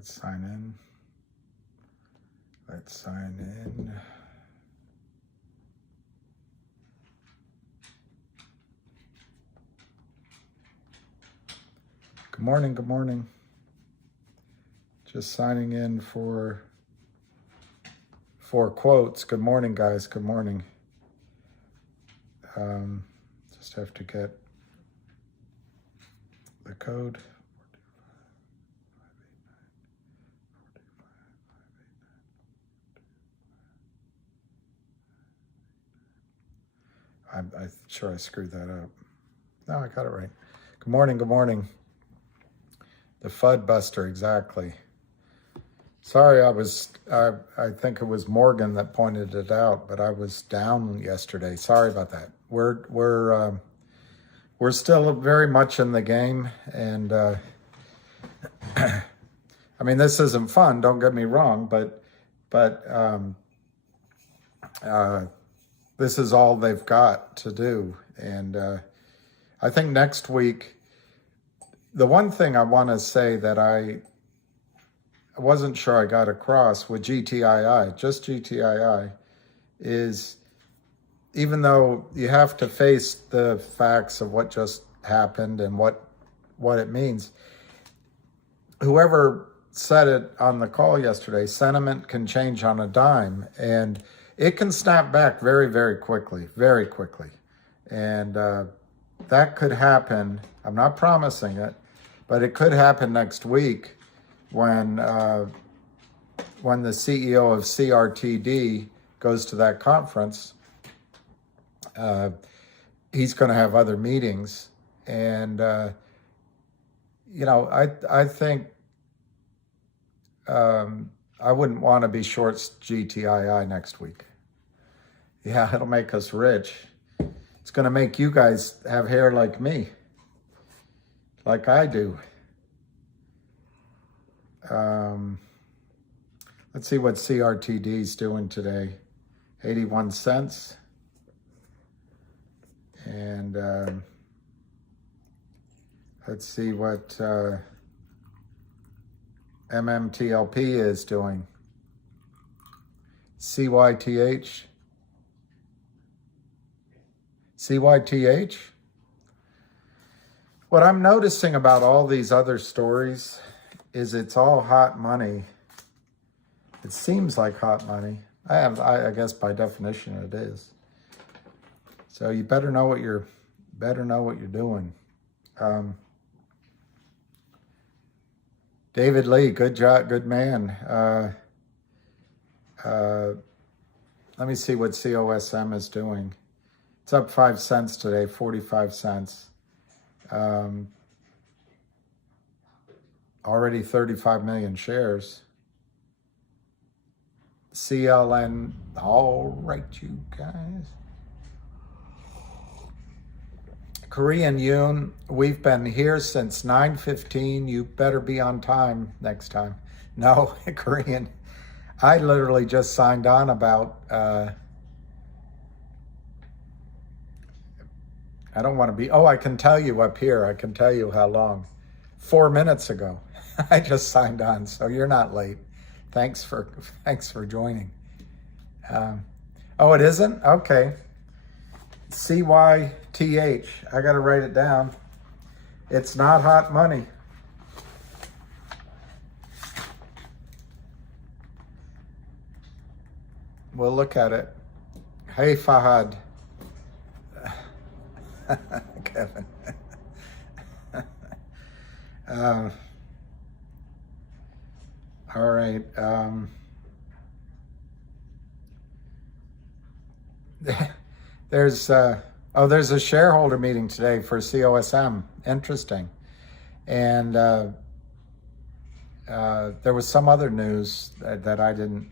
Let's sign in. Let's sign in. Good morning, good morning. Just signing in for quotes. Good morning, guys, good morning. Just have to get the code. I'm sure I screwed that up. No, I got it right. Good morning, good morning. The FUD Buster, exactly. Sorry, I think it was Morgan that pointed it out, but I was down yesterday. Sorry about that. We're still very much in the game, and I mean, this isn't fun, don't get me wrong, but this is all they've got to do. And I think next week, the one thing I want to say that I wasn't sure I got across with GTII, just GTII, is even though you have to face the facts of what just happened and what it means, whoever said it on the call yesterday, sentiment can change on a dime, and it can snap back very, very quickly, very quickly. And that could happen. I'm not promising it, but it could happen next week when the CEO of CRTD goes to that conference. He's going to have other meetings, and I think I wouldn't want to be short GTII next week. Yeah, it'll make us rich. It's going to make you guys have hair like me, like I do. Let's see what CRTD is doing today. 81 cents. And let's see what MMTLP is doing. CYTH. CYTH? What I'm noticing about all these other stories is it's all hot money. It seems like hot money. I guess by definition it is. So you better know what you're doing. David Lee, good job, good man. Let me see what COSM is doing. It's up 5 cents today, 45 cents. Already 35 million shares. CLN, all right, you guys. Korean Yoon, we've been here since 9:15. You better be on time next time. No, Korean, I literally just signed on about, I don't want to be, I can tell you up here, I can tell you how long. 4 minutes ago, I just signed on, so you're not late. Thanks for joining. It isn't? Okay. CYTH. I got to write it down. It's not hot money. We'll look at it. Hey, Fahad. Kevin. All right. There's a shareholder meeting today for COSM. Interesting. And there was some other news that I didn't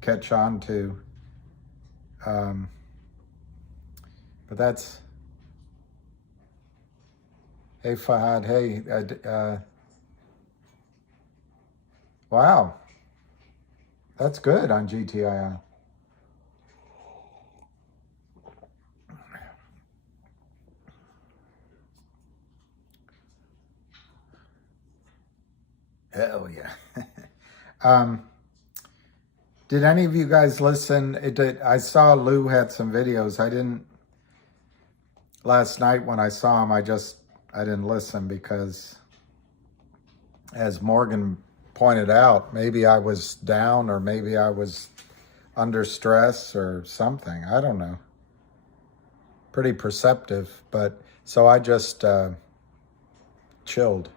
catch on to. But that's, hey Fahad, hey, wow, that's good on GTII. Hell yeah. Did any of you guys listen? I saw Lou had some videos. I didn't, last night when I saw him, I didn't listen because, as Morgan pointed out, maybe I was down or maybe I was under stress or something. I don't know. Pretty perceptive, but so I just chilled.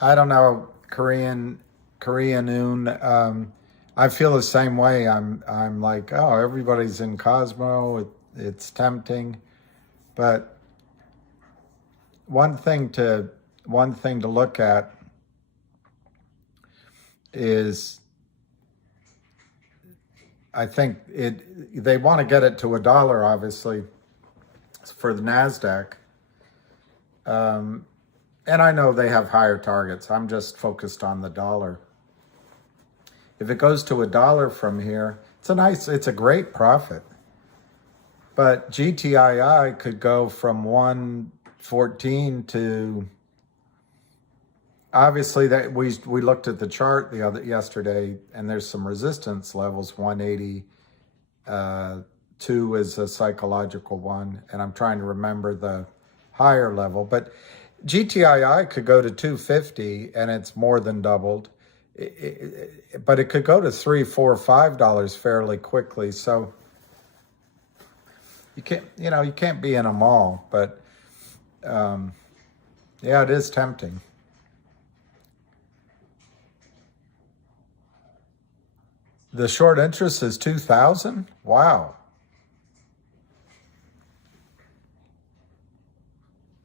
I don't know, Korean Noon. I feel the same way. I'm like, oh, everybody's in Cosmo. It's tempting, but one thing to look at is, I think they want to get it to $1, obviously, for the NASDAQ. And I know they have higher targets. I'm just focused on the dollar. If it goes to $1 from here, it's a great profit. But GTII could go from 114 to, obviously that we looked at the chart yesterday, and there's some resistance levels. 182 is a psychological one, and I'm trying to remember the higher level. But GTII could go to 250, and it's more than doubled. But it could go to $3, $4, $5 fairly quickly. So you can't be in them all. But yeah, it is tempting. The short interest is 2,000. Wow.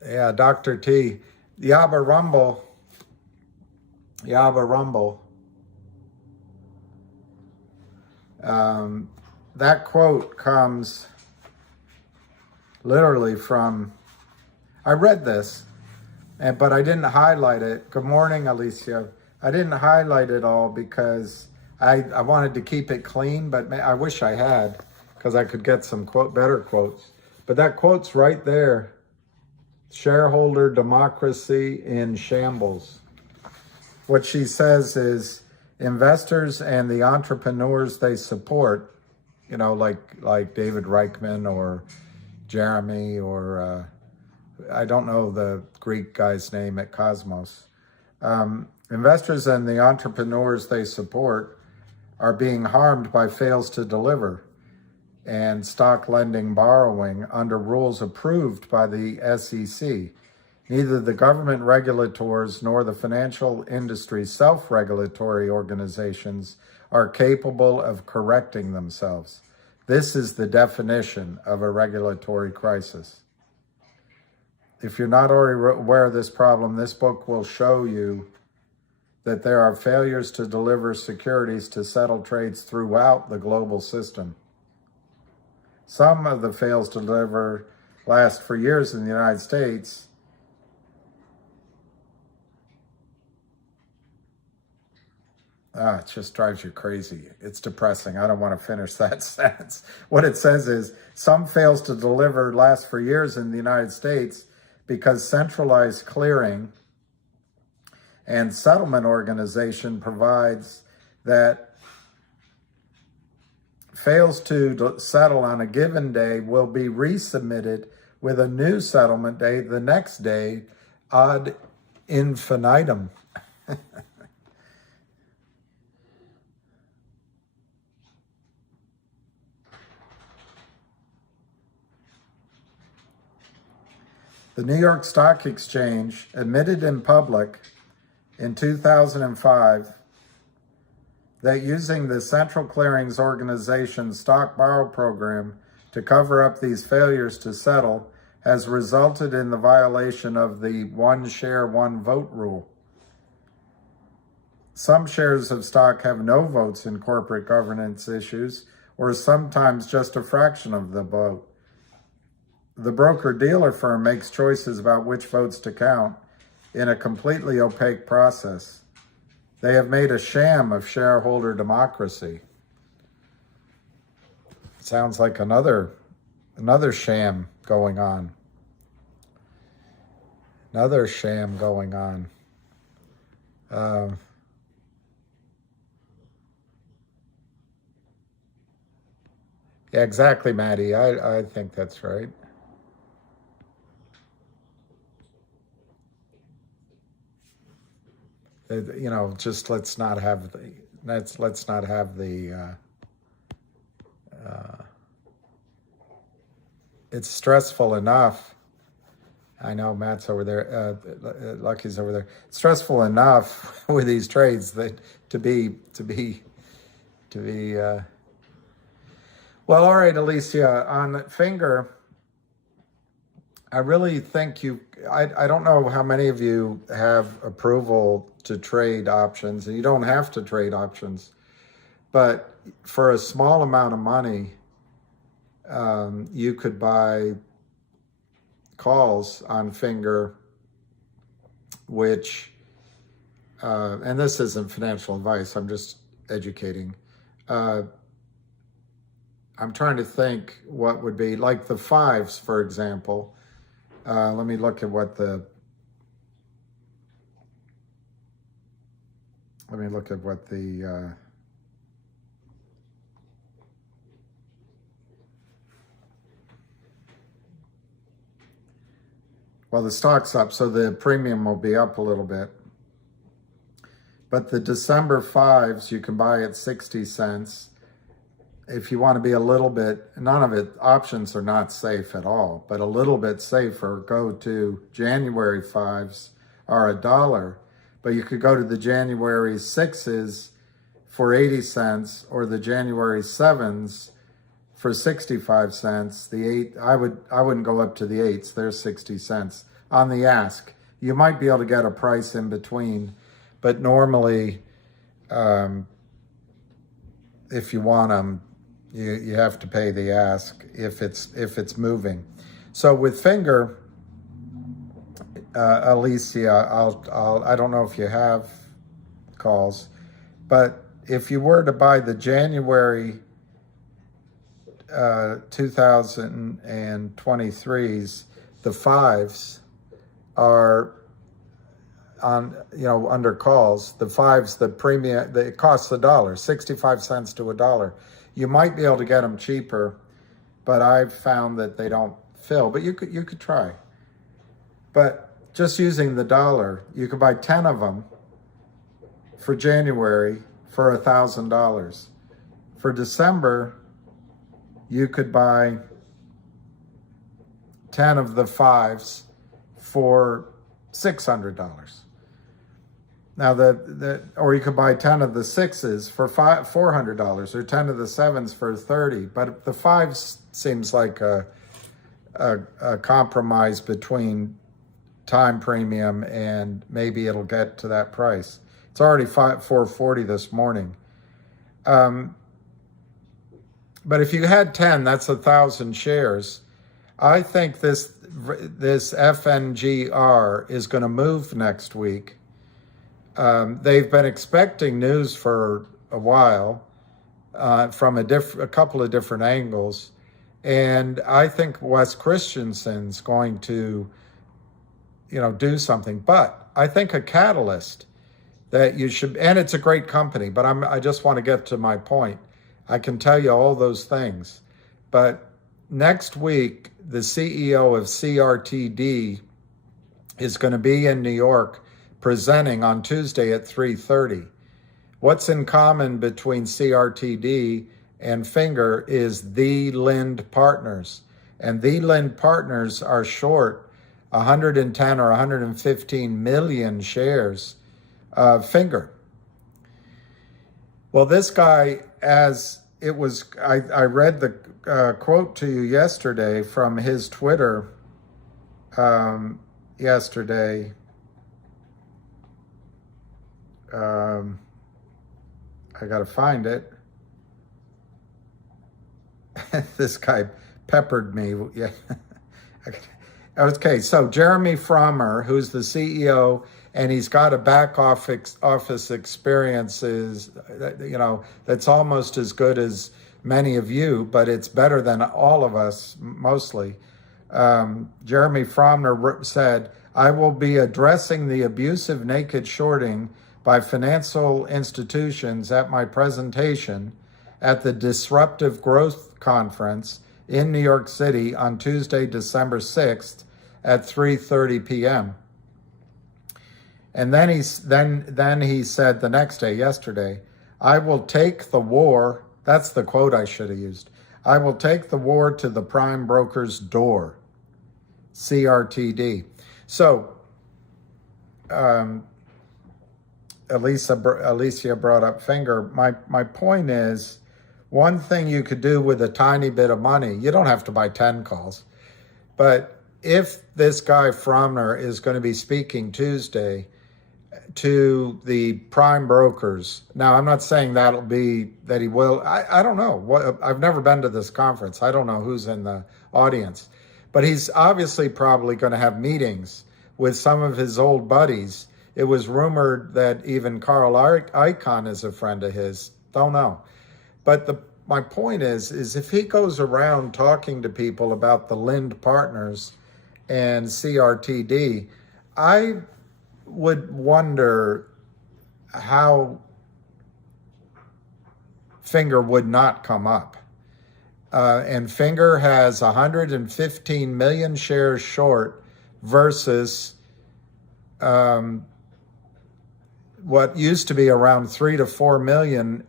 Yeah, Dr. T. Yabba Rumble. That quote comes literally from, I read this, but I didn't highlight it. Good morning, Alicia. I didn't highlight it all because I wanted to keep it clean, but I wish I had, because I could get some better quotes. But that quote's right there. Shareholder democracy in shambles. What she says is, investors and the entrepreneurs they support, like David Reichman or Jeremy or I don't know the Greek guy's name at Cosmos. Investors and the entrepreneurs they support are being harmed by fails to deliver and stock lending borrowing under rules approved by the SEC. Neither the government regulators nor the financial industry self-regulatory organizations are capable of correcting themselves. This is the definition of a regulatory crisis. If you're not already aware of this problem, this book will show you that there are failures to deliver securities to settle trades throughout the global system. Some of the fails to deliver last for years in the United States. It just drives you crazy. It's depressing. I don't want to finish that sentence. What it says is, some fails to deliver last for years in the United States because centralized clearing and settlement organization provides that fails to settle on a given day will be resubmitted with a new settlement date the next day, ad infinitum. The New York Stock Exchange admitted in public in 2005 that using the Central Clearings Organization stock borrow program to cover up these failures to settle has resulted in the violation of the one share, one vote rule. Some shares of stock have no votes in corporate governance issues, or sometimes just a fraction of the vote. The broker-dealer firm makes choices about which votes to count in a completely opaque process. They have made a sham of shareholder democracy. Sounds like another sham going on. Another sham going on. Yeah, exactly, Maddie. I think that's right. Just let's not have the let's not have the. It's stressful enough. I know Matt's over there. Lucky's over there. It's stressful enough with these trades that to be. Well, all right, Alicia. On Finger, I really think I don't know how many of you have approval to trade options, and you don't have to trade options, but for a small amount of money, you could buy calls on Finger, which, and this isn't financial advice, I'm just educating. I'm trying to think what would be, like the fives, for example. Let me look at what the well, the stock's up, so the premium will be up a little bit. But the December fives, you can buy at 60 cents. If you want to be a little bit, none of it, options are not safe at all, but a little bit safer, go to January fives are $1. But you could go to the January sixes for 80 cents or the January sevens for 65 cents. The eight, I wouldn't go up to the eights. They're 60 cents on the ask. You might be able to get a price in between, but normally, if you want them, you have to pay the ask if it's moving. So with Finger, Alicia, I don't know if you have calls, but if you were to buy the January 2023s, the fives are on, under calls. The fives, the premium, it costs $1, 65 cents to $1. You might be able to get them cheaper, but I've found that they don't fill. But you could try. But just using the $1, you could buy 10 of them for January for $1,000. For December, you could buy 10 of the fives for $600. Now or you could buy 10 of the sixes for $400, or 10 of the sevens for $30. But the fives seems like a compromise between time premium and maybe it'll get to that price. It's already $440 this morning. But if you had 10, that's 1,000 shares. I think this FNGR is going to move next week. They've been expecting news for a while from a couple of different angles. And I think Wes Christensen's going to, do something. But I think a catalyst that you should, and it's a great company, but I just want to get to my point. I can tell you all those things. But next week, the CEO of CRTD is going to be in New York presenting on Tuesday at 3:30. What's in common between CRTD and Finger is the Lind Partners. And the Lind Partners are short 110 or 115 million shares of Finger. Well, this guy, as it was, I read the quote to you yesterday from his Twitter yesterday. I got to find it. This guy peppered me. Yeah. Okay, so Jeremy Frommer, who's the CEO, and he's got a back office experiences, that's almost as good as many of you, but it's better than all of us, mostly. Jeremy Frommer said, I will be addressing the abusive naked shorting by financial institutions at my presentation at the Disruptive Growth Conference in New York City on Tuesday, December 6th at 3:30 p.m. And then he said the next day, yesterday, I will take the war, that's the quote I should have used, I will take the war to the prime broker's door, CRTD. So, Alicia brought up Finger. My point is, one thing you could do with a tiny bit of money, you don't have to buy 10 calls, but if this guy Fromner is going to be speaking Tuesday to the prime brokers, now I'm not saying that he will, I don't know. I've never been to this conference. I don't know who's in the audience, but he's obviously probably going to have meetings with some of his old buddies. It was rumored that even Carl Icahn is a friend of his. Don't know. But my point is if he goes around talking to people about the Lind Partners and CRTD, I would wonder how Finger would not come up. And Finger has 115 million shares short versus what used to be around 3 to 4 million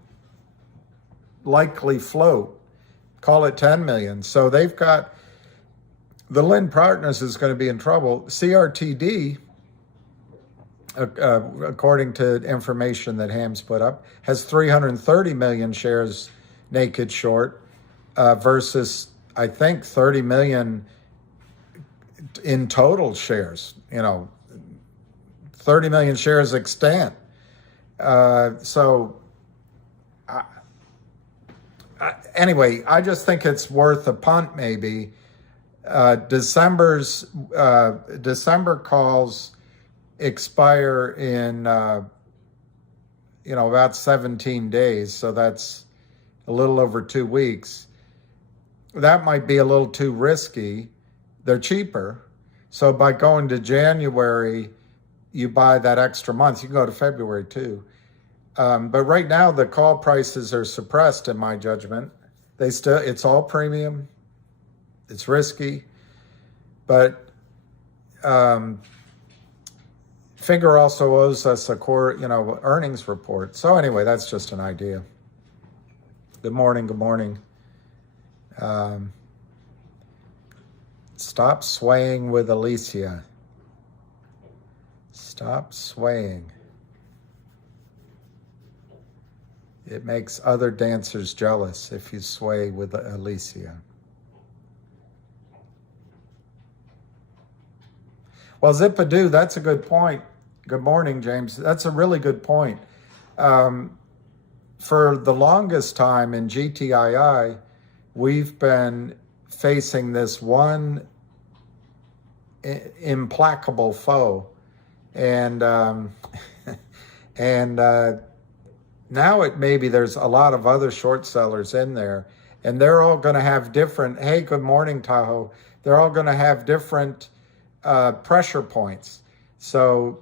likely float, call it 10 million. So they've got, the Lind Partners is going to be in trouble. CRTD, according to information that Hams put up, has 330 million shares naked short versus, I think, 30 million in total shares, 30 million shares extant. Anyway, I just think it's worth a punt maybe. December calls expire in, about 17 days. So that's a little over 2 weeks. That might be a little too risky. They're cheaper. So by going to January, you buy that extra month. You can go to February too. But right now the call prices are suppressed in my judgment. It's all premium. It's risky, but Finger also owes us a core, earnings report. So anyway, that's just an idea. Good morning. Good morning. Stop swaying with Alicia. Stop swaying. It makes other dancers jealous if you sway with Alicia. Well, Zipadoo, that's a good point. Good morning, James. That's a really good point. For the longest time in GTII, we've been facing this one implacable foe. And now maybe there's a lot of other short sellers in there, and they're all going to have different, hey, good morning, Tahoe. They're all going to have different pressure points. So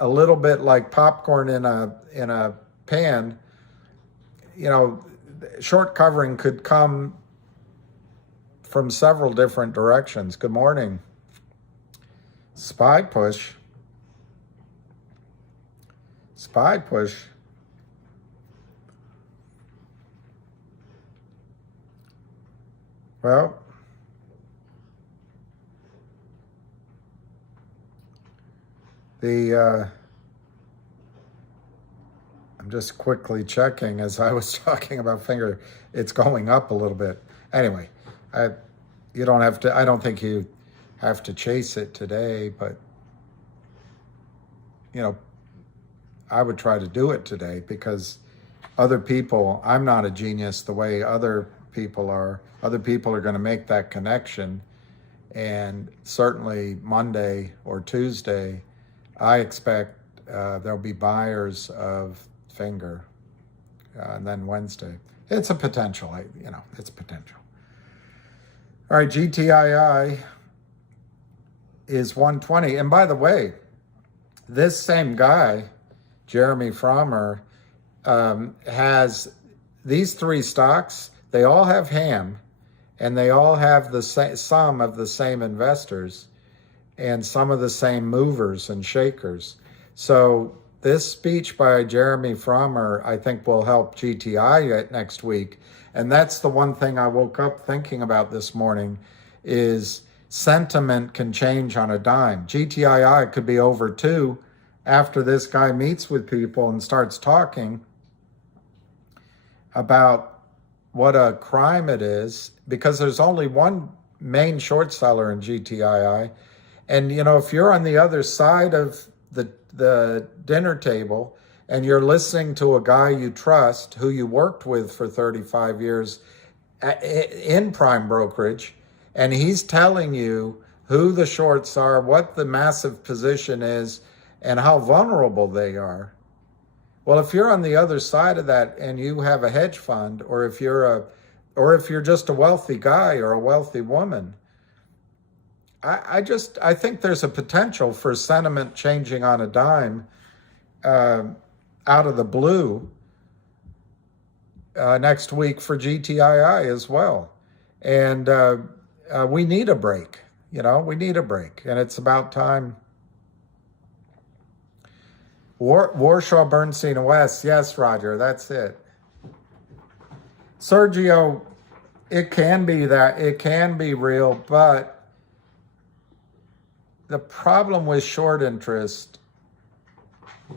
a little bit like popcorn in a pan, short covering could come from several different directions. Good morning. Spy push. Spy push. Well, I'm just quickly checking as I was talking about Finger. It's going up a little bit. Anyway, you don't have to. I don't think you have to chase it today, but I would try to do it today because other people, I'm not a genius the way other people are. Other people are going to make that connection. And certainly Monday or Tuesday, I expect there'll be buyers of Finger. And then Wednesday. It's a potential, it's potential. All right, GTII. is 120. And by the way, this same guy, Jeremy Frommer, has these three stocks. They all have ham, and they all have some of the same investors and some of the same movers and shakers. So this speech by Jeremy Frommer, I think, will help GTI next week. And that's the one thing I woke up thinking about this morning is sentiment can change on a dime. GTII could be over 2 after this guy meets with people and starts talking about what a crime it is, because there's only one main short seller in GTII. And, you know, if you're on the other side of the dinner table and you're listening to a guy you trust, who you worked with for 35 years in prime brokerage, and he's telling you who the shorts are, what the massive position is, and how vulnerable they are. Well, if you're on the other side of that and you have a hedge fund, or if you're just a wealthy guy or a wealthy woman, I think there's a potential for sentiment changing on a dime out of the blue next week for GTII as well. And we need a break. You know, we need a break, and it's about time. Warsaw, Bernstein West. Yes, Roger, that's it. Sergio, it can be that. It can be real, but the problem with short interest,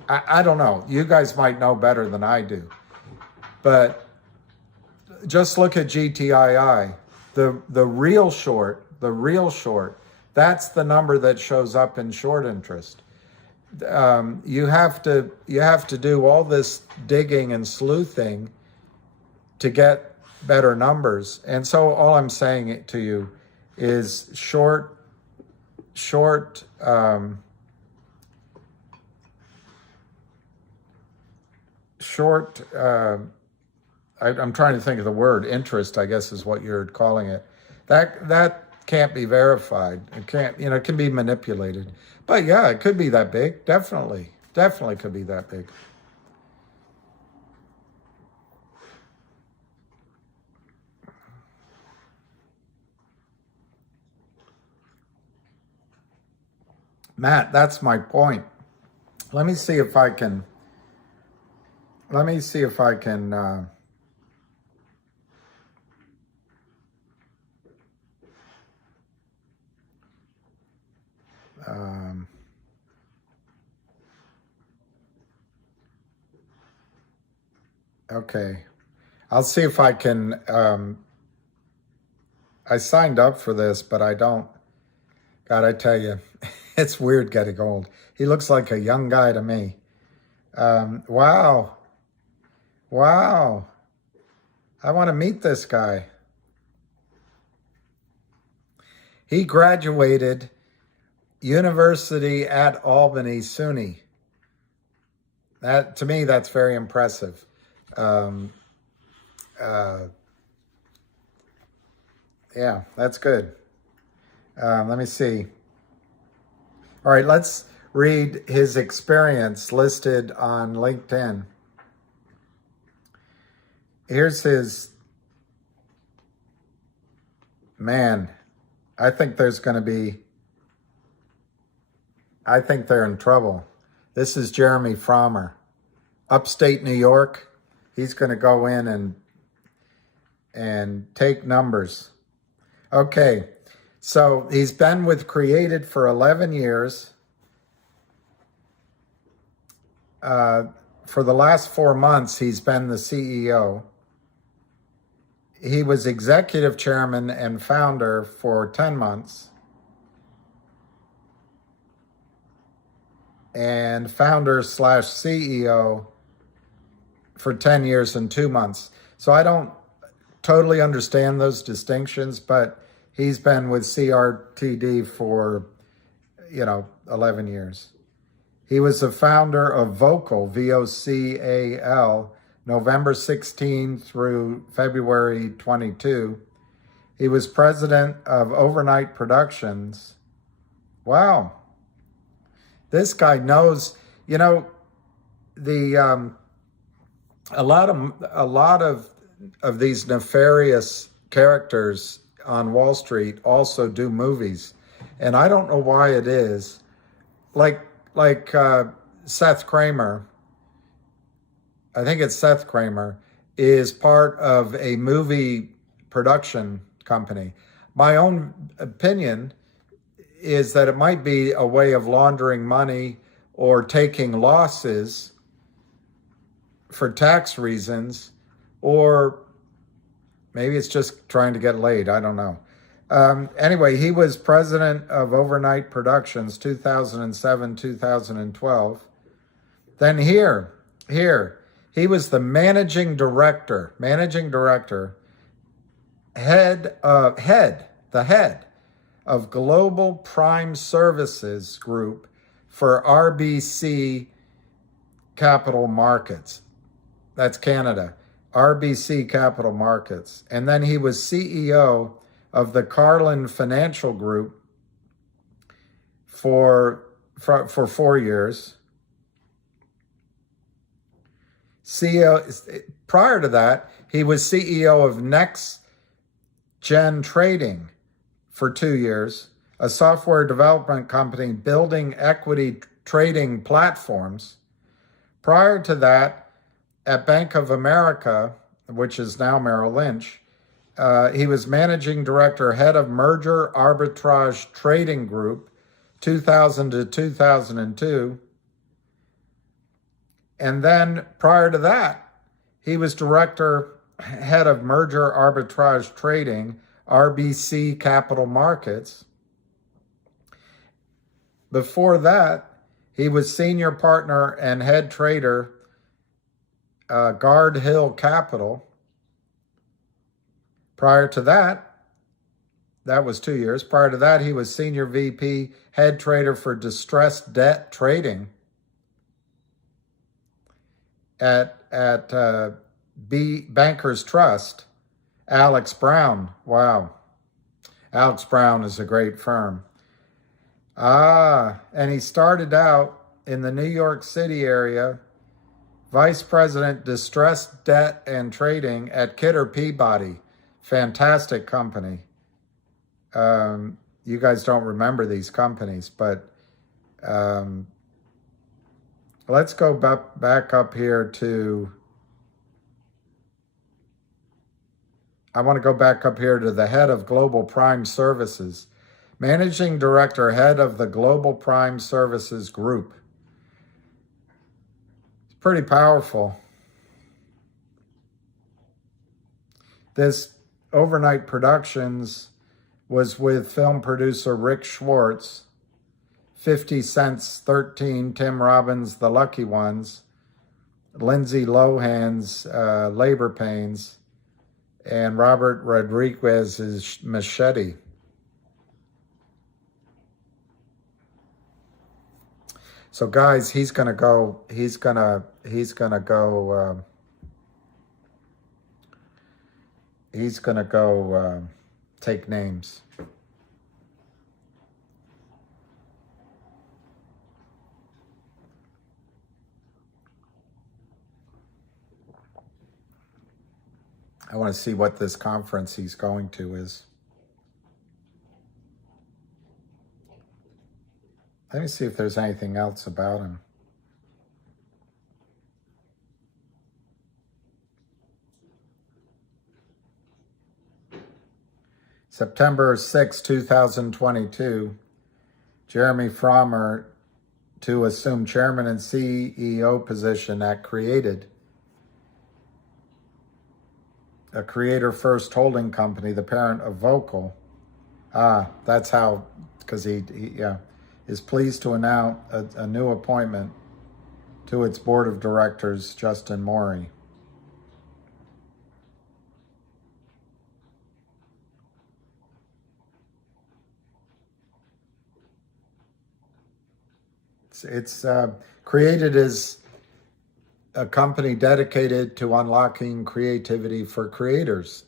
I don't know. You guys might know better than I do. But just look at GTII. The real short, that's the number that shows up in short interest. You have to do all this digging and sleuthing to get better numbers. And so all I'm saying to you is I'm trying to think of the word, interest, I guess is what you're calling it. That can't be verified. It can't, it can be manipulated. But yeah, it could be that big. Definitely could be that big. Matt, that's my point. Let me see if I can okay. I'll see if I can, I signed up for this, but I don't. God, I tell you, it's weird getting old. He looks like a young guy to me. Wow. I want to meet this guy. He graduated University at Albany, SUNY. That, to me, that's very impressive. Yeah, that's good. Let me see. All right, let's read his experience listed on LinkedIn. Here's his, man, I think they're in trouble. This is Jeremy Frommer, upstate New York. He's going to go in and take numbers. Okay, so he's been with Created for 11 years. For the last 4 months, he's been the CEO. He was executive chairman and founder for 10 months. And founder/CEO for 10 years and 2 months. So I don't totally understand those distinctions, but he's been with CRTD for, 11 years. He was the founder of Vocal, VOCAL, November 16 through February 22. He was president of Overnight Productions Wow. This guy knows, you know, the a lot of these nefarious characters on Wall Street also do movies, and I don't know why it is. Like Seth Kramer, I think it's Seth Kramer, is part of a movie production company. My own opinion is that it might be a way of laundering money or taking losses for tax reasons, or maybe it's just trying to get laid. I don't know. Anyway, he was president of Overnight Productions, 2007, 2012. Then here, he was the managing director, head of Global Prime Services Group for RBC Capital Markets. That's Canada. RBC Capital Markets. And then he was CEO of the Carlin Financial Group for 4 years. CEO, prior to that, he was CEO of Next Gen Trading for 2 years, a software development company building equity trading platforms. Prior to that, at Bank of America, which is now Merrill Lynch, he was managing director, head of merger arbitrage trading group, 2000 to 2002. And then prior to that, he was director, head of merger arbitrage trading, RBC Capital Markets. Before that, he was senior partner and head trader, Guard Hill Capital. Prior to that, that was 2 years. Prior to that, he was senior VP, head trader for distressed debt trading at Bankers Trust. Alex Brown. Wow. Alex Brown is a great firm. And he started out in the New York City area, vice president, distressed debt and trading at Kidder Peabody. Fantastic company. You guys don't remember these companies, but let's go back up here to, I want to go back up here to the head of Global Prime Services, managing director, head of the Global Prime Services Group. It's pretty powerful. This Overnight Productions was with film producer Rick Schwartz, 50 Cent's 13, Tim Robbins' The Lucky Ones, Lindsay Lohan's Labor Pains, and Robert Rodriguez's Machete. So guys, he's gonna go take names. I want to see what this conference he's going to is. Let me see if there's anything else about him. September 6, 2022, Jeremy Frommer to assume chairman and CEO position at Created, a creator-first holding company, the parent of Vocal. That's how, because he is pleased to announce a new appointment to its board of directors, Justin Morey. It's Created as a company dedicated to unlocking creativity for creators,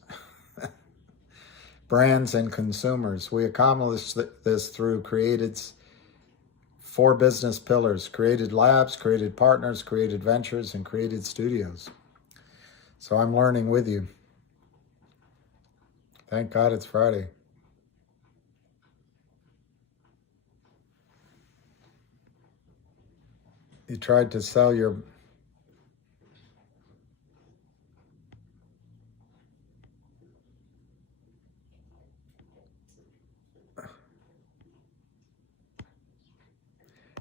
brands, and consumers. We accomplished this through Created's 4 business pillars: created labs, created partners, created ventures, and created studios. So I'm learning with you. Thank God it's Friday. You tried to sell your...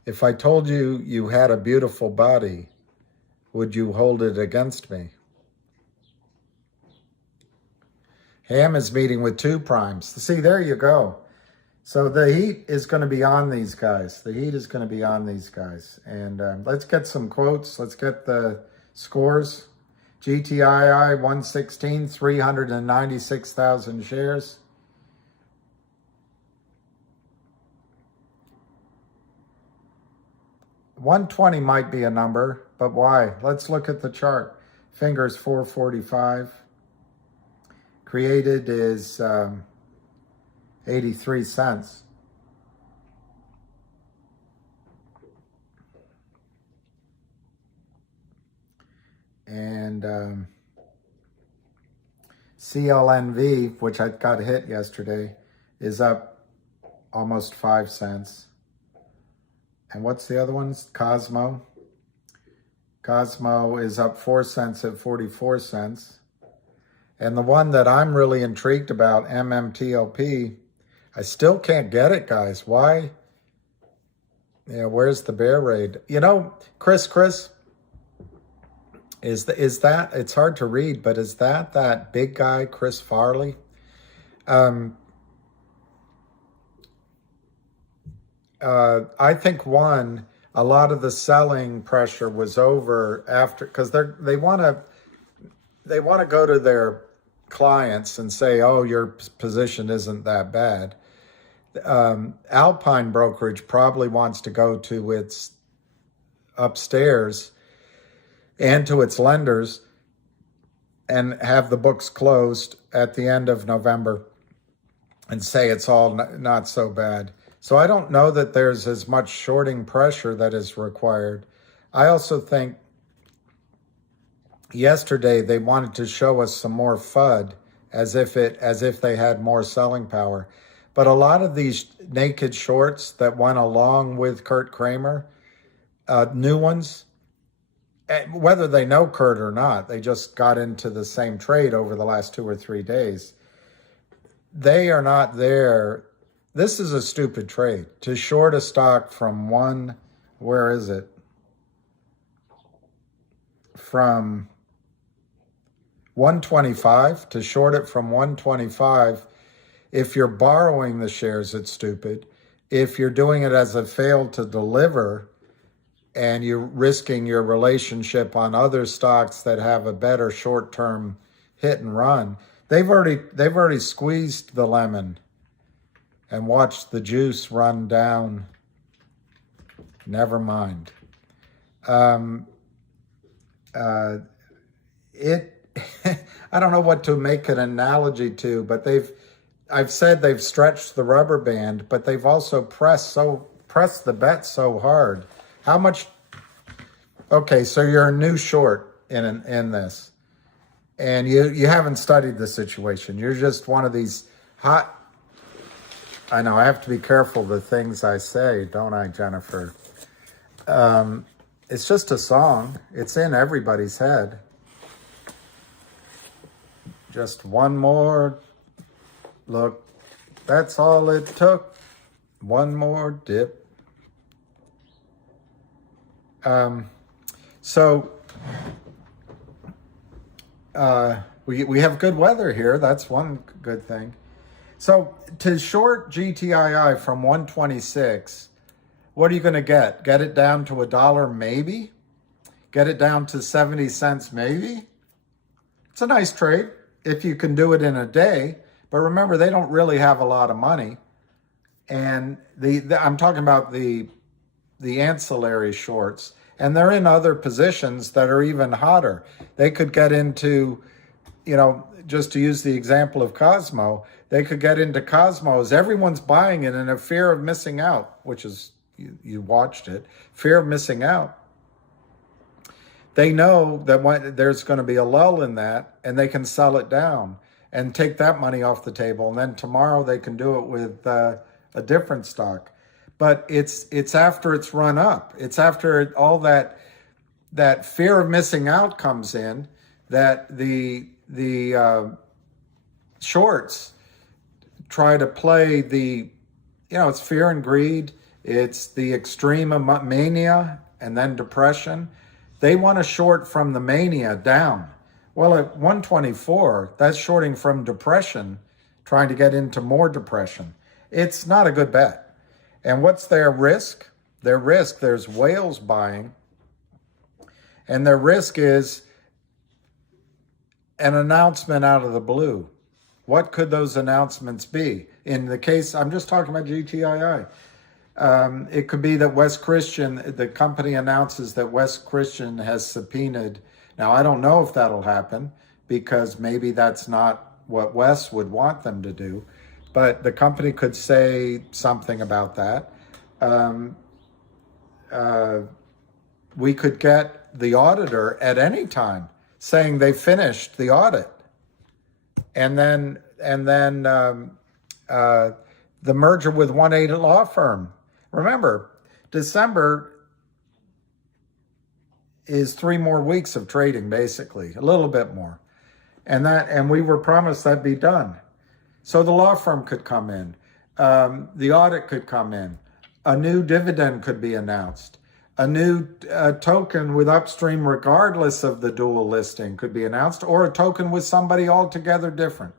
If I told you you had a beautiful body, would you hold it against me? Ham is meeting with 2 primes. See, there you go. So the heat is going to be on these guys. The heat is going to be on these guys. And let's get some quotes. Let's get the scores. GTII 116, 396,000 shares. $120 might be a number, but why? Let's look at the chart. Fingers 445. Created is 83 cents. And CLNV, which I got hit yesterday, is up almost 5 cents. And what's the other ones? Cosmo. Cosmo is up 4 cents at 44 cents. And the one that I'm really intrigued about, MMTLP, I still can't get it, guys. Why? Yeah, where's the bear raid? You know, Chris, is that, it's hard to read, but is that big guy, Chris Farley? I think a lot of the selling pressure was over after, because they want to go to their clients and say, oh, your position isn't that bad. Alpine Brokerage probably wants to go to its upstairs and to its lenders and have the books closed at the end of November and say it's all not so bad. So I don't know that there's as much shorting pressure that is required. I also think yesterday they wanted to show us some more FUD as if they had more selling power. But a lot of these naked shorts that went along with Kurt Kramer, new ones, whether they know Kurt or not, they just got into the same trade over the last 2 or 3 days. They are not there. This is a stupid trade. To short a stock from where is it? From 125, to short it from 125. If you're borrowing the shares, it's stupid. If you're doing it as a fail to deliver and you're risking your relationship on other stocks that have a better short-term hit and run, they've already squeezed the lemon and watched the juice run down. Never mind. I don't know what to make an analogy to, but I've said they've stretched the rubber band, but they've also pressed the bet so hard. How much? Okay, so you're a new short in this, and you haven't studied the situation. You're just one of these hot. I know I have to be careful the things I say, don't I, Jennifer? It's just a song. It's in everybody's head. Just one more look. That's all it took. One more dip. We have good weather here. That's one good thing. So to short GTII from 126, what are you going to get? Get it down to $1 maybe? Get it down to 70 cents maybe? It's a nice trade if you can do it in a day. But remember, they don't really have a lot of money. And I'm talking about the ancillary shorts. And they're in other positions that are even hotter. They could get into, just to use the example of Cosmo, they could get into Cosmos. Everyone's buying it in a fear of missing out, which is you watched it. Fear of missing out. They know that there's going to be a lull in that, and they can sell it down and take that money off the table. And then tomorrow they can do it with a different stock. But it's after it's run up. It's after all that fear of missing out comes in, that the shorts try to play it's fear and greed. It's the extreme of mania and then depression. They want to short from the mania down. Well, at 124, that's shorting from depression, trying to get into more depression. It's not a good bet. And what's their risk? There's whales buying. And their risk is an announcement out of the blue. What could those announcements be? In the case, I'm just talking about GTII. It could be that West Christian, the company announces that West Christian has subpoenaed. Now, I don't know if that'll happen because maybe that's not what West would want them to do, but the company could say something about that. We could get the auditor at any time saying they finished the audit. And then the merger with 1-8 law firm. Remember, December is 3 more weeks of trading, basically, a little bit more. And we were promised that'd be done. So the law firm could come in. The audit could come in. A new dividend could be announced. A new token with Upstream, regardless of the dual listing, could be announced, or a token with somebody altogether different.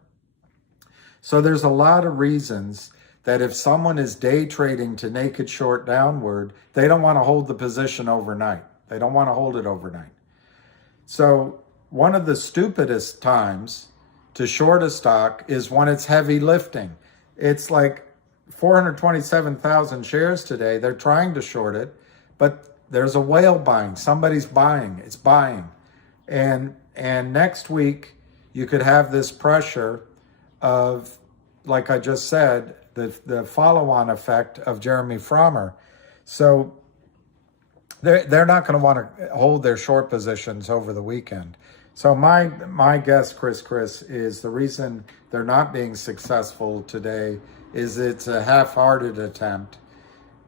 So there's a lot of reasons that if someone is day trading to naked short downward, they don't want to hold the position overnight. They don't want to hold it overnight. So one of the stupidest times to short a stock is when it's heavy lifting. It's like 427,000 shares today. They're trying to short it, but there's a whale buying. Somebody's buying. It's buying. And next week, you could have this pressure of, like I just said, the follow-on effect of Jeremy Frommer. So they're not going to want to hold their short positions over the weekend. So my guess, Chris, is the reason they're not being successful today is it's a half-hearted attempt,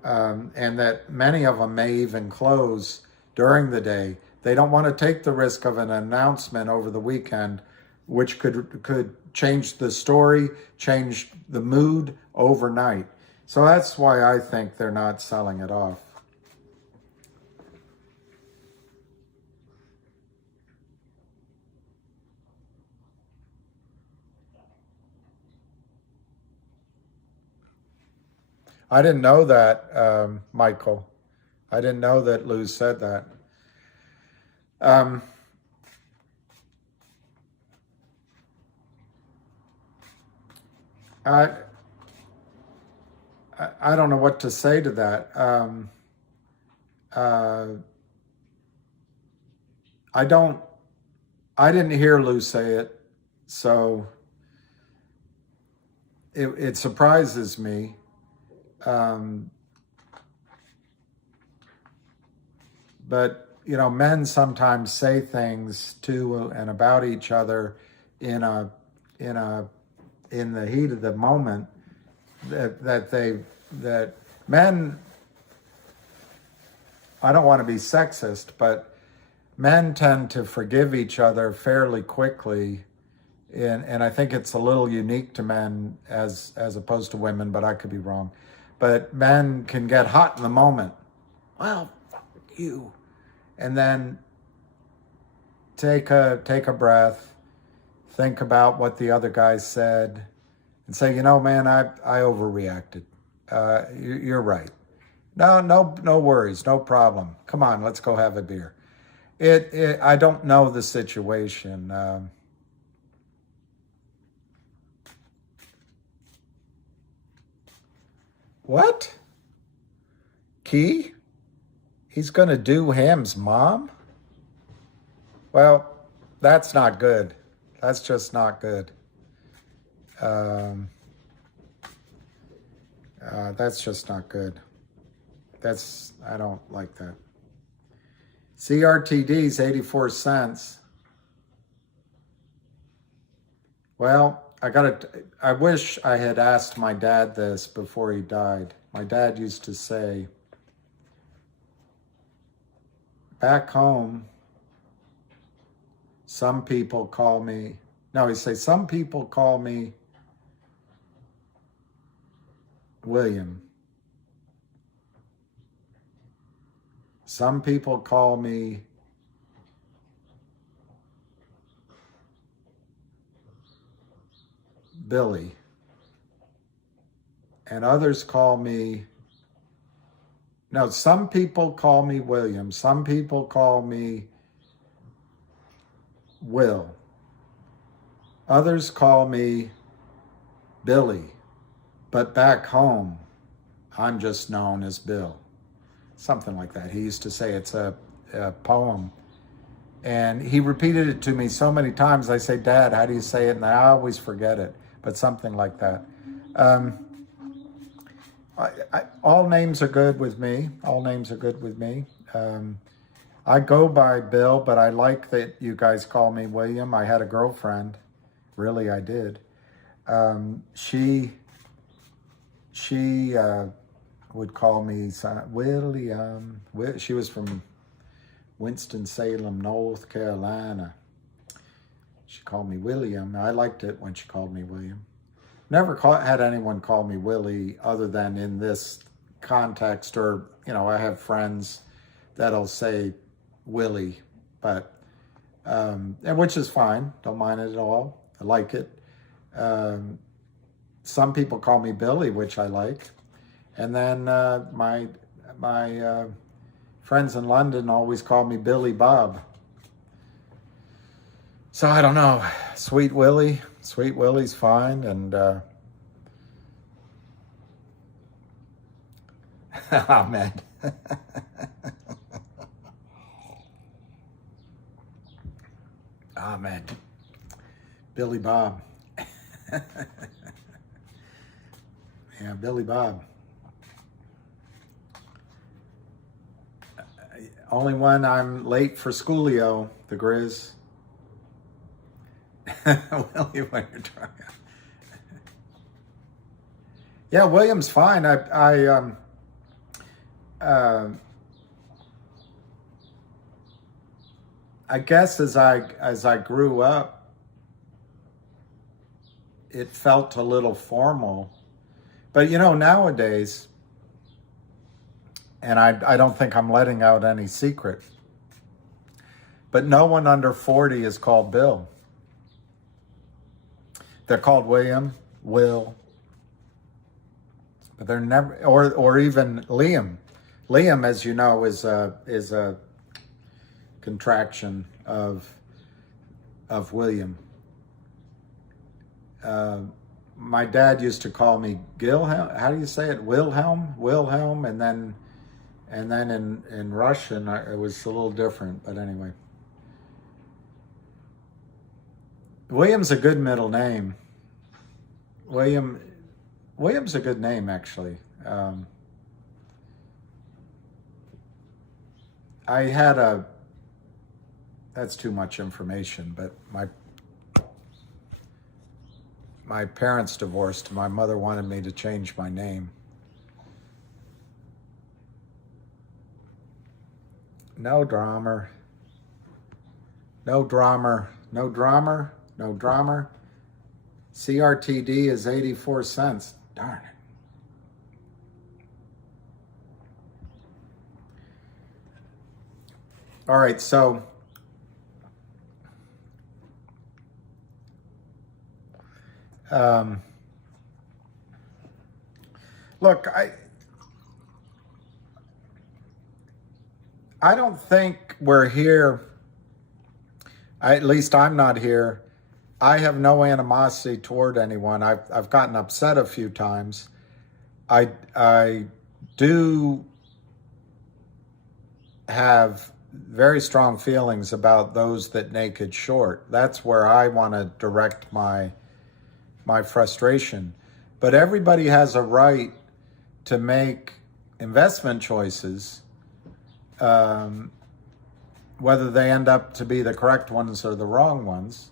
and that many of them may even close during the day. They don't want to take the risk of an announcement over the weekend, which could change the story, change the mood overnight. So that's why I think they're not selling it off. I didn't know that, Michael. I didn't know that Lou said that. I don't know what to say to that. I didn't hear Lou say it, so it surprises me. But men sometimes say things to and about each other in the heat of the moment that men, I don't want to be sexist, but men tend to forgive each other fairly quickly. And I think it's a little unique to men as opposed to women, but I could be wrong. But men can get hot in the moment. Well, fuck you. And then take a breath, think about what the other guy said, and say, man, I overreacted. You're right. No worries, no problem. Come on, let's go have a beer. I don't know the situation. What? Key? He's going to do Ham's mom? Well, that's not good. That's just not good. That's just not good. I don't like that. CRTD's 84 cents. Well, I wish I had asked my dad this before he died. My dad used to say, back home, some people call me, no, he'd say, some people call me William. Some people call me Billy. And others call me, no, some people call me William. Some people call me Will. Others call me Billy. But back home, I'm just known as Bill. Something like that. He used to say it's a poem. And he repeated it to me so many times. I say, Dad, how do you say it? And I always forget it, but something like that. All names are good with me. All names are good with me. I go by Bill, but I like that you guys call me William. I had a girlfriend. Really, I did. She would call me William. She was from Winston-Salem, North Carolina. She called me William. I liked it when she called me William. Never had anyone call me Willie other than in this context, or, I have friends that'll say Willie, but, which is fine. Don't mind it at all. I like it. Some people call me Billy, which I like. And then my friends in London always call me Billy Bob. So I don't know. Sweet Willie's fine. And Ahmed. Ahmed. Billy Bob. Yeah, Billy Bob. Only when I'm late for schoolio, the Grizz. Willie, when you're trying. Yeah, William's fine. I guess as I grew up, it felt a little formal. But nowadays, and I don't think I'm letting out any secret, but no one under 40 is called Bill. They're called William, Will, but they're never, or even Liam. Liam, as you know, is a contraction of William. My dad used to call me Gilhelm. How do you say it? Wilhelm, and then in Russian it was a little different. But anyway, William's a good middle name. William's a good name, actually. I had that's too much information, but my parents divorced. My mother wanted me to change my name. No drama. No drama. No drama. No drama. CRTD is 84 cents. Darn it. All right, so look, I don't think we're here. At least I'm not here. I have no animosity toward anyone. I've gotten upset a few times. I do have very strong feelings about those that naked short. That's where I want to direct my frustration. But everybody has a right to make investment choices, whether they end up to be the correct ones or the wrong ones.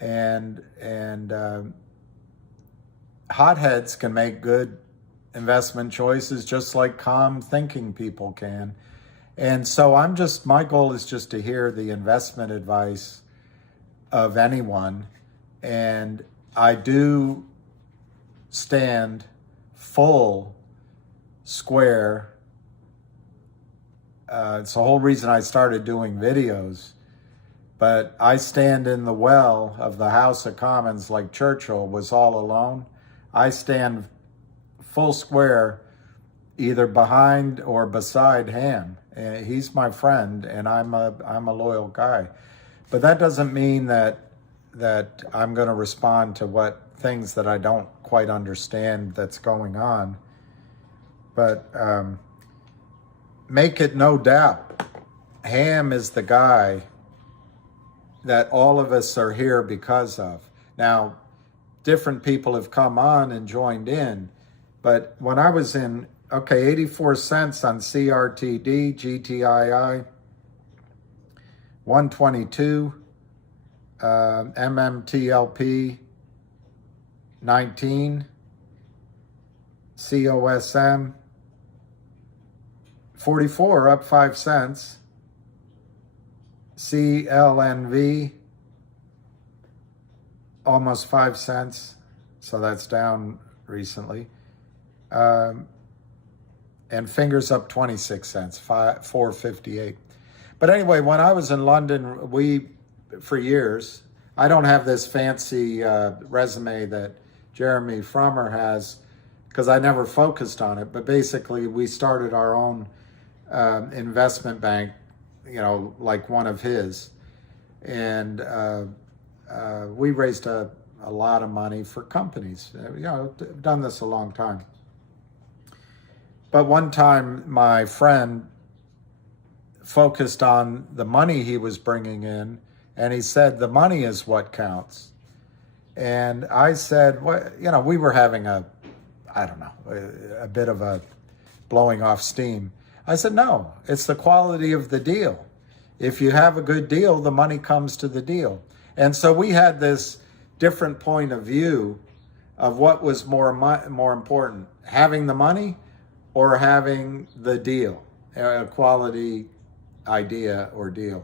And hotheads can make good investment choices just like calm thinking people can. And so my goal is just to hear the investment advice of anyone. And I do stand full square. It's the whole reason I started doing videos. But I stand in the well of the House of Commons like Churchill was all alone. I stand full square either behind or beside Ham. He's my friend, and I'm a loyal guy. But that doesn't mean that I'm going to respond to things that I don't quite understand that's going on. But make it no doubt, Ham is the guy that all of us are here because of. Now, different people have come on and joined in, but when I was in, 84 cents on CRTD, GTII, 122, MMTLP, 19, COSM, 44, up 5 cents, CLNV, almost 5 cents, so that's down recently. And fingers up 26 cents, 4.58. But anyway, when I was in London, for years, I don't have this fancy resume that Jeremy Frommer has because I never focused on it. But basically, we started our own investment bank, like one of his. And we raised a lot of money for companies. I've done this a long time. But one time, my friend focused on the money he was bringing in, and he said, the money is what counts. And I said, we were having a bit of a blowing off steam. I said, no, it's the quality of the deal. If you have a good deal, the money comes to the deal. And so we had this different point of view of what was more important, having the money or having the deal, a quality idea or deal.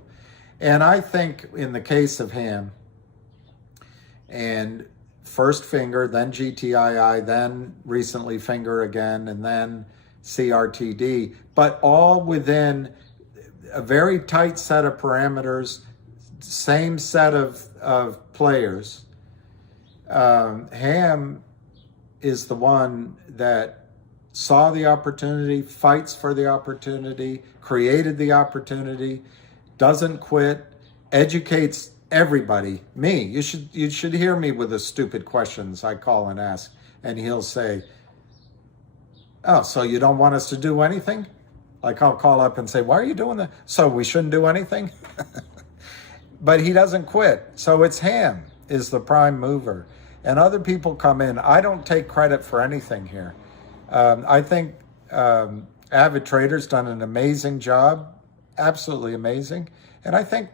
And I think in the case of Ham, and first Finger, then GTII, then recently Finger again, and then CRTD, but all within a very tight set of parameters, same set of players. Ham is the one that saw the opportunity, fights for the opportunity, created the opportunity, doesn't quit, educates everybody. Me, you should hear me with the stupid questions I call and ask, and he'll say, oh, so you don't want us to do anything? Like I'll call up and say, why are you doing that? So we shouldn't do anything? But he doesn't quit. So it's Ham is the prime mover. And other people come in. I don't take credit for anything here. I think Avid Trader's done an amazing job, absolutely amazing. And I think,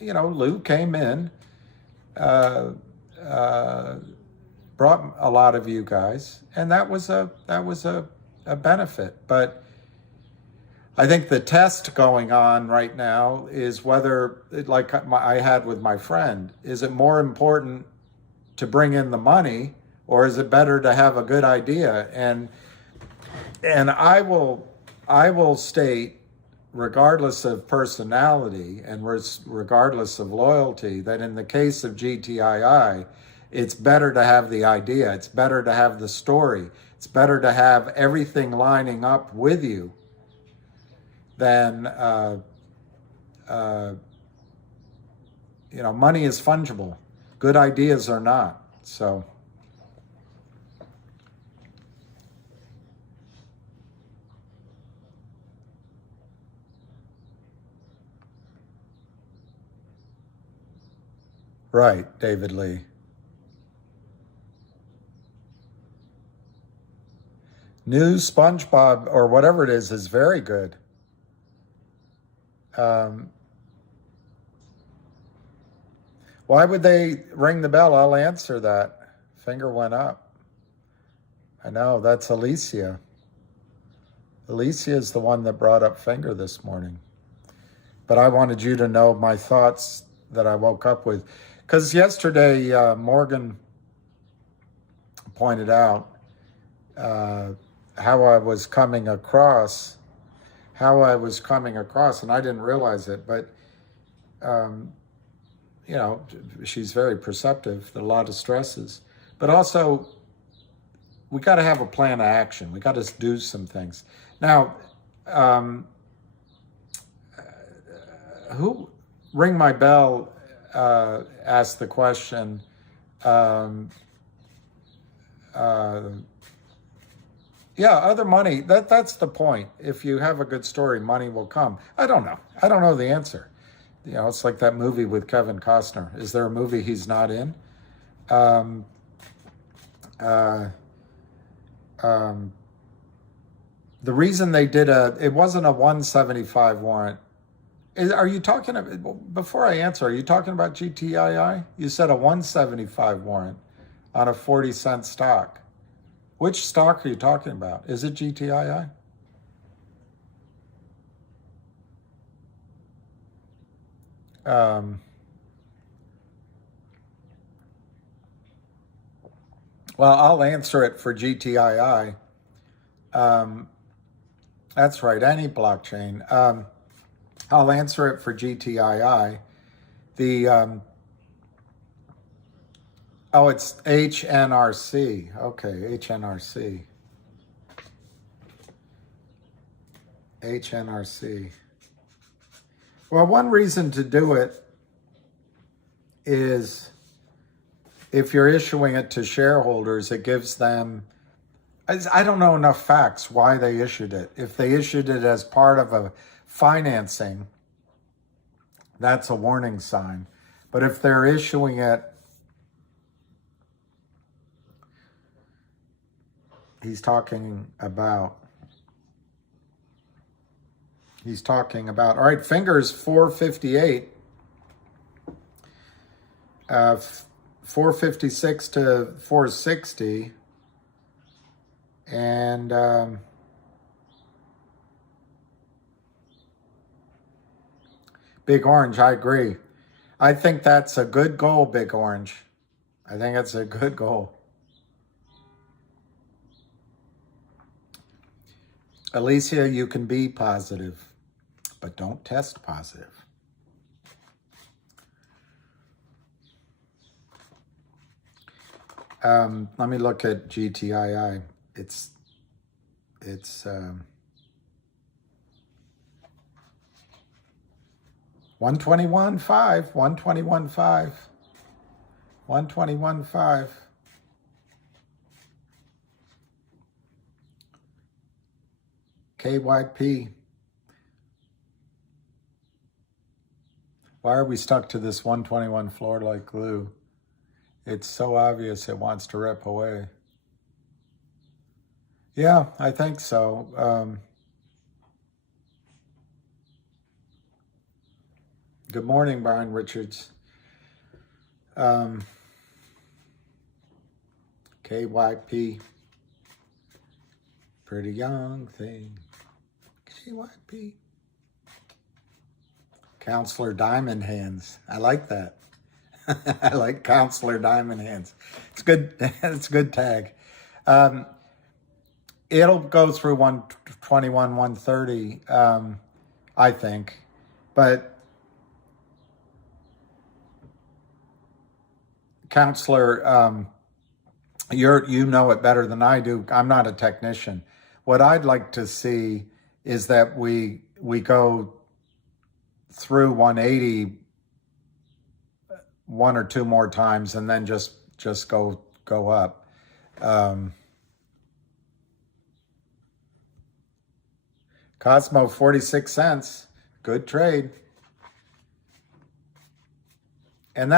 Lou came in, brought a lot of you guys, and that was a benefit. But I think the test going on right now is whether, like I had with my friend, is it more important to bring in the money, or is it better to have a good idea? And I will state, regardless of personality and regardless of loyalty, that in the case of GTII, it's better to have the idea. It's better to have the story. It's better to have everything lining up with you than, money is fungible. Good ideas are not. So. Right, David Lee. New SpongeBob or whatever it is very good. Why would they ring the bell? I'll answer that. Finger went up. I know, that's Alicia. Alicia is the one that brought up finger this morning. But I wanted you to know my thoughts that I woke up with. Because yesterday, Morgan pointed out how I was coming across, and I didn't realize it, but you know, she's very perceptive, a lot of stresses, but also we got to have a plan of action. We got to do some things. Now, who ring my bell asked the question, yeah, other money, that's the point. If you have a good story, money will come. I don't know. I don't know the answer. You know, it's like that movie with Kevin Costner. Is there a movie he's not in? The reason they did it wasn't a 175 warrant. Are you talking about, before I answer, are you talking about GTII? You said a 175 warrant on a 40-cent stock. Which stock are you talking about? Is it GTII? Well, I'll answer it for GTII. That's right, any blockchain. I'll answer it for GTII. Oh, it's HNRC. Okay, HNRC. HNRC. Well, one reason to do it is if you're issuing it to shareholders, it gives them, I don't know enough facts why they issued it. If they issued it as part of a financing, that's a warning sign. But if they're issuing it, he's talking about, all right, fingers 458, 456 to 460, and Big Orange, I agree. I think that's a good goal, Big Orange. I think it's a good goal. Alicia, you can be positive, but don't test positive. Let me look at GTII. It's 121.5, 121.5, 121.5. KYP. Why are we stuck to this 121 floor like glue? It's so obvious it wants to rip away. Yeah, I think so. Good morning, Brian Richards. KYP. Pretty young thing. KYP. Counselor Diamond Hands. I like that. I like Counselor Diamond Hands. It's good. It's a good tag. It'll go through 121, 130, I think. But Counselor, you know it better than I do. I'm not a technician. What I'd like to see is that we go through 180 one or two more times and then just go up. Cosmo, 46 cents. Good trade. And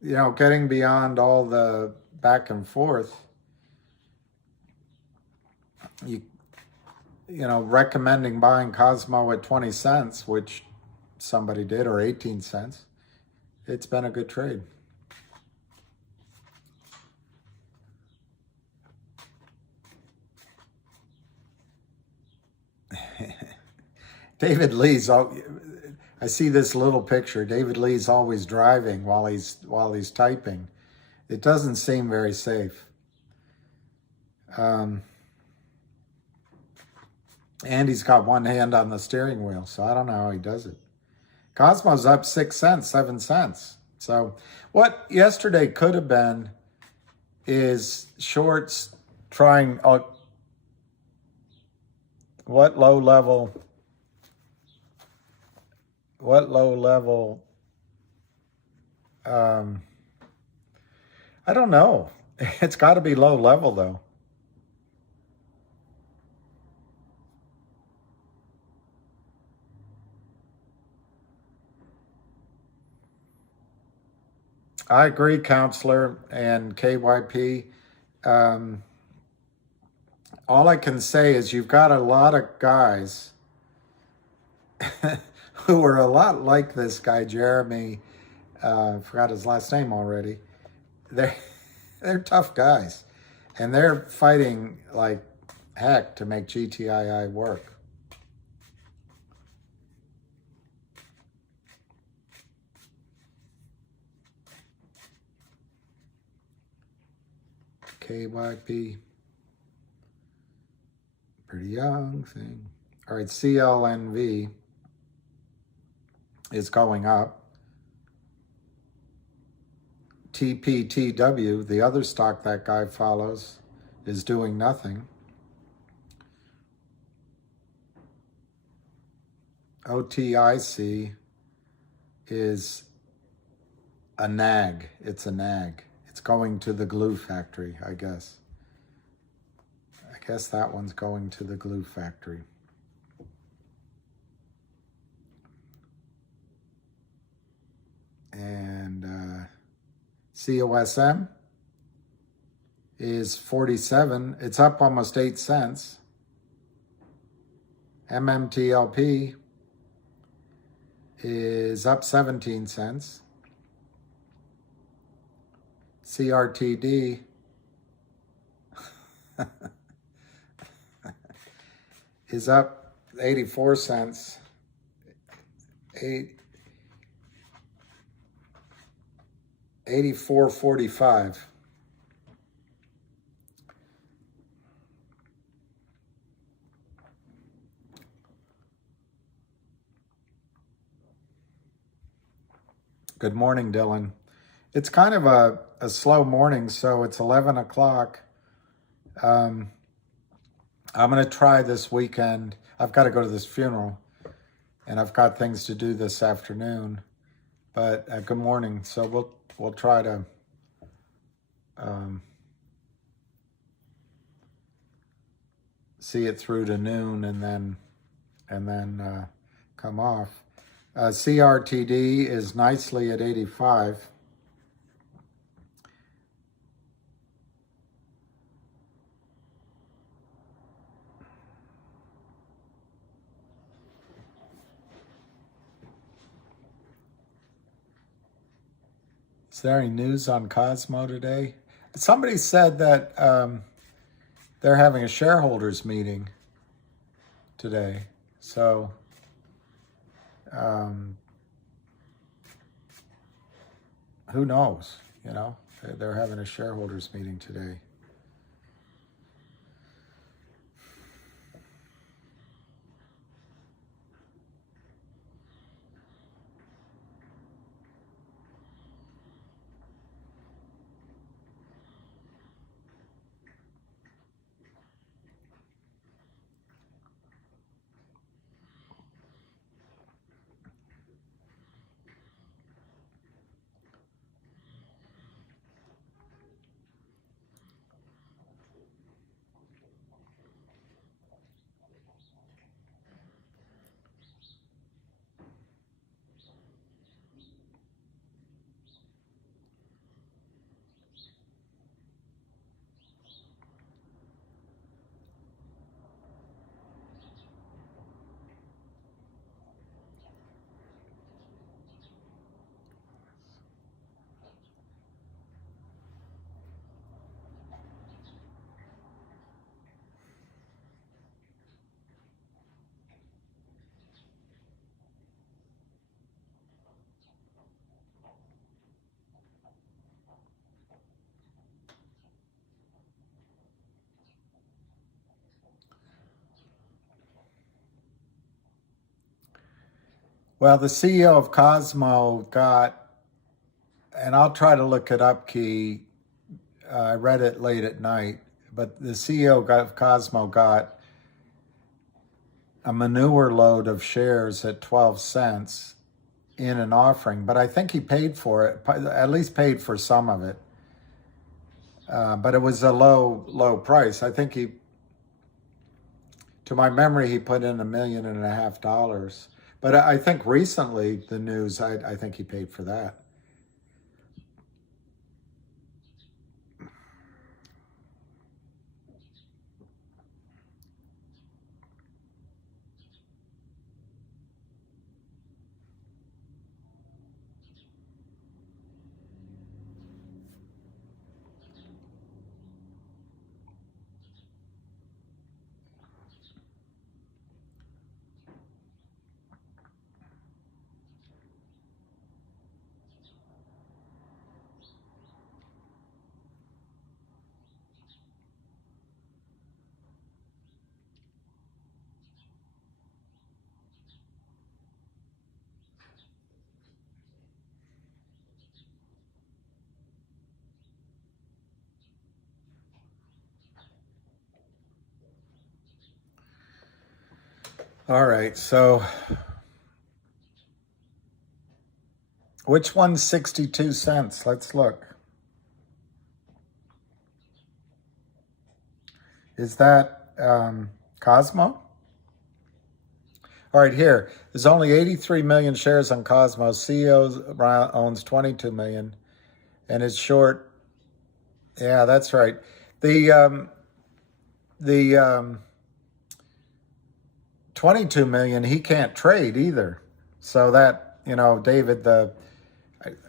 you know, getting beyond all the back and forth, you know, recommending buying Cosmo at 20 cents, which somebody did, or 18 cents, it's been a good trade. David Lee's, I see this little picture. David Lee's always driving while he's typing. It doesn't seem very safe. And he's got one hand on the steering wheel, so I don't know how he does it. Cosmo's up 6 cents, 7 cents. So what yesterday could have been is shorts trying, what low level, I don't know. It's got to be low level though. I agree, Counselor and KYP. All I can say is you've got a lot of guys who are a lot like this guy, Jeremy. I forgot his last name already. They're tough guys, and they're fighting like heck to make GTII work. KYP. Pretty young thing. All right, CLNV is going up. TPTW, the other stock that guy follows, is doing nothing. OTIC is a nag. It's a nag. It's going to the glue factory, I guess. I guess that one's going to the glue factory. And COSM is 47. It's up almost 8 cents. MMTLP is up 17 cents. CRTD is up 84 cents. 84.45. Good morning, Dylan. It's kind of a slow morning, so it's 11 o'clock. I'm going to try this weekend. I've got to go to this funeral, and I've got things to do this afternoon. But good morning. So we'll try to see it through to noon, and then come off. CRTD is nicely at 85. Is there any news on Cosmo today? Somebody said that they're having a shareholders meeting today. So who knows? You know, they're having a shareholders meeting today. Well, the CEO of Cosmo got, and I'll try to look it up, Key. I read it late at night, but the CEO of Cosmo got a manure load of shares at 12 cents in an offering, but I think he paid for it, at least paid for some of it. But it was a low price. I think to my memory, he put in $1.5 million. But I think recently the news, I think he paid for that. All right, so which one's 62 cents? Let's look. Is that Cosmo? All right, here. There's only 83 million shares on Cosmo. CEO owns 22 million and is short. Yeah, that's right. The 22 million, he can't trade either. So that, David, I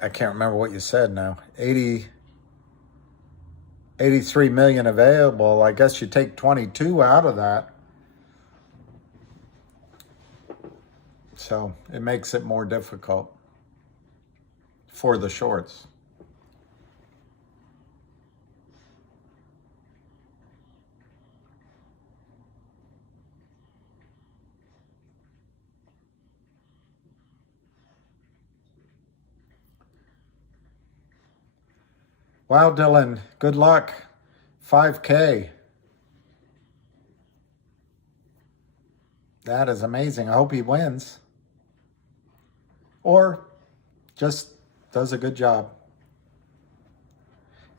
can't remember what you said now. 83 million available. I guess you take 22 out of that. So it makes it more difficult for the shorts. Wow, Dylan, good luck. 5K. That is amazing. I hope he wins. Or just does a good job.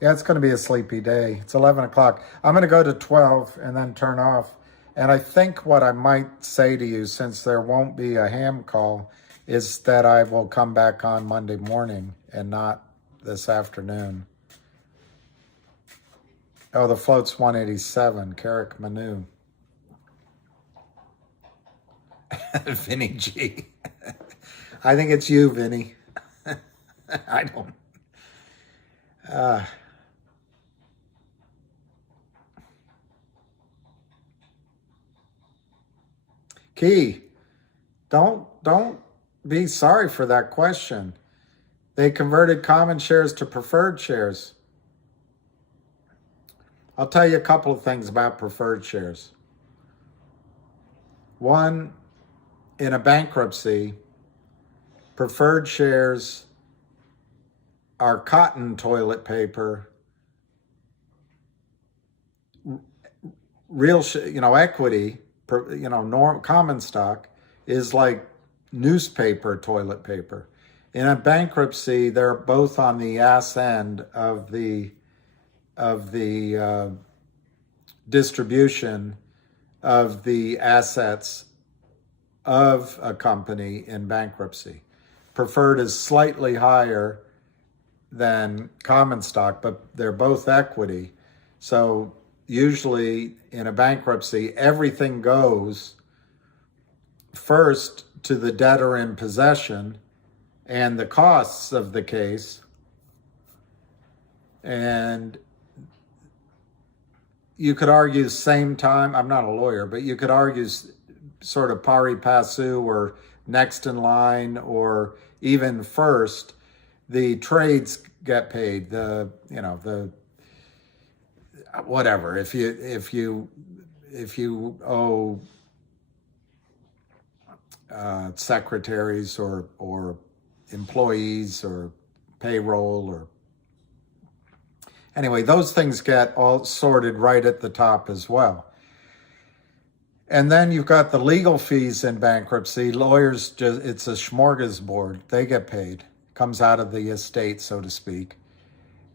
Yeah, it's going to be a sleepy day. It's 11 o'clock. I'm going to go to 12 and then turn off. And I think what I might say to you, since there won't be a ham call, is that I will come back on Monday morning and not this afternoon. Oh, the float's 187. Carrick Manu. Vinny G. I think it's you, Vinny. I don't. Key, don't be sorry for that question. They converted common shares to preferred shares. I'll tell you a couple of things about preferred shares. One, in a bankruptcy, preferred shares are cotton toilet paper. Real, equity, common stock is like newspaper toilet paper. In a bankruptcy, they're both on the ass end of the distribution of the assets of a company in bankruptcy. Preferred is slightly higher than common stock, but they're both equity. So usually in a bankruptcy, everything goes first to the debtor in possession and the costs of the case. And you could argue same time, I'm not a lawyer, but you could argue sort of pari passu or next in line or even first, the trades get paid, the whatever. If you owe secretaries or employees or payroll or anyway, those things get all sorted right at the top as well. And then you've got the legal fees in bankruptcy. Lawyers, just it's a smorgasbord. They get paid. Comes out of the estate, so to speak.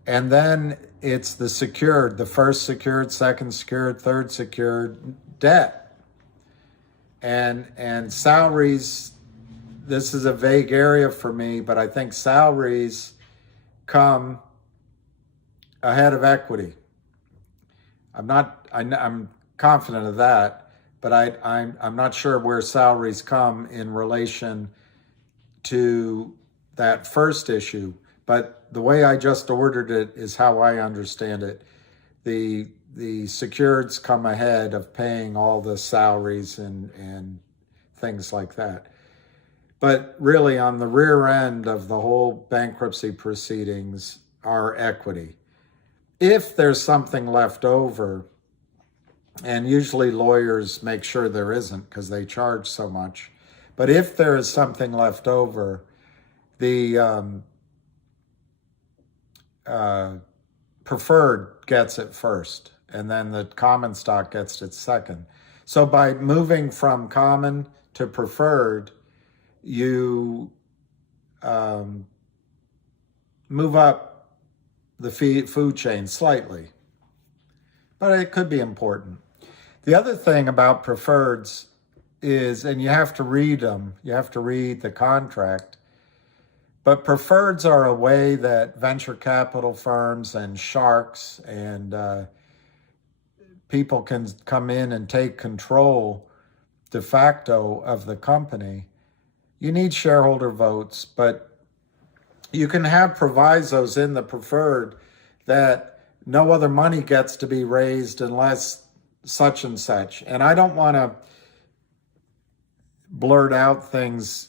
And then it's the secured, the first secured, second secured, third secured debt. And salaries, this is a vague area for me, but I think salaries come ahead of equity. I'm confident of that. But I'm not sure where salaries come in relation to that first issue. But the way I just ordered it is how I understand it. The secureds come ahead of paying all the salaries and things like that. But really on the rear end of the whole bankruptcy proceedings are equity. If there's something left over, and usually lawyers make sure there isn't because they charge so much. But if there is something left over, the preferred gets it first, and then the common stock gets it second. So by moving from common to preferred, you move up the food chain slightly. But it could be important. The other thing about preferreds is, and you have to read them, you have to read the contract, but preferreds are a way that venture capital firms and sharks and people can come in and take control de facto of the company. You need shareholder votes, but you can have provisos in the preferred that no other money gets to be raised unless such and such. And I don't want to blurt out things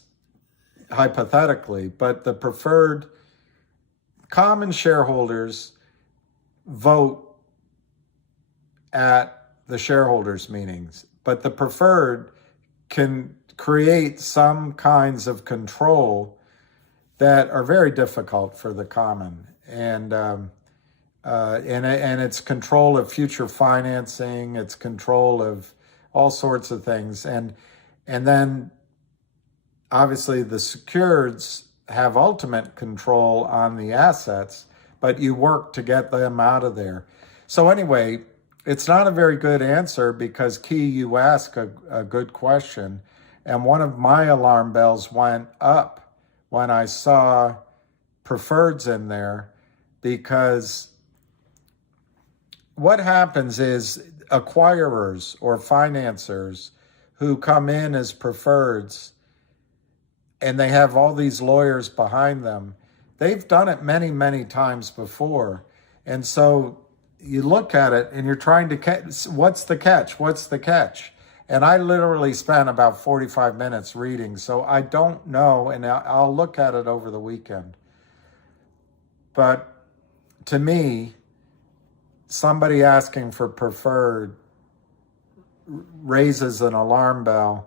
hypothetically, but the preferred common shareholders vote at the shareholders' meetings, but the preferred can create some kinds of control that are very difficult for the common. And it's control of future financing, it's control of all sorts of things. And then obviously the secureds have ultimate control on the assets, but you work to get them out of there. So anyway, it's not a very good answer because, Key, you ask a good question. And one of my alarm bells went up when I saw preferreds in there, because what happens is acquirers or financiers who come in as preferreds and they have all these lawyers behind them, they've done it many, many times before. And so you look at it and you're trying to catch, what's the catch? What's the catch? And I literally spent about 45 minutes reading, so I don't know, and I'll look at it over the weekend. But to me, somebody asking for preferred raises an alarm bell,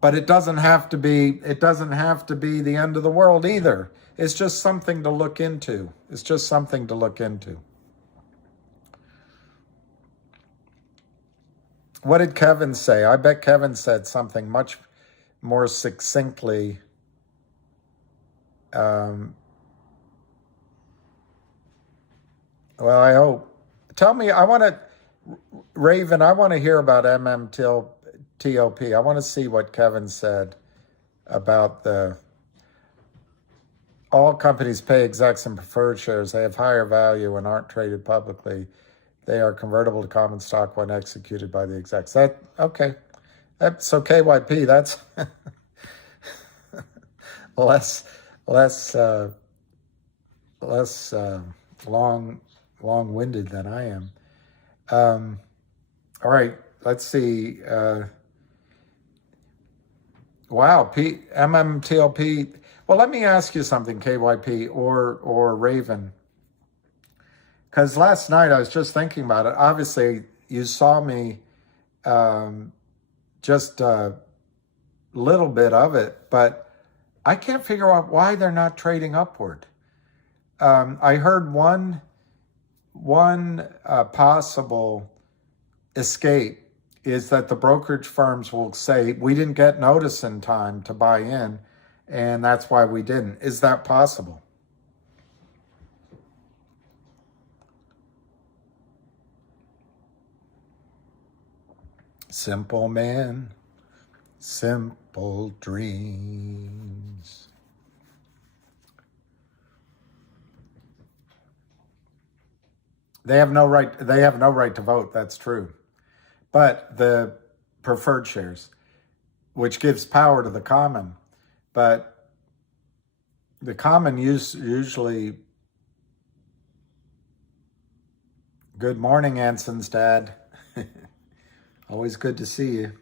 but it doesn't have to be the end of the world either. It's just something to look into. It's just something to look into. What did Kevin say? I bet Kevin said something much more succinctly. Well, I hope. Tell me, Raven, I want to hear about MMTOP. I want to see what Kevin said about all companies pay execs and preferred shares. They have higher value and aren't traded publicly. They are convertible to common stock when executed by the execs. Okay. So KYP, that's less long-winded than I am. All right, let's see. Wow, MMTLP. Well, let me ask you something, KYP or Raven. Because last night I was just thinking about it. Obviously, you saw me just little bit of it, but I can't figure out why they're not trading upward. I heard one possible escape is that the brokerage firms will say, we didn't get notice in time to buy in, and that's why we didn't. Is that possible? Simple man, simple dreams. They have no right to vote, that's true. But the preferred shares, which gives power to the common, but the common usually. Good morning, Anson's dad. Always good to see you.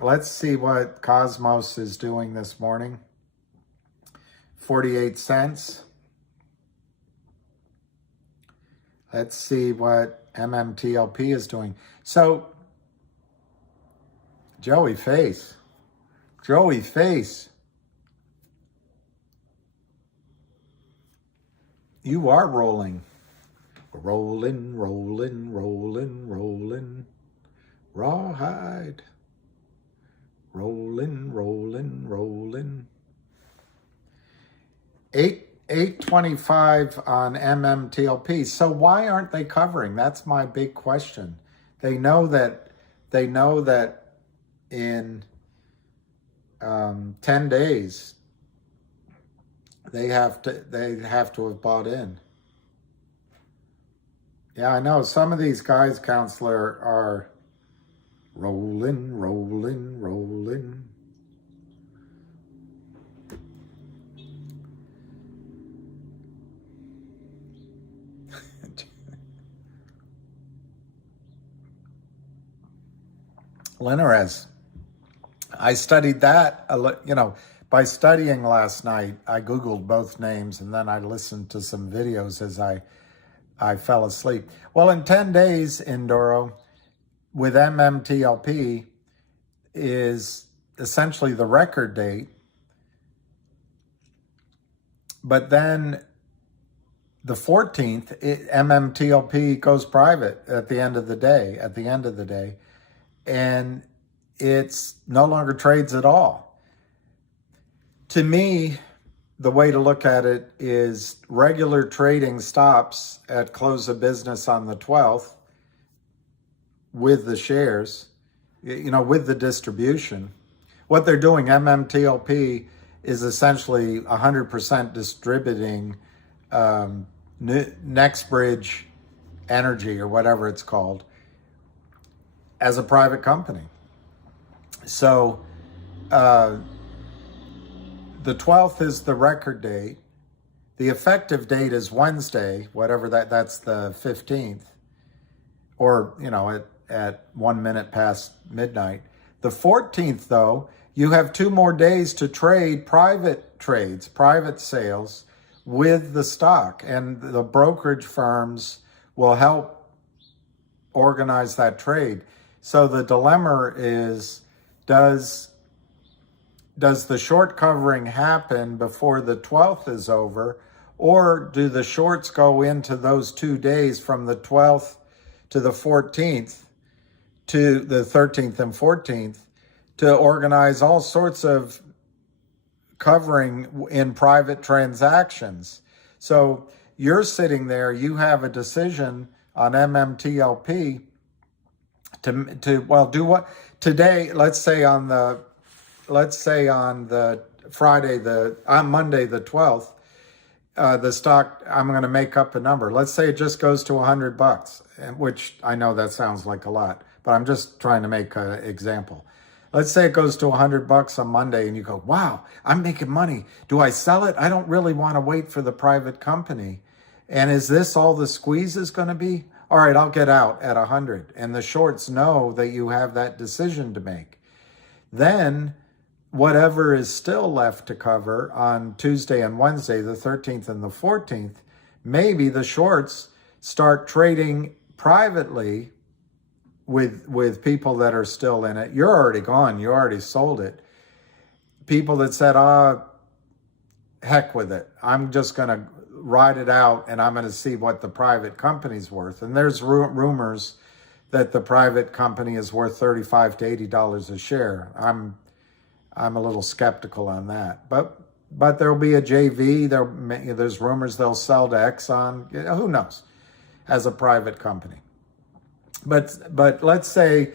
Let's see what Cosmos is doing this morning. 48 cents. Let's see what MMTLP is doing. So, Joey Face. You are rolling. Rolling. Rawhide. Rolling. 825 on MMTLP. So why aren't they covering? That's my big question. They know that in 10 days they have to have bought in. Yeah, I know some of these guys, counselor, are rolling. Linares. I studied that, by studying last night. I Googled both names and then I listened to some videos as I fell asleep. Well, in 10 days, Indoro, with MMTLP, is essentially the record date. But then the 14th, MMTLP goes private at the end of the day. And it's no longer trades at all. To me, the way to look at it is regular trading stops at close of business on the 12th with the shares, with the distribution. What they're doing, MMTLP, is essentially 100% distributing NextBridge Energy, or whatever it's called, as a private company. So the 12th is the record date. The effective date is Wednesday, whatever that's the 15th, or, at 1 minute past midnight. The 14th, though, you have 2 more days to trade private trades, private sales with the stock, and the brokerage firms will help organize that trade. So the dilemma is, does the short covering happen before the 12th is over, or do the shorts go into those 2 days from the 12th to the 14th, to the 13th and 14th, to organize all sorts of covering in private transactions? So you're sitting there, you have a decision on MMTLP to do what today. Let's say on the Monday the 12th, the stock, I'm going to make up a number. Let's say it just goes to $100, which I know that sounds like a lot, but I'm just trying to make an example. Let's say it goes to $100 on Monday and you go, wow, I'm making money. Do I sell it? I don't really want to wait for the private company. And is this all the squeeze is going to be? All right, I'll get out at 100. And the shorts know that you have that decision to make. Then whatever is still left to cover on Tuesday and Wednesday, the 13th and the 14th, maybe the shorts start trading privately with people that are still in it. You're already gone. You already sold it. People that said, heck with it. I'm just going to ride it out and I'm going to see what the private company's worth. And there's rumors that the private company is worth $35 to $80 a share. I'm a little skeptical on that. But there'll be a JV. There's rumors they'll sell to Exxon. Who knows? As a private company. But let's say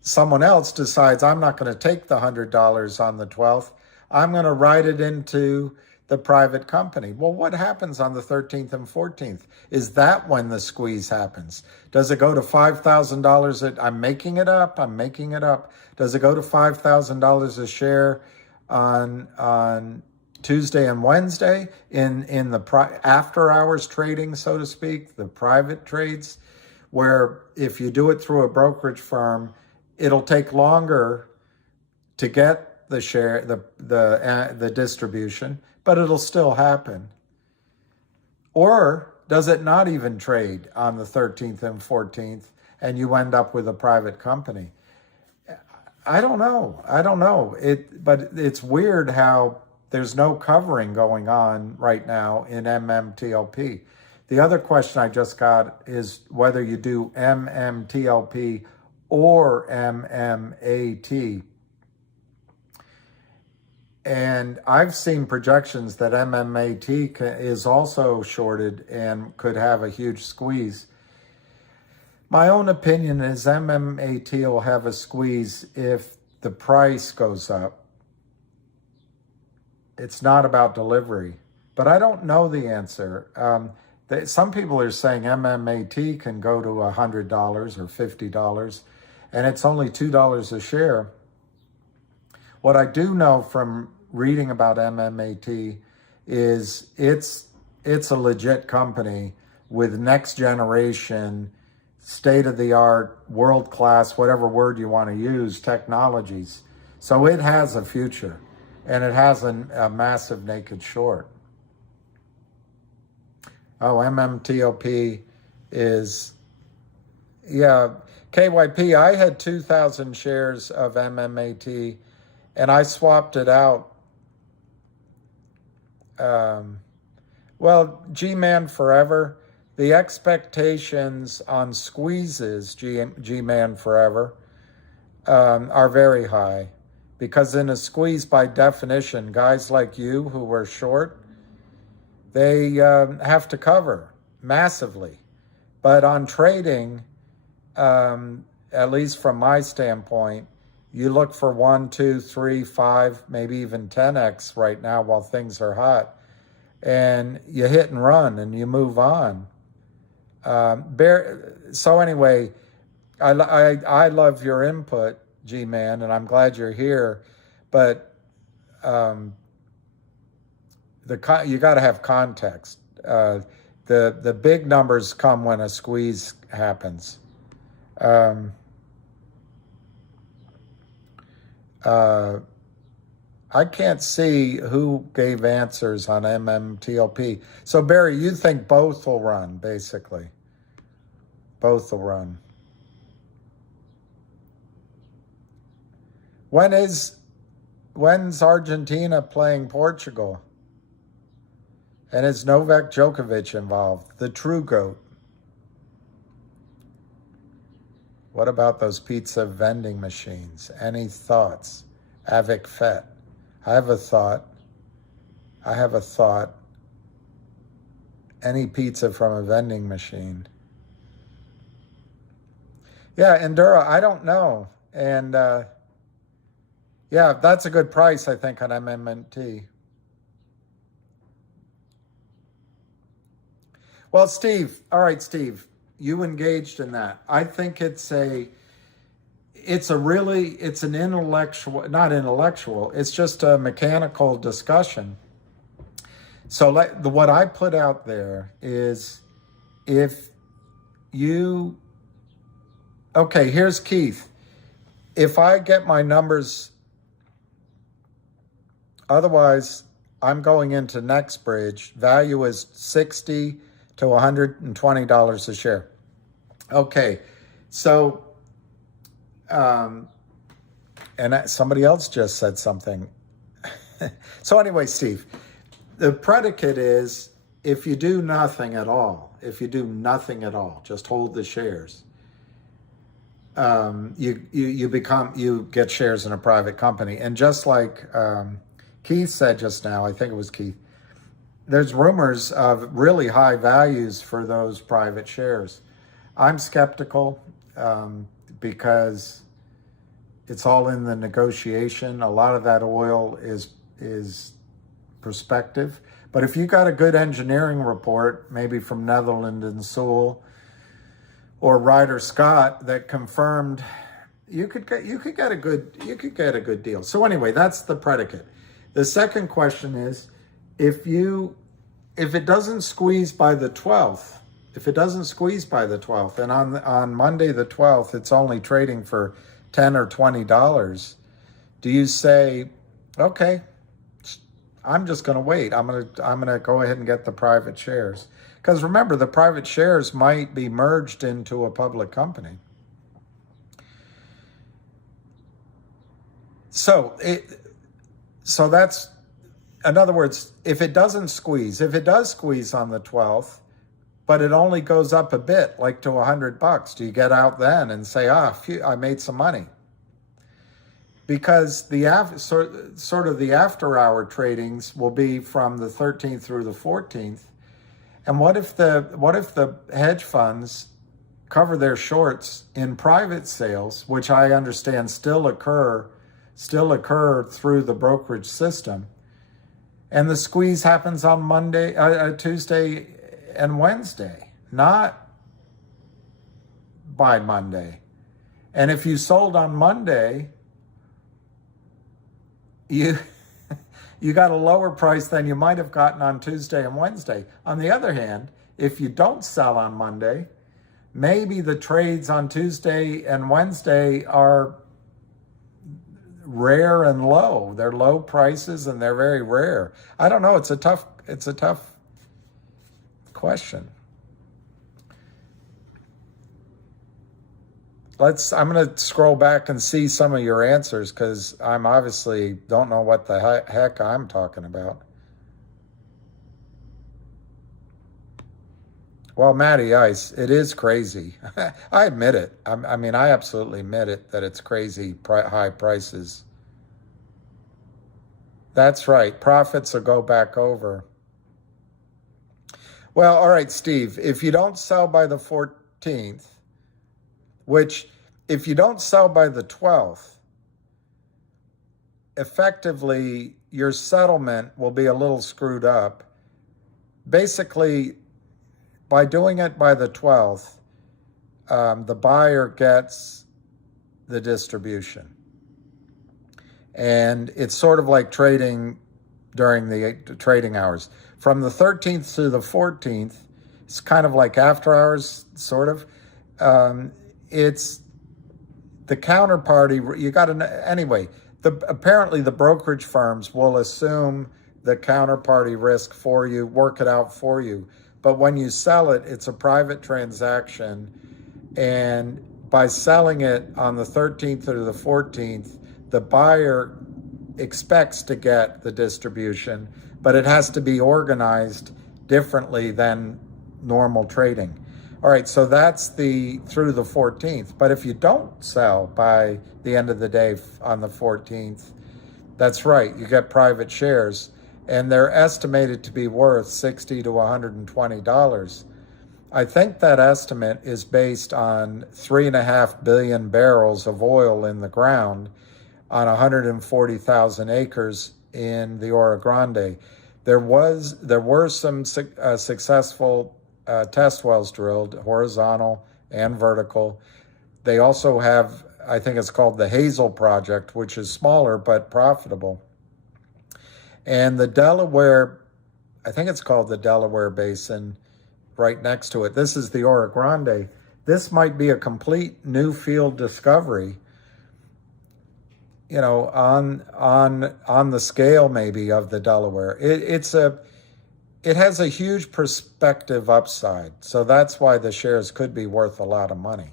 someone else decides I'm not going to take the $100 on the 12th. I'm going to write it into the private company. Well, what happens on the 13th and 14th? Is that when the squeeze happens? Does it go to $5,000? I'm making it up. Does it go to $5,000 a share on Tuesday and Wednesday in the after hours trading, so to speak, the private trades, where if you do it through a brokerage firm, it'll take longer to get the share, the distribution, but it'll still happen. Or does it not even trade on the 13th and 14th and you end up with a private company? I don't know. But it's weird how there's no covering going on right now in MMTLP. The other question I just got is whether you do MMTLP or MMAT. And I've seen projections that MMAT is also shorted and could have a huge squeeze. My own opinion is MMAT will have a squeeze if the price goes up. It's not about delivery, but I don't know the answer. Some people are saying MMAT can go to $100 or $50, and it's only $2 a share. What I do know from reading about MMAT is it's a legit company with next generation, state-of-the-art, world-class, whatever word you want to use, technologies. So it has a future, and it has a massive naked short. Oh, MMTOP is, yeah, KYP, I had 2,000 shares of MMAT, and I swapped it out. Well, G-Man Forever, the expectations on squeezes, G-Man Forever, are very high. Because in a squeeze, by definition, guys like you who were short, they have to cover massively. But on trading, at least from my standpoint, you look for 1, 2, 3, 5, maybe even 10x right now while things are hot. And you hit and run and you move on. So anyway, I love your input, G-Man, and I'm glad you're here. But you got to have context. The big numbers come when a squeeze happens. I can't see who gave answers on MMTLP. So Barry, you think both will run, basically. Both will run. When's Argentina playing Portugal? And is Novak Djokovic involved? The true GOAT. What about those pizza vending machines? Any thoughts? Avec Fet. I have a thought. Any pizza from a vending machine. Yeah, Endura, I don't know. And yeah, that's a good price, I think, on MMT. Well, Steve, all right, Steve, you engaged in that. I think it's an intellectual, not intellectual, it's just a mechanical discussion. So what I put out there is if you, okay, here's Keith. If I get my numbers, otherwise I'm going into NextBridge, value is $60 to $120 a share. Okay, so And somebody else just said something. So anyway, Steve, the predicate is if you do nothing at all, just hold the shares, you get shares in a private company. And just like Keith said just now, I think it was Keith, there's rumors of really high values for those private shares. I'm skeptical because it's all in the negotiation. A lot of that oil is prospective. But if you got a good engineering report, maybe from Netherland and Sewell or Ryder Scott, that confirmed you could get a good deal. So anyway, that's the predicate. The second question is, if it doesn't squeeze by the 12th, and on Monday the 12th it's only trading for $10 or $20, do you say, okay, I'm just going to wait. I'm going to go ahead and get the private shares? Because remember, the private shares might be merged into a public company. So that's, in other words, if it does squeeze on the 12th, but it only goes up a bit, like to $100, do you get out then and say, phew, I made some money? Because the sort of the after-hour tradings will be from the 13th through the 14th. And what if the hedge funds cover their shorts in private sales, which I understand still occur through the brokerage system, and the squeeze happens on Tuesday and Wednesday, not by Monday? And if you sold on Monday, you got a lower price than you might have gotten on Tuesday and Wednesday. On the other hand, if you don't sell on Monday, maybe the trades on Tuesday and Wednesday are rare and low. They're low prices and they're very rare. I don't know. It's a tough question. I'm going to scroll back and see some of your answers, because I'm obviously don't know what the heck I'm talking about. Well, Matty Ice, it is crazy. I admit it. I mean, I absolutely admit it, that it's crazy high prices. That's right. Profits will go back over. Well, all right, Steve, if you don't sell by the 14th, which if you don't sell by the 12th, effectively your settlement will be a little screwed up. Basically, by doing it by the 12th, the buyer gets the distribution. And it's sort of like trading during the trading hours. From the 13th to the 14th, it's kind of like after hours, sort of. It's the counterparty. You got to, anyway, apparently the brokerage firms will assume the counterparty risk for you, work it out for you. But when you sell it, it's a private transaction. And by selling it on the 13th or the 14th, the buyer expects to get the distribution, but it has to be organized differently than normal trading. All right, so that's through the 14th. But if you don't sell by the end of the day on the 14th, that's right, you get private shares, and they're estimated to be worth $60 to $120. I think that estimate is based on 3.5 billion barrels of oil in the ground on 140,000 acres in the Oro Grande. There were some successful test wells drilled, horizontal and vertical. They also have, I think it's called the Hazel Project, which is smaller but profitable. And the Delaware, I think it's called the Delaware Basin, right next to it. This is the Oro Grande. This might be a complete new field discovery, you know, on the scale maybe of the Delaware. It has a huge prospective upside, so that's why the shares could be worth a lot of money.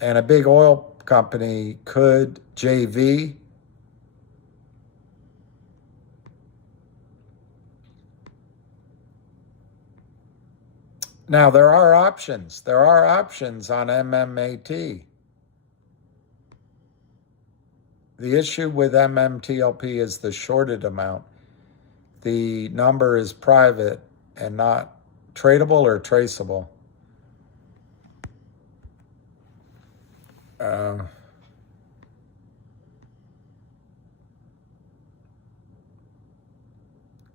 And a big oil company could JV. Now, there are options. There are options on MMAT. The issue with MMTLP is the shorted amount. The number is private and not tradable or traceable.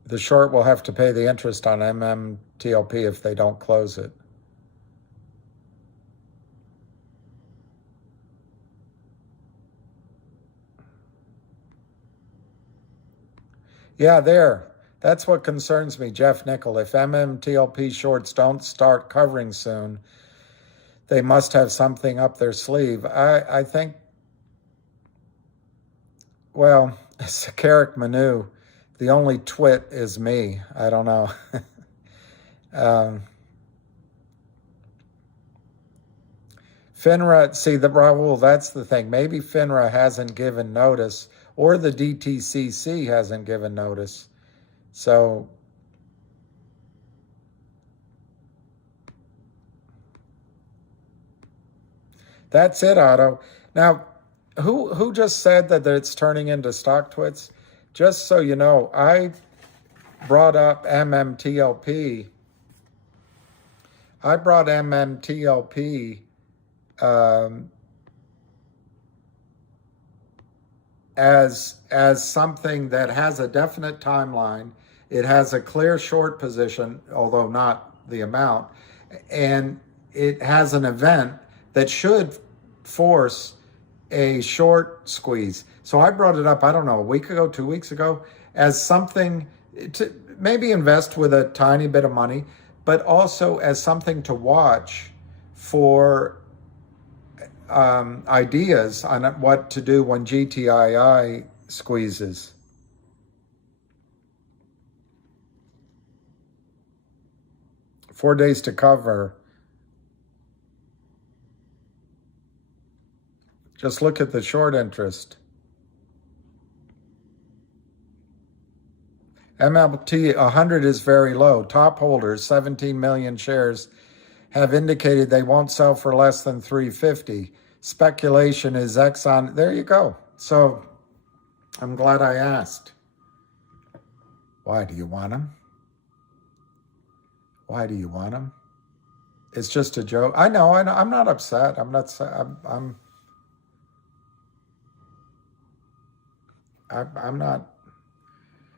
The short will have to pay the interest on MMTLP if they don't close it. Yeah, there. That's what concerns me, Jeff Nickel. If MMTLP shorts don't start covering soon, they must have something up their sleeve. I think, well, Sakaric Manu, the only twit is me. I don't know. FINRA, see, Raul, that's the thing. Maybe FINRA hasn't given notice, or the DTCC hasn't given notice. So that's it, Otto. Now, who just said that it's turning into stock twits? Just so you know, I brought up MMTLP. I brought MMTLP as something that has a definite timeline. It has a clear short position, although not the amount, and it has an event that should force a short squeeze. So I brought it up, I don't know, a week ago, 2 weeks ago, as something to maybe invest with a tiny bit of money, but also as something to watch for ideas on what to do when GTII squeezes. Four days to cover. Just look at the short interest. MLT 100 is very low. Top holders, 17 million shares, have indicated they won't sell for less than 350. Speculation is Exxon. There you go. So I'm glad I asked. Why do you want them? Why do you want them? It's just a joke. I know. I'm not upset. I'm not.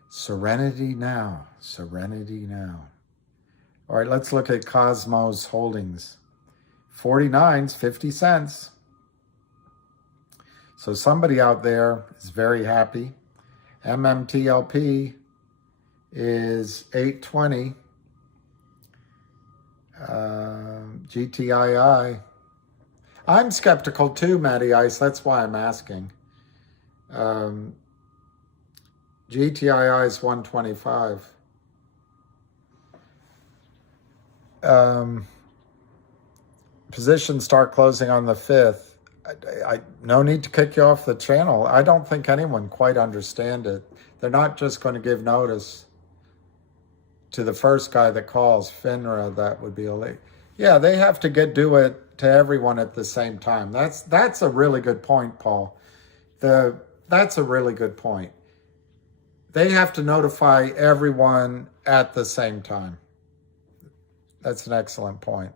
Serenity now. Serenity now. All right, let's look at Cosmos Holdings. 49's 50 cents. So somebody out there is very happy. MMTLP is 820. GTII. I'm skeptical too, Matty Ice. That's why I'm asking. GTII is 125. Positions start closing on the 5th. No need to kick you off the channel. I don't think anyone quite understand it. They're not just going to give notice to the first guy that calls FINRA. That would be illegal. Yeah, they have to do it to everyone at the same time. That's a really good point, Paul. That's a really good point. They have to notify everyone at the same time. That's an excellent point.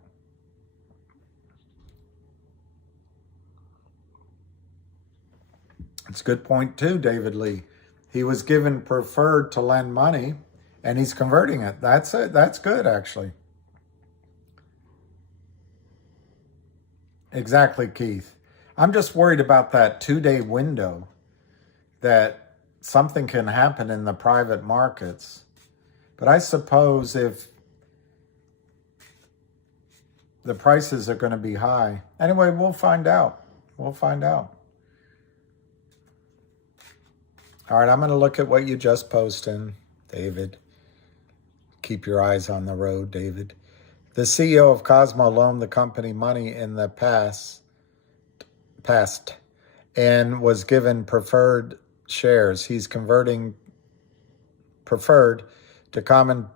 It's a good point too, David Lee. He was given preferred to lend money, and he's converting it. That's it. That's good, actually. Exactly, Keith. I'm just worried about that 2-day window that something can happen in the private markets. But I suppose if the prices are going to be high. Anyway, we'll find out. We'll find out. All right, I'm going to look at what you just posted, David. Keep your eyes on the road, David. The CEO of Cosmo loaned the company money in the past passed and was given preferred shares. He's converting preferred to common.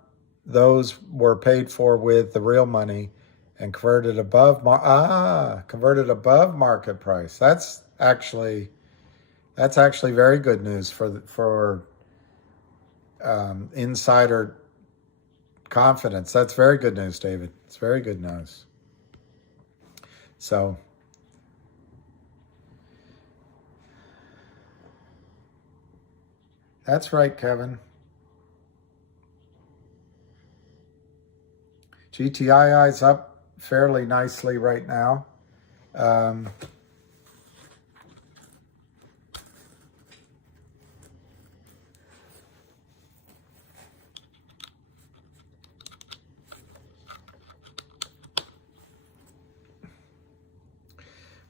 Those were paid for with the real money and converted above market price. That's actually very good news for insider confidence. That's very good news, David. It's very good news. So that's right, Kevin. GTII's up fairly nicely right now.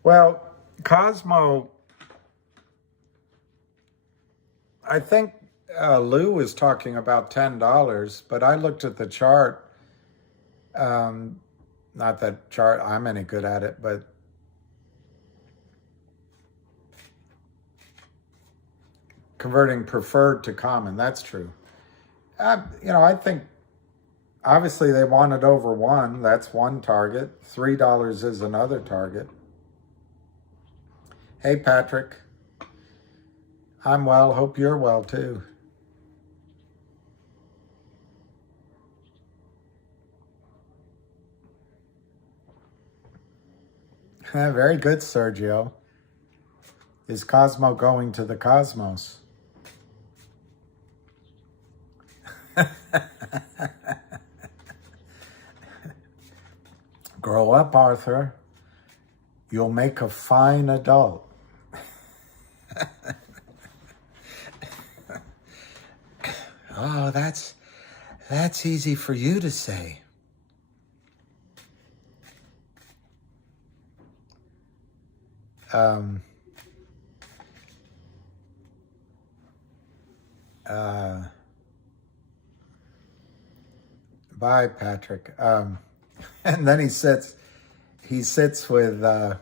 Well, Cosmo, I think Lou was talking about $10, but I looked at the chart. Not that chart I'm any good at it, but converting preferred to common, that's true. I think obviously they want it over 1. That's one target. $3 is another target. Hey, Patrick. I'm well. Hope you're well, too. Very good, Sergio. Is Cosmo going to the cosmos? Grow up, Arthur. You'll make a fine adult. Oh, that's easy for you to say. Bye, Patrick. And then he sits with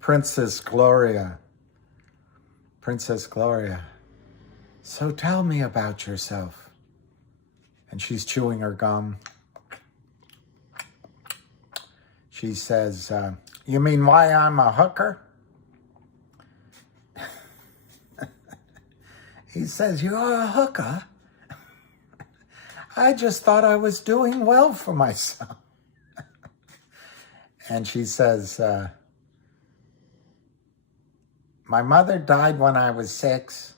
Princess Gloria. Princess Gloria. So tell me about yourself. And she's chewing her gum. She says, you mean why I'm a hooker? He says, you're a hooker? I just thought I was doing well for myself. And she says, my mother died when I was 6.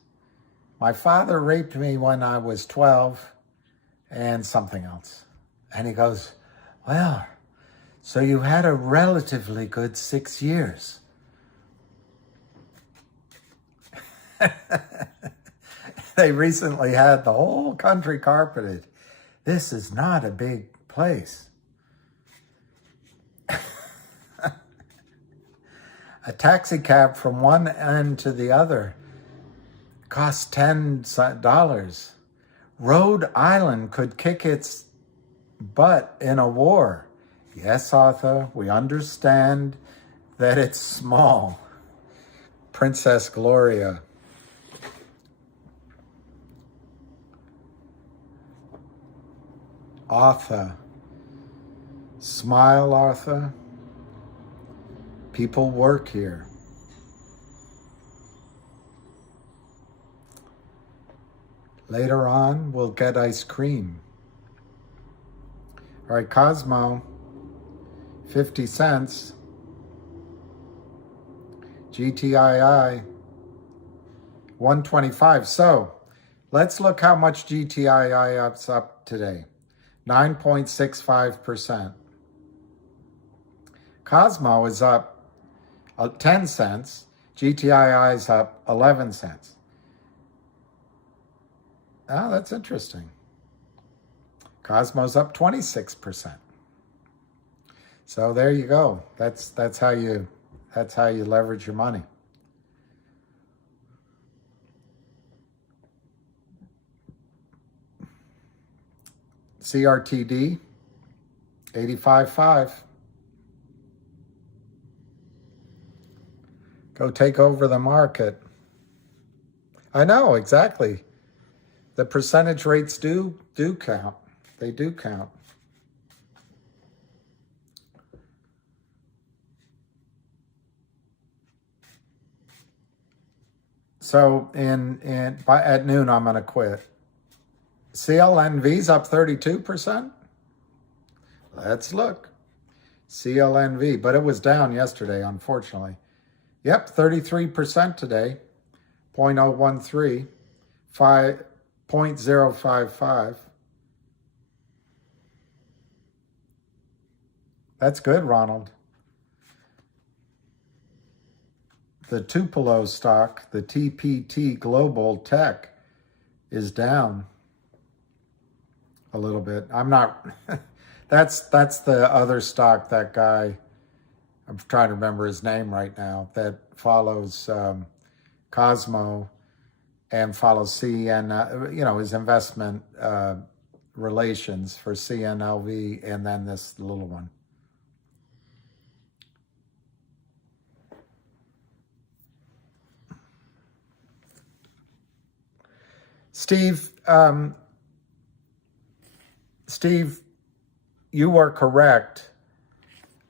My father raped me when I was 12, and something else. And he goes, well, so you had a relatively good 6 years. They recently had the whole country carpeted. This is not a big place. A taxi cab from one end to the other costs $10. Rhode Island could kick its butt in a war. Yes, Arthur, we understand that it's small. Princess Gloria. Arthur. Smile, Arthur. People work here. Later on, we'll get ice cream. All right, Cosmo, 50 cents. GTII, 125. So let's look how much GTII is up today. 9.65%. Cosmo is up 10 cents. GTII is up 11 cents. Oh, that's interesting. Cosmo's up 26%. So there you go. That's how you leverage your money. CRTD 85.5. Go take over the market. I know, exactly. The percentage rates do count. They do count. So at noon, I'm going to quit. CLNV's up 32%. Let's look. CLNV, but it was down yesterday, unfortunately. Yep, 33% today. 0.013, 0.055. That's good, Ronald. The Tupelo stock, the TPT Global Tech, is down a little bit. I'm not, that's the other stock, that guy, I'm trying to remember his name right now, that follows Cosmo and follows CN, his investment relations for CNLV, and then this little one. Steve, you are correct.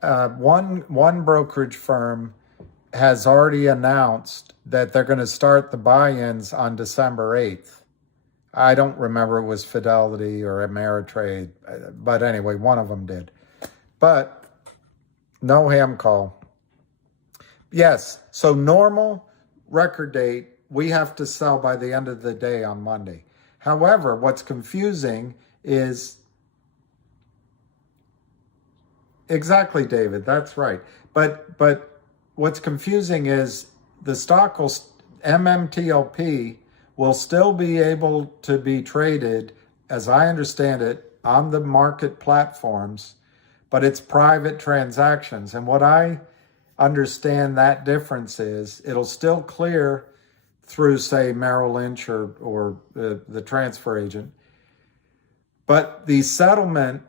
One brokerage firm has already announced that they're going to start the buy-ins on December 8th. I don't remember it was Fidelity or Ameritrade, but anyway, one of them did. But no ham call. Yes, so normal record date, we have to sell by the end of the day on Monday. However, what's confusing is, exactly, David, that's right. But what's confusing is the stock will, MMTLP will still be able to be traded, as I understand it, on the market platforms, but it's private transactions. And what I understand that difference is, it'll still clear through, say, Merrill Lynch or the transfer agent, but the settlement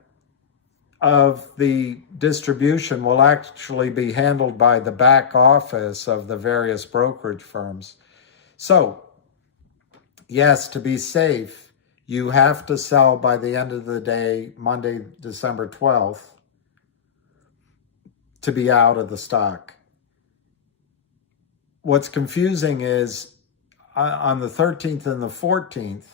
of the distribution will actually be handled by the back office of the various brokerage firms. So, yes, to be safe, you have to sell by the end of the day, Monday, December 12th, to be out of the stock. What's confusing is on the 13th and the 14th,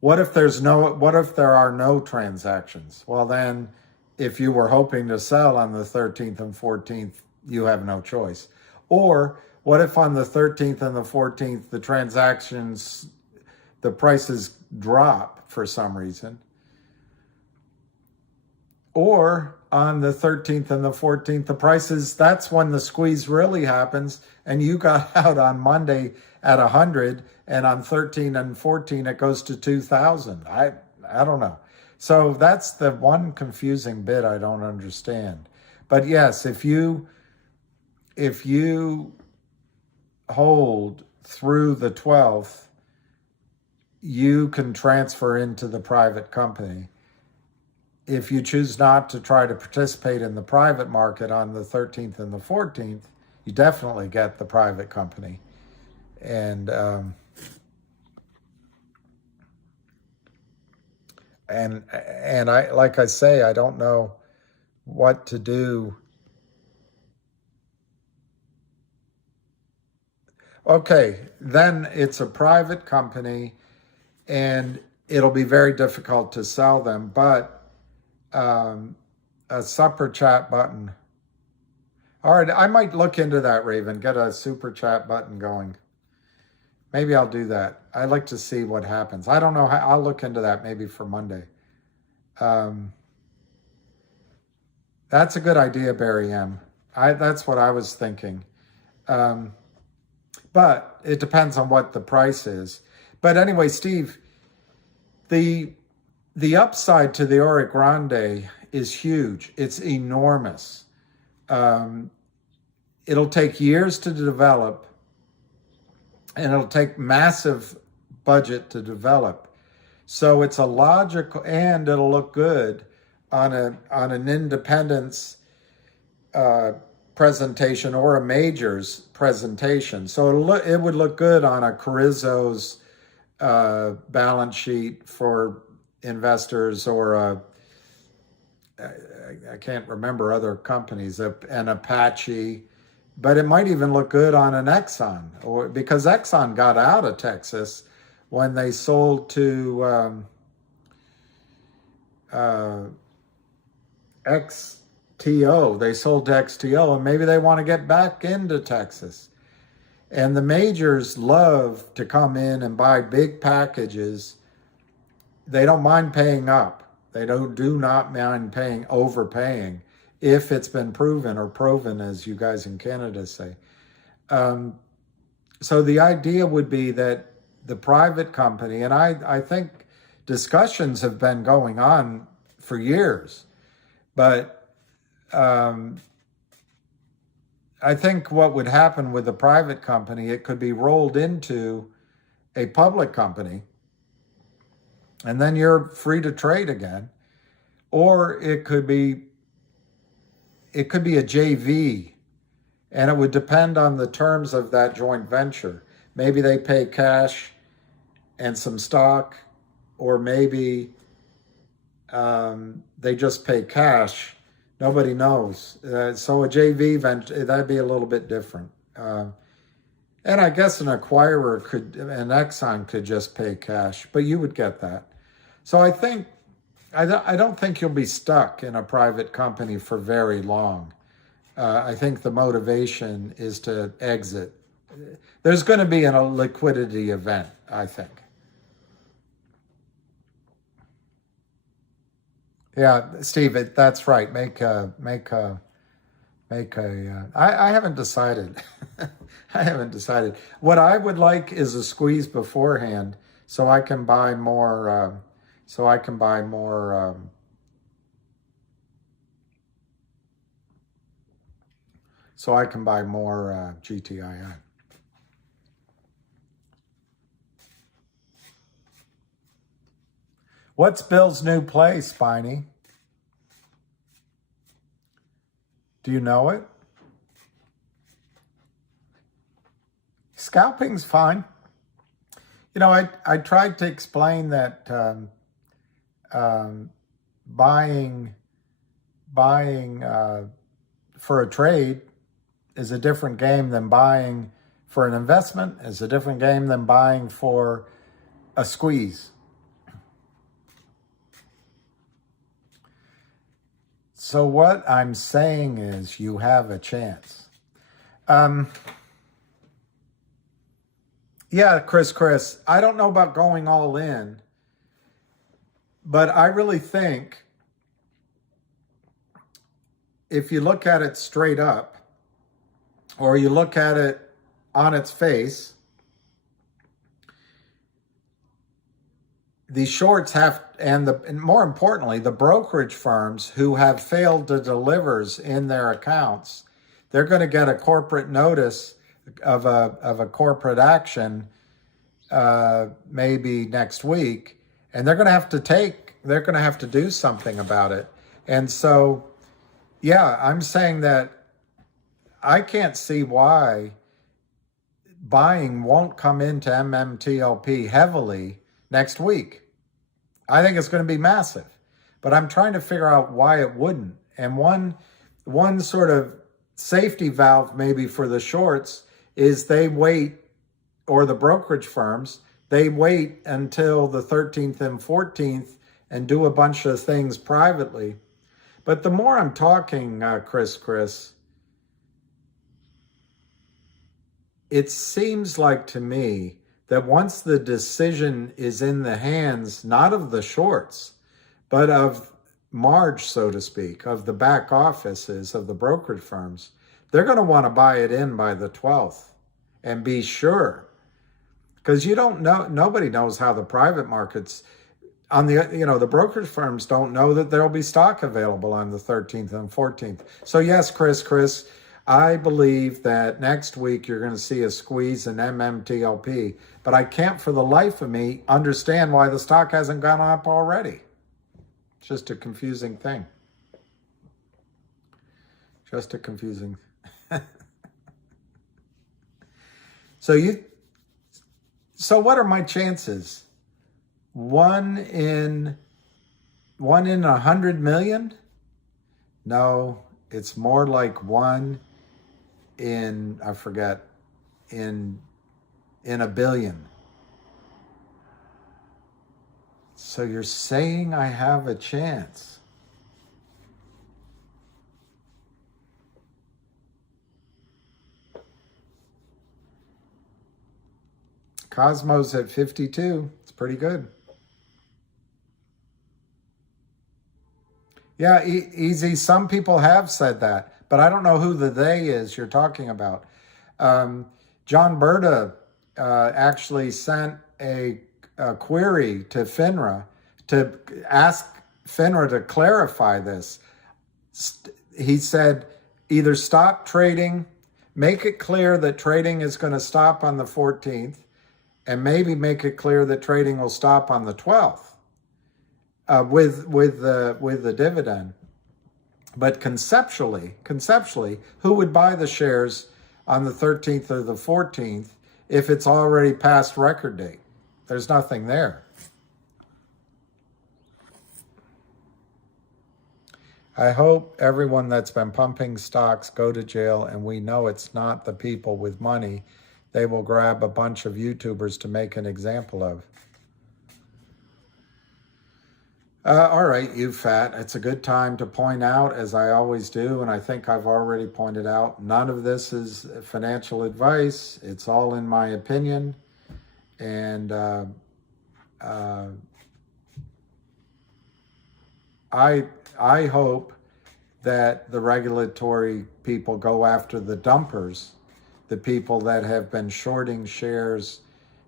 what if there are no transactions? Well, then, if you were hoping to sell on the 13th and 14th, you have no choice. Or what if on the 13th and the 14th, the transactions, the prices drop for some reason? Or on the 13th and the 14th, the prices, that's when the squeeze really happens, and you got out on Monday at 100, and on 13 and 14, it goes to 2,000. I don't know. So that's the one confusing bit I don't understand. But yes, if you hold through the 12th, you can transfer into the private company. If you choose not to try to participate in the private market on the 13th and the 14th, you definitely get the private company. And I, like I say, I don't know what to do. Okay, then it's a private company, and it'll be very difficult to sell them, but a super chat button. All right, I might look into that, Raven, get a super chat button going. Maybe I'll do that. I'd like to see what happens. I don't know how, I'll look into that maybe for Monday. That's a good idea, Barry M. That's what I was thinking. But it depends on what the price is. But anyway, Steve, the upside to the Oro Grande is huge. It's enormous. It'll take years to develop, and it'll take massive budget to develop. So it's a logical, and it'll look good on an independence presentation or a major's presentation. So it would look good on a Carrizo's balance sheet for investors, or I can't remember other companies, an Apache, but it might even look good on an Exxon, or because Exxon got out of Texas when they sold to XTO. They sold to XTO, and maybe they want to get back into Texas. And the majors love to come in and buy big packages. They don't mind paying up. They do not mind overpaying if it's been proven, or proven, as you guys in Canada say. So the idea would be that the private company, and I think discussions have been going on for years, but I think what would happen with the private company, it could be rolled into a public company, and then you're free to trade again. Or it could be a JV, and it would depend on the terms of that joint venture. Maybe they pay cash and some stock, or maybe they just pay cash. Nobody knows. So a JV venture, that'd be a little bit different. And I guess an acquirer an Exxon could just pay cash, but you would get that. So I don't think you'll be stuck in a private company for very long. I think the motivation is to exit. There's going to be a liquidity event, I think. Yeah, Steve, that's right. I haven't decided. I haven't decided. What I would like is a squeeze beforehand, so I can buy more. GTII. What's Bill's new play, Spiny? Do you know it? Scalping's fine. You know, I tried to explain that buying for a trade is a different game than buying for an investment, is a different game than buying for a squeeze. So what I'm saying is you have a chance. Yeah, Chris, I don't know about going all in, but I really think if you look at it straight up, or you look at it on its face, the shorts have, and more importantly, the brokerage firms who have failed to deliver in their accounts, they're going to get a corporate notice of a corporate action maybe next week, and they're going to have to do something about it. And so, yeah, I'm saying that I can't see why buying won't come into MMTLP heavily next week. I think it's going to be massive, but I'm trying to figure out why it wouldn't. And one sort of safety valve maybe for the shorts is they wait, or the brokerage firms, they wait until the 13th and 14th and do a bunch of things privately. But the more I'm talking, Chris, it seems like to me that once the decision is in the hands, not of the shorts, but of Marge, so to speak, of the back offices of the brokerage firms, they're going to want to buy it in by the 12th and be sure. Because you don't know, nobody knows how the private markets, the brokerage firms don't know that there'll be stock available on the 13th and 14th. So yes, Chris, I believe that next week you're going to see a squeeze in MMTLP, but I can't for the life of me understand why the stock hasn't gone up already. It's just a confusing thing. Just a confusing So what are my chances? One in 100 million? No, it's more like one in, I forget, in a billion. So you're saying I have a chance? Cosmos at 52. It's pretty good. Yeah, easy. Some people have said that, but I don't know who the they is you're talking about. John Berta actually sent a query to FINRA to ask FINRA to clarify this. He said, either stop trading, make it clear that trading is going to stop on the 14th, and maybe make it clear that trading will stop on the 12th. With the dividend, but conceptually, who would buy the shares on the 13th or the 14th if it's already past record date? There's nothing there. I hope everyone that's been pumping stocks go to jail, and we know it's not the people with money they will grab a bunch of YouTubers to make an example of. All right, you fat. It's a good time to point out, as I always do, and I think I've already pointed out, none of this is financial advice. It's all in my opinion. And I hope that the regulatory people go after the dumpers, the people that have been shorting shares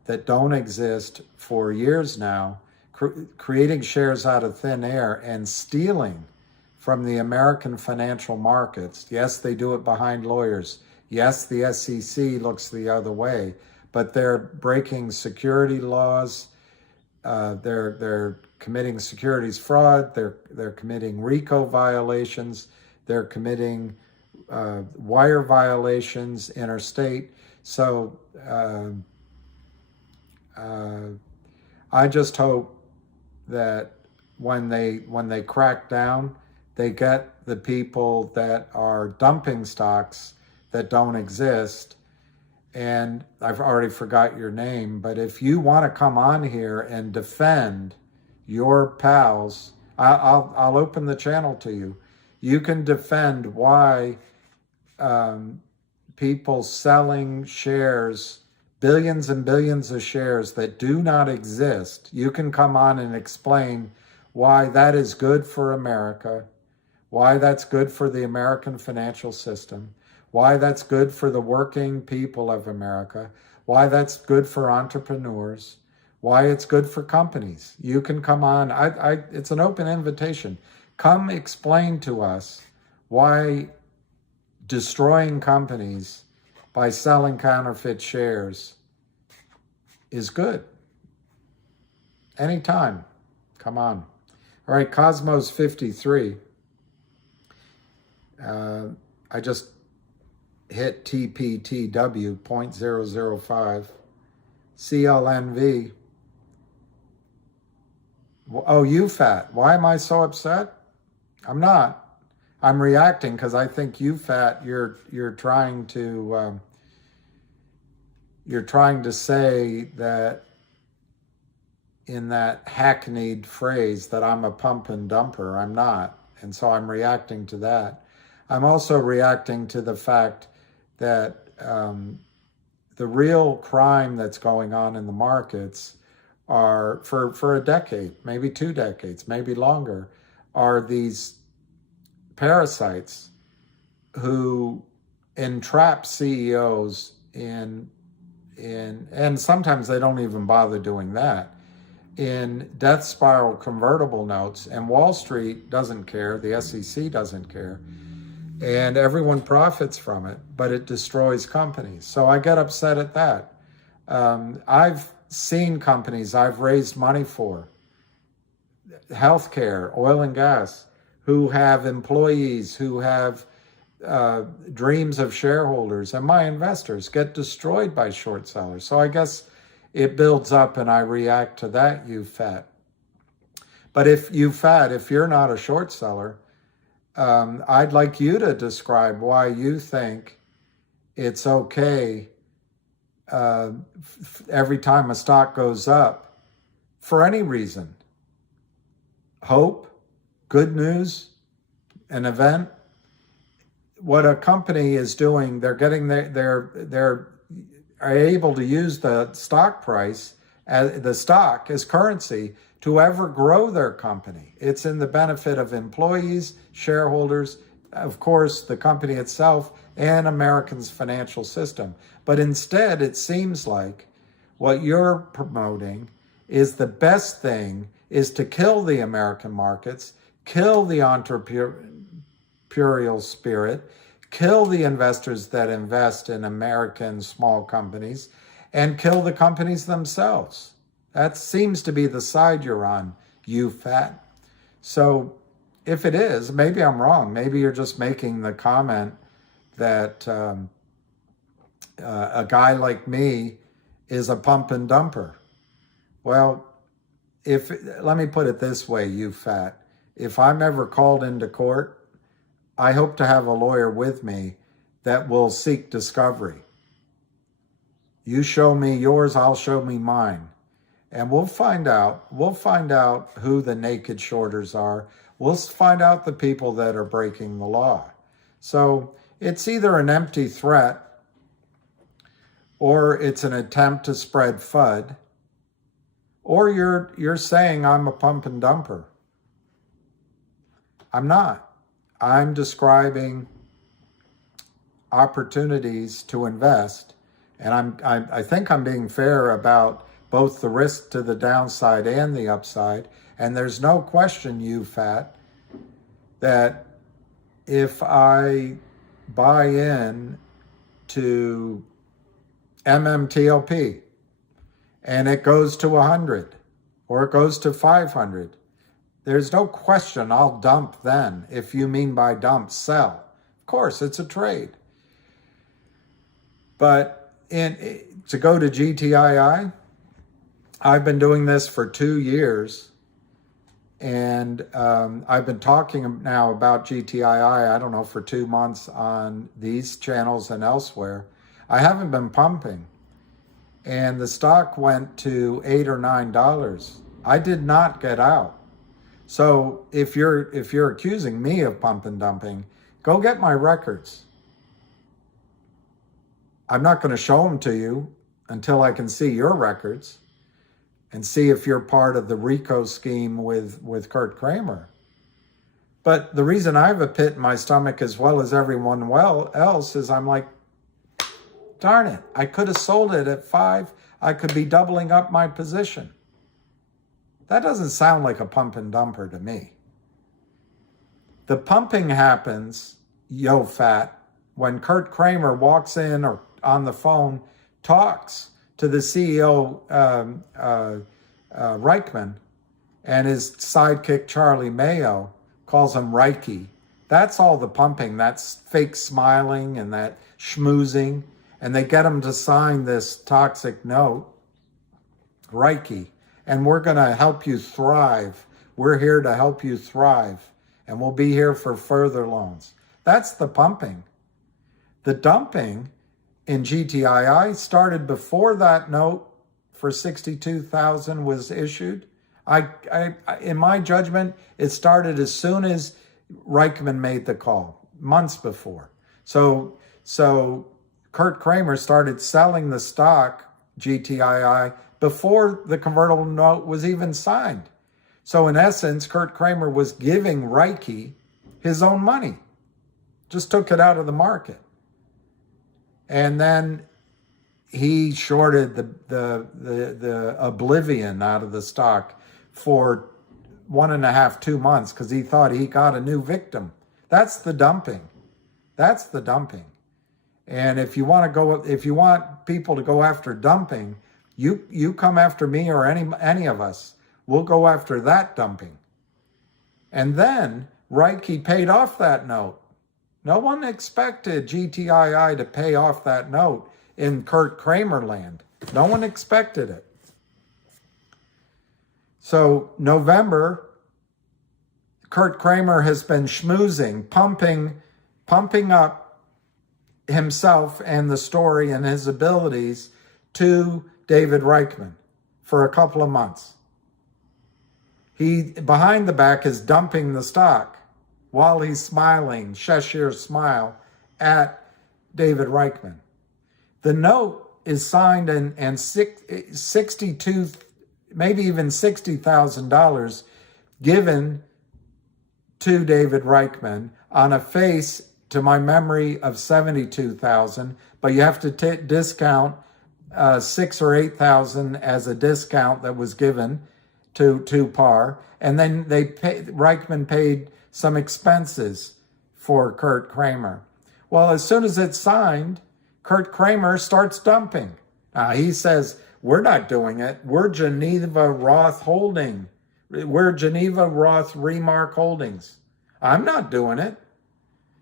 that don't exist for years now, creating shares out of thin air and stealing from the American financial markets. Yes, they do it behind lawyers. Yes, the SEC looks the other way, but they're breaking security laws. They're committing securities fraud. They're committing RICO violations. They're committing wire violations interstate. So I just hope that when they crack down, they get the people that are dumping stocks that don't exist. And I've already forgot your name, but if you want to come on here and defend your pals, I'll open the channel to you. You can defend why people selling shares, billions and billions of shares that do not exist. You can come on and explain why that is good for America, why that's good for the American financial system, why that's good for the working people of America, why that's good for entrepreneurs, why it's good for companies. You can come on. It's an open invitation. Come explain to us why destroying companies by selling counterfeit shares is good. Anytime. Come on. All right, Cosmos 53. I just hit TPTW 0.005. CLNV. Oh, you fat. Why am I so upset? I'm not. I'm reacting because I think you fat, you're trying to say that in that hackneyed phrase that I'm a pump and dumper. I'm not. And so I'm reacting to that. I'm also reacting to the fact that the real crime that's going on in the markets are, for a decade, maybe 2 decades, maybe longer, are these parasites who entrap CEOs in and sometimes they don't even bother doing that, in death spiral convertible notes, and Wall Street doesn't care, the SEC doesn't care, and everyone profits from it, but it destroys companies. So I get upset at that. I've seen companies I've raised money for, healthcare, oil and gas, who have employees who have dreams of shareholders and my investors get destroyed by short sellers. So I guess it builds up and I react to that, you fat. But if you're not a short seller, I'd like you to describe why you think it's okay every time a stock goes up for any reason. Hope, good news, an event. What a company is doing, they're getting they're able to use the stock price as the stock as currency to ever grow their company. It's in the benefit of employees, shareholders, of course, the company itself, and Americans' financial system. But instead, it seems like what you're promoting is the best thing is to kill the American markets, kill the entrepreneurial spirit, kill the investors that invest in American small companies, and kill the companies themselves. That seems to be the side you're on, you fat. So if it is, maybe I'm wrong. Maybe you're just making the comment that a guy like me is a pump and dumper. Well, let me put it this way, you fat. If I'm ever called into court, I hope to have a lawyer with me that will seek discovery. You show me yours, I'll show me mine. And we'll find out who the naked shorters are. We'll find out the people that are breaking the law. So it's either an empty threat or it's an attempt to spread FUD, or you're saying I'm a pump and dumper. I'm not. I'm describing opportunities to invest, and I think I'm being fair about both the risk to the downside and the upside. And there's no question, you fat, that if I buy in to MMTLP and it goes to 100 or it goes to 500, there's no question I'll dump then. If you mean by dump, sell. Of course, it's a trade. But to go to GTII, I've been doing this for 2 years, and I've been talking now about GTII, I don't know, for 2 months on these channels and elsewhere. I haven't been pumping, and the stock went to $8 or $9. I did not get out. So if you're accusing me of pump and dumping, go get my records. I'm not going to show them to you until I can see your records and see if you're part of the RICO scheme with Kurt Kramer. But the reason I have a pit in my stomach as well as everyone else is I'm like, darn it, I could have sold it at 5. I could be doubling up my position. That doesn't sound like a pump and dumper to me. The pumping happens, yo fat, when Kurt Kramer walks in or on the phone, talks to the CEO, Reichman, and his sidekick, Charlie Mayo, calls him Reiki. That's all the pumping. That's fake smiling and that schmoozing. And they get him to sign this toxic note, Reiki. And we're going to help you thrive. We're here to help you thrive. And we'll be here for further loans. That's the pumping. The dumping in GTII started before that note for $62,000 was issued. In my judgment, it started as soon as Reichman made the call, months before. So Kurt Kramer started selling the stock, GTII, before the convertible note was even signed. So in essence, Kurt Kramer was giving Reiki his own money, just took it out of the market. And then he shorted the oblivion out of the stock for 1.5, 2 months because he thought he got a new victim. That's the dumping. That's the dumping. And if you want people to go after dumping, you come after me or any of us. We'll go after that dumping. And then Reiki paid off that note. No one expected GTII to pay off that note in Kurt Kramer land. No one expected it. So November, Kurt Kramer has been schmoozing, pumping up himself and the story and his abilities to David Reichman for a couple of months. He, behind the back, is dumping the stock while he's smiling, Cheshire smile, at David Reichman. The note is signed and 62, maybe even $60,000 given to David Reichman on a face, to my memory, of $72,000, but you have to discount $6,000 or $8,000 as a discount that was given to par, and then Reichman paid some expenses for Kurt Kramer. Well, as soon as it's signed, Kurt Kramer starts dumping. He says, we're not doing it. We're Geneva Roth Holding. We're Geneva Roth Remark Holdings. I'm not doing it.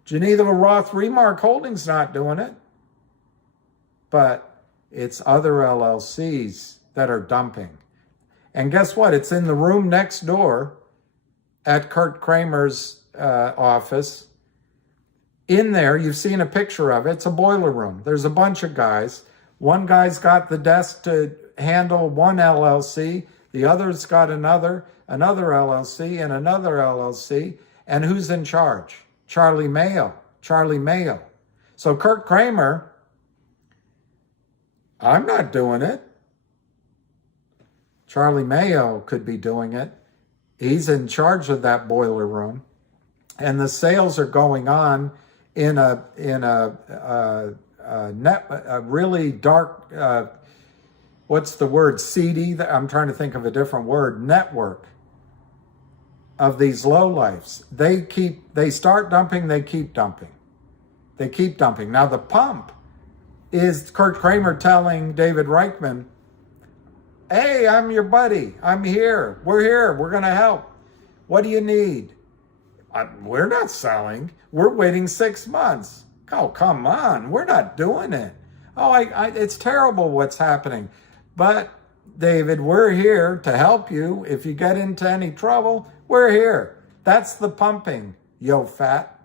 Geneva Roth Remark Holdings not doing it. But it's other LLCs that are dumping. And guess what? It's in the room next door at Kurt Kramer's office. In there, you've seen a picture of it. It's a boiler room. There's a bunch of guys. One guy's got the desk to handle one LLC. The other's got another LLC, and another LLC. And who's in charge? Charlie Mayo. So Kurt Kramer, I'm not doing it. Charlie Mayo could be doing it. He's in charge of that boiler room. And the sales are going on in a really dark, what's the word, seedy, I'm trying to think of a different word, network of these lowlifes. They start dumping, they keep dumping. Now the pump is Kurt Kramer telling David Reichman, hey, I'm your buddy. I'm here. We're here. We're going to help. What do you need? We're not selling. We're waiting 6 months. Oh, come on. We're not doing it. Oh, it's terrible what's happening. But, David, we're here to help you. If you get into any trouble, we're here. That's the pumping, yo fat.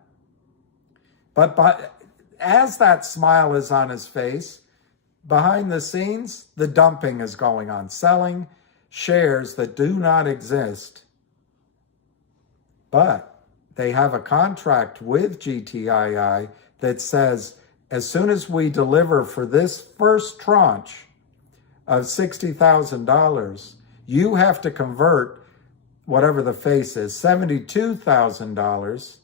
But as that smile is on his face, behind the scenes, the dumping is going on, selling shares that do not exist. But they have a contract with GTII that says, as soon as we deliver for this first tranche of $60,000, you have to convert whatever the face is, $72,000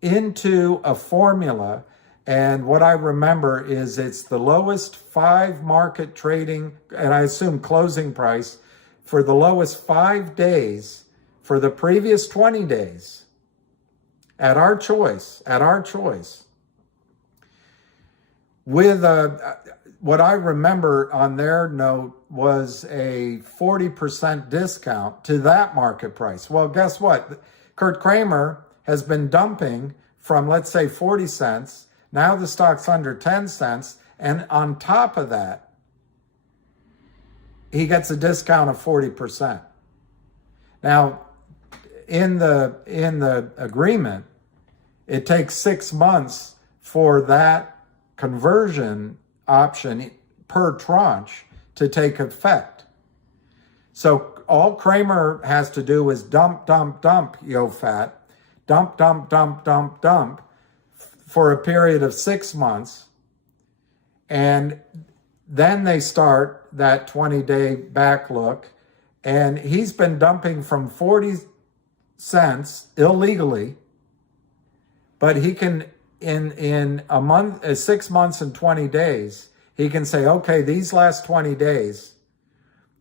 into a formula. And what I remember is it's the lowest 5 market trading, and I assume closing price, for the lowest 5 days for the previous 20 days at our choice. With what I remember on their note was a 40% discount to that market price. Well, guess what? Kurt Kramer has been dumping from, let's say, 40 cents. Now the stock's under 10 cents. And on top of that, he gets a discount of 40%. Now, in the agreement, it takes 6 months for that conversion option per tranche to take effect. So all Kramer has to do is dump, yo fat, dump, for a period of 6 months. And then they start that 20-day back look. And he's been dumping from 40 cents illegally, but he can, in a month, 6 months and 20 days, he can say, okay, these last 20 days,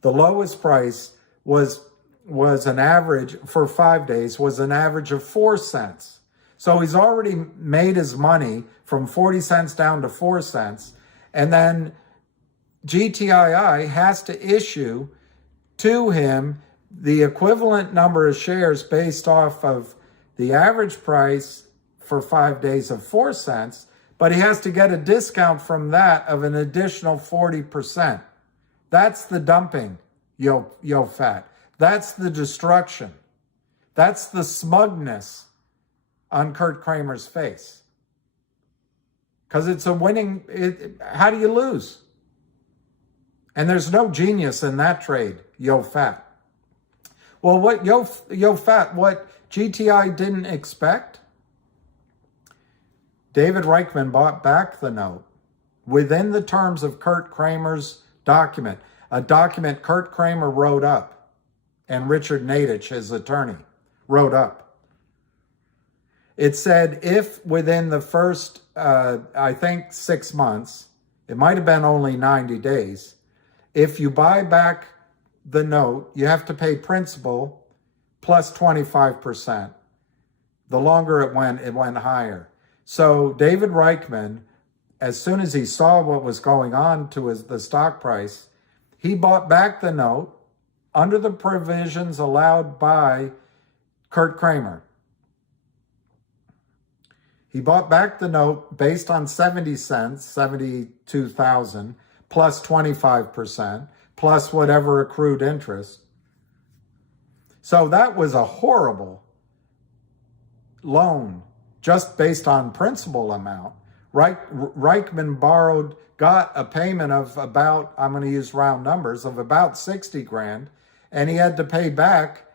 the lowest price was an average for 5 days, was an average of 4 cents. So he's already made his money from 40 cents down to 4 cents. And then GTII has to issue to him the equivalent number of shares based off of the average price for 5 days of 4 cents, but he has to get a discount from that of an additional 40%. That's the dumping, yo fat. That's the destruction. That's the smugness on Kurt Kramer's face. Because it's a winning, how do you lose? And there's no genius in that trade, yo fat. Well, what yo fat, what GTI didn't expect, David Reichman bought back the note within the terms of Kurt Kramer's document, a document Kurt Kramer wrote up and Richard Nadich, his attorney, wrote up. It said if within the first, I think 6 months, it might have been only 90 days, if you buy back the note, you have to pay principal plus 25%. The longer it went higher. So David Reichman, as soon as he saw what was going on to the stock price, he bought back the note under the provisions allowed by Kurt Kramer. He bought back the note based on 70 cents, 72,000, plus 25%, plus whatever accrued interest. So that was a horrible loan just based on principal amount. Reichman got a payment of about, I'm going to use round numbers, of about 60 grand, and he had to pay back,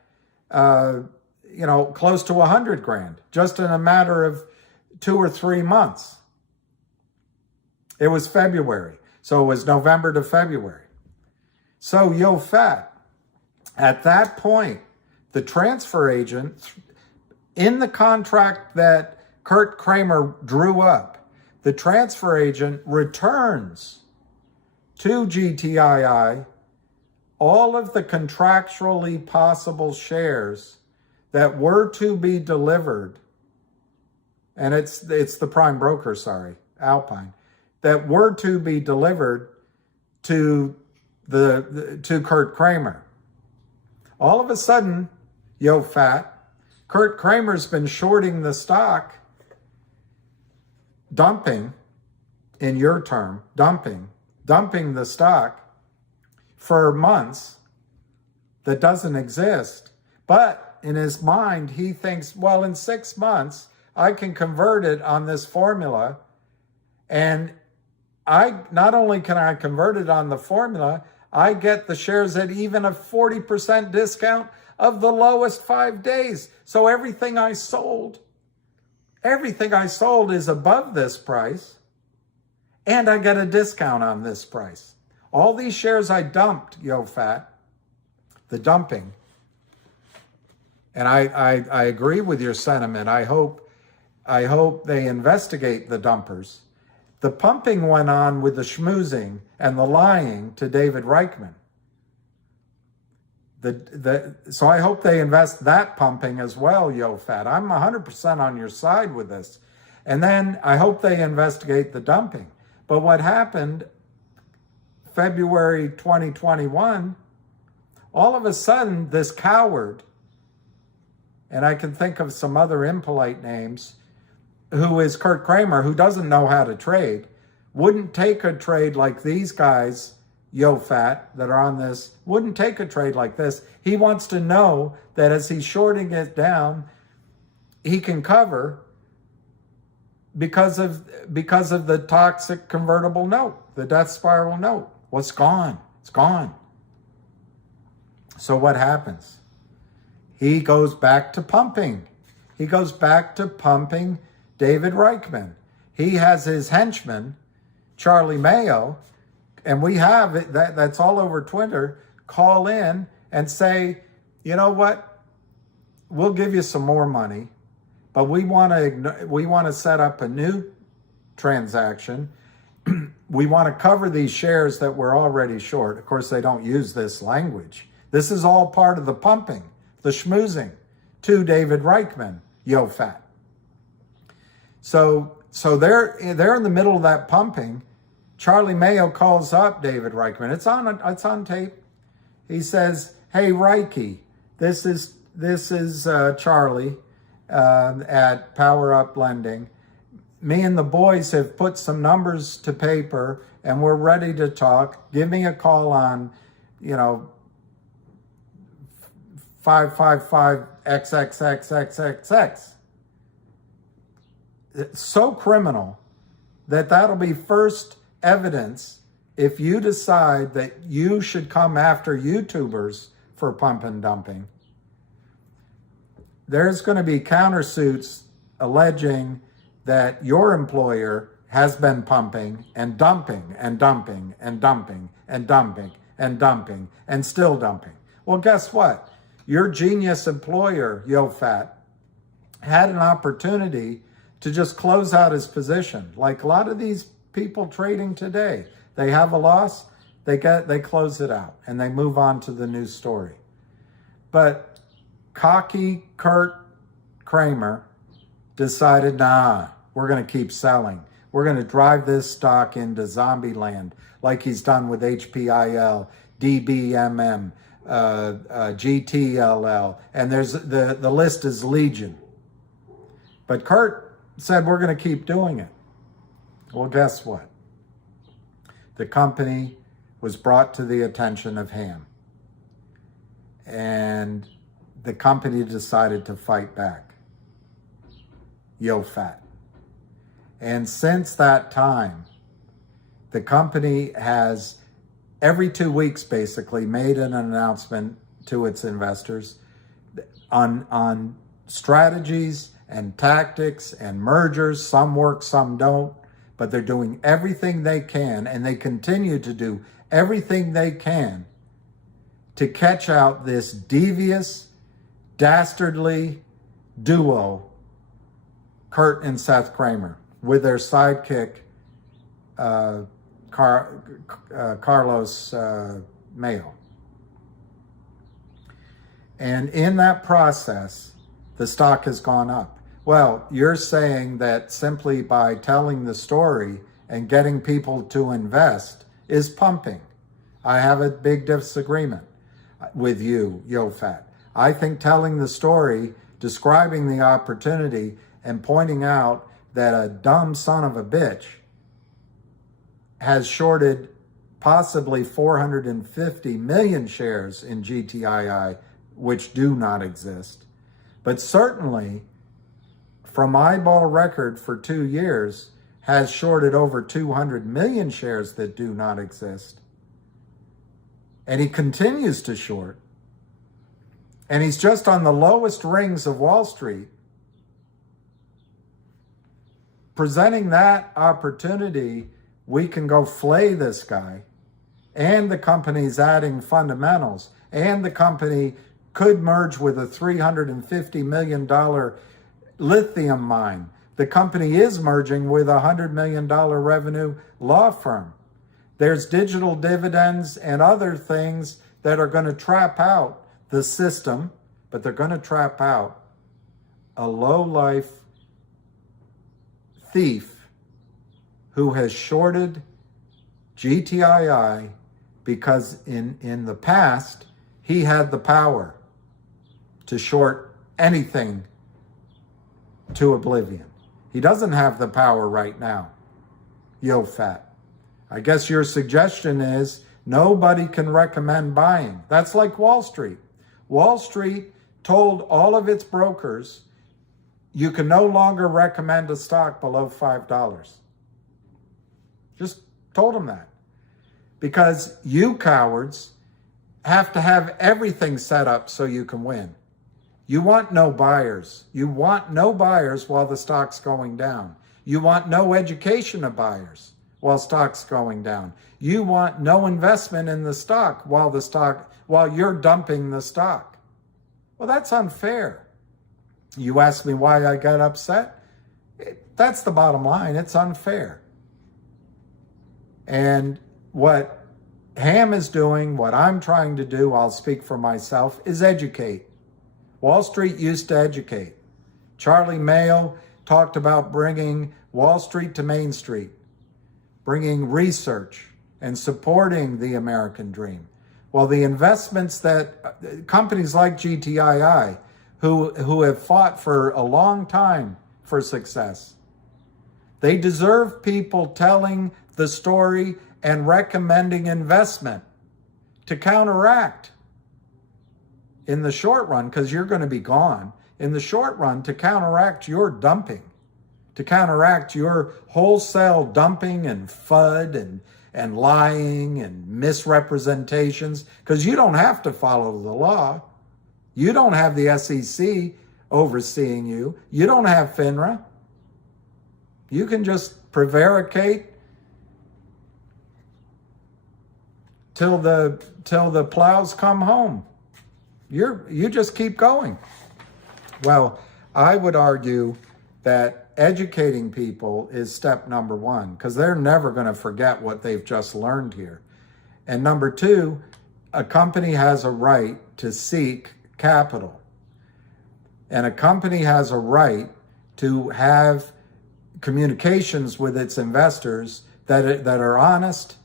close to 100 grand, just in a matter of 2 or 3 months. It was February, so it was November to February. So yo fat, at that point, the transfer agent, in the contract that Kurt Kramer drew up, the transfer agent returns to GTII all of the contractually possible shares that were to be delivered, and it's the prime broker, Alpine, that were to be delivered to Kurt Kramer. All of a sudden, yo fat, Kurt Kramer's been shorting the stock, dumping, in your term, dumping the stock for months that doesn't exist. But in his mind, he thinks, well, in 6 months, I can convert it on this formula. And not only can I convert it on the formula, I get the shares at even a 40% discount of the lowest 5 days. So everything I sold is above this price, and I get a discount on this price. All these shares I dumped, yo fat, the dumping, and I agree with your sentiment. I hope they investigate the dumpers. The pumping went on with the schmoozing and the lying to David Reichman. So I hope they invest that pumping as well, yo fat. I'm 100% on your side with this. And then I hope they investigate the dumping. But what happened February 2021, all of a sudden this coward, and I can think of some other impolite names, who is Kurt Kramer, who doesn't know how to trade, wouldn't take a trade like these guys, yo fat, that are on this, wouldn't take a trade like this. He wants to know that as he's shorting it down, he can cover because of the toxic convertible note, the death spiral note. Well, it's gone. It's gone. So what happens? He goes back to pumping. He goes back to pumping David Reichman. He has his henchman, Charlie Mayo, and we have it, that's all over Twitter, call in and say, you know what, we'll give you some more money, but we want to set up a new transaction. We want to cover these shares that we're already short. Of course, they don't use this language. This is all part of the pumping, the schmoozing to David Reichman, yo fat. So they're in the middle of that pumping. Charlie Mayo calls up David Reichman. It's on tape. He says, "Hey Reiki, this is Charlie, at Power Up Lending. Me and the boys have put some numbers to paper and we're ready to talk. Give me a call on, 555XXXXXX. It's so criminal that that'll be first evidence if you decide that you should come after YouTubers for pump and dumping. There's going to be countersuits alleging that your employer has been pumping and dumping and dumping and dumping and dumping and dumping and still dumping. Well, guess what? Your genius employer, YoFat, had an opportunity to just close out his position. Like a lot of these people trading today, they have a loss, they close it out and they move on to the new story. But cocky Kurt Kramer decided, nah, we're going to keep selling. We're going to drive this stock into zombie land like he's done with HPIL, DBMM, GTIILIVE, and there's the list is legion. But Kurt said we're going to keep doing it. Well, guess what? The company was brought to the attention of Ham. And the company decided to fight back. YoFat. And since that time, the company has every 2 weeks basically made an announcement to its investors on strategies and tactics and mergers. Some work, some don't, but they're doing everything they can, and they continue to do everything they can to catch out this devious, dastardly duo, Kurt and Seth Kramer, with their sidekick, Carlos Mayo. And in that process, the stock has gone up. Well, you're saying that simply by telling the story and getting people to invest is pumping. I have a big disagreement with you, YoFat. I think telling the story, describing the opportunity, and pointing out that a dumb son of a bitch has shorted possibly 450 million shares in GTII, which do not exist. But certainly, from eyeball record for 2 years, has shorted over 200 million shares that do not exist. And he continues to short. And he's just on the lowest rings of Wall Street. Presenting that opportunity, we can go flay this guy, and the company's adding fundamentals, and the company could merge with a $350 million lithium mine. The company is merging with a $100 million revenue law firm. There's digital dividends and other things that are going to trap out the system, but they're going to trap out a low-life thief who has shorted GTII because in the past, he had the power to short anything to oblivion. He doesn't have the power right now, YoFat. I guess your suggestion is nobody can recommend buying. That's like Wall Street. Wall Street told all of its brokers, you can no longer recommend a stock below $5. Just told them that. Because you cowards have to have everything set up so you can win. You want no buyers. You want no buyers while the stock's going down. You want no education of buyers while stock's going down. You want no investment in the stock while you're dumping the stock. Well, that's unfair. You asked me why I got upset? That's the bottom line. It's unfair. And what Ham is doing, what I'm trying to do, I'll speak for myself, is educate. Wall Street used to educate. Charlie Mayo talked about bringing Wall Street to Main Street, bringing research and supporting the American dream. Well, the investments that companies like GTII, who have fought for a long time for success. They deserve people telling the story and recommending investment to counteract in the short run, because you're going to be gone. In the short run, to counteract your dumping, to counteract your wholesale dumping and FUD and lying and misrepresentations, because you don't have to follow the law. You don't have the SEC overseeing you. You don't have FINRA. You can just prevaricate till the plows come home. You just keep going. Well, I would argue that educating people is step number one, because they're never going to forget what they've just learned here. And number two, a company has a right to seek capital. And a company has a right to have communications with its investors that are honest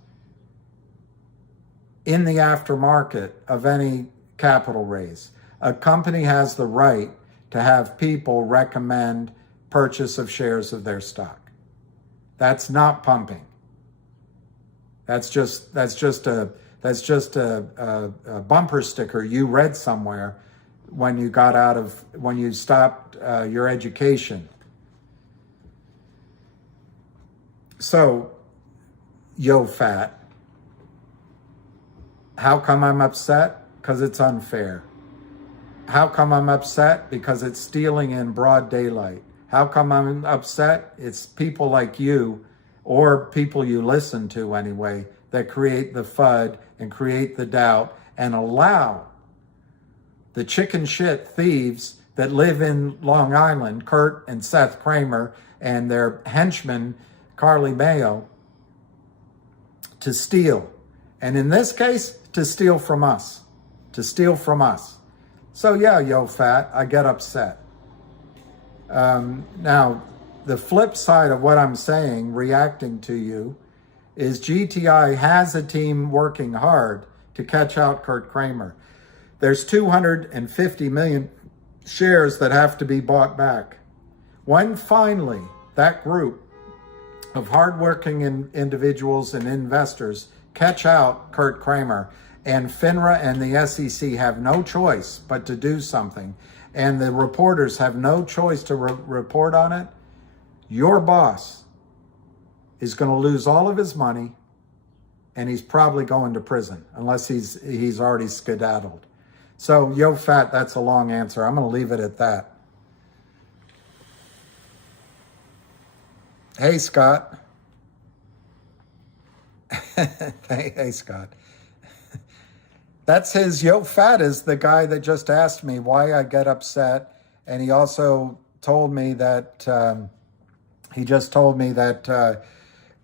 in the aftermarket of any capital raise. A company has the right to have people recommend purchase of shares of their stock. That's not pumping. That's just a bumper sticker you read somewhere when you stopped your education. So, yo fat, how come I'm upset? Because it's unfair. How come I'm upset? Because it's stealing in broad daylight. How come I'm upset? It's people like you, or people you listen to anyway, that create the FUD and create the doubt and allow the chicken shit thieves that live in Long Island, Kurt and Seth Kramer and their henchman, Carly Mayo, to steal. And in this case, to steal from us. To steal from us. So yeah, yo fat, I get upset. Now, the flip side of what I'm saying, reacting to you, is GTI has a team working hard to catch out Kurt Kramer. There's 250 million shares that have to be bought back. When finally that group of hardworking individuals and investors catch out Kurt Kramer, and FINRA and the SEC have no choice but to do something, and the reporters have no choice to report on it, your boss is going to lose all of his money, and he's probably going to prison, unless he's already skedaddled. So, yo fat, that's a long answer. I'm going to leave it at that. Hey, Scott. Hey, Scott. That's his yo fat is the guy that just asked me why I get upset. And he also told me that,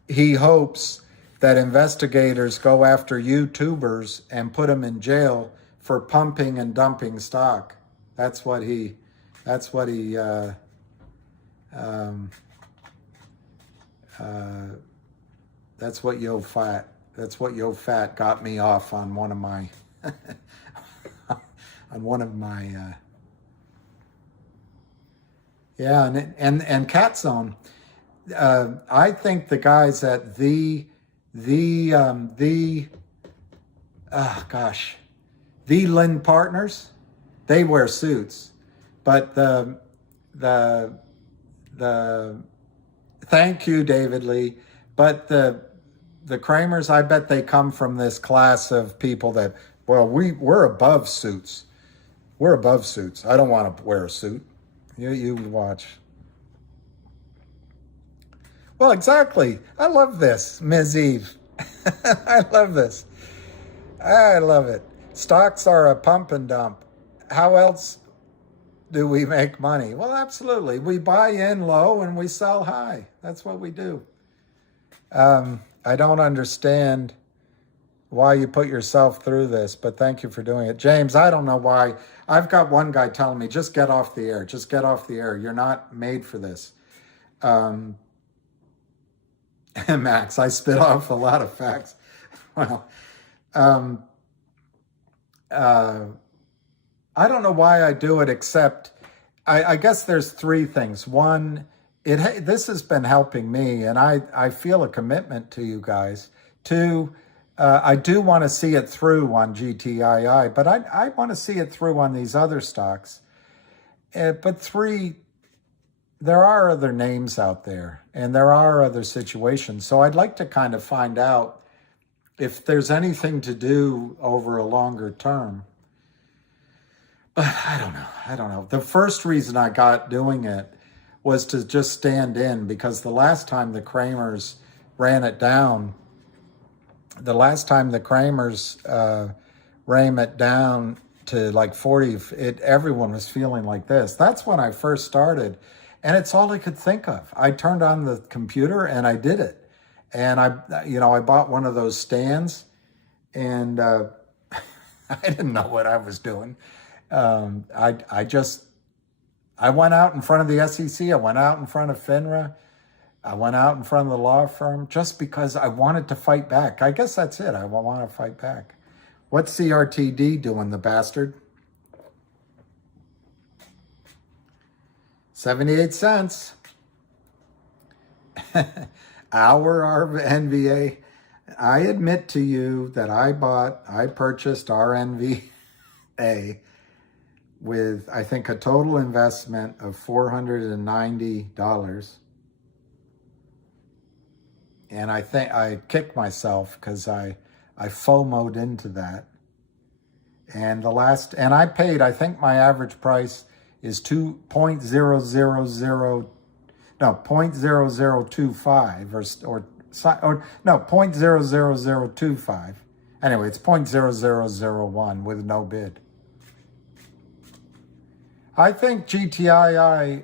he hopes that investigators go after YouTubers and put them in jail for pumping and dumping stock. That's what yo fat got me off on one of my and Cat Zone. I think the guys at the Lynn Partners, they wear suits, but the thank you, David Lee, but the Kramers, I bet they come from this class of people that, well, we're above suits. We're above suits. I don't want to wear a suit. You watch. Well, exactly. I love this, Ms. Eve. I love this. I love it. Stocks are a pump and dump. How else do we make money? Well, absolutely. We buy in low and we sell high. That's what we do. I don't understand why you put yourself through this, but thank you for doing it. James, I don't know why. I've got one guy telling me, just get off the air. Just get off the air. You're not made for this. Max, I spit off a lot of facts. Well, I don't know why I do it, except I guess there's three things. One, this has been helping me, and I feel a commitment to you guys. Two, I do want to see it through on GTII, but I want to see it through on these other stocks. But three, there are other names out there, and there are other situations. So I'd like to kind of find out if there's anything to do over a longer term. But I don't know. I don't know. The first reason I got doing it was to just stand in, because the last time the Kramers ran it down, ran it down to like 40, everyone was feeling like this. That's when I first started, and it's all I could think of. I turned on the computer and I did it. And I bought one of those stands, and I didn't know what I was doing. I went out in front of the SEC. I went out in front of FINRA. I went out in front of the law firm just because I wanted to fight back. I guess that's it. I want to fight back. What's CRTD doing, the bastard? 78 cents. Our NVA. I admit to you that I purchased our NVA with, I think, a total investment of $490. And I think I kicked myself because I FOMO'd into that. And I paid, I think my average price is 0.00025 or 0.00025. Anyway, it's 0.0001 with no bid. I think GTII,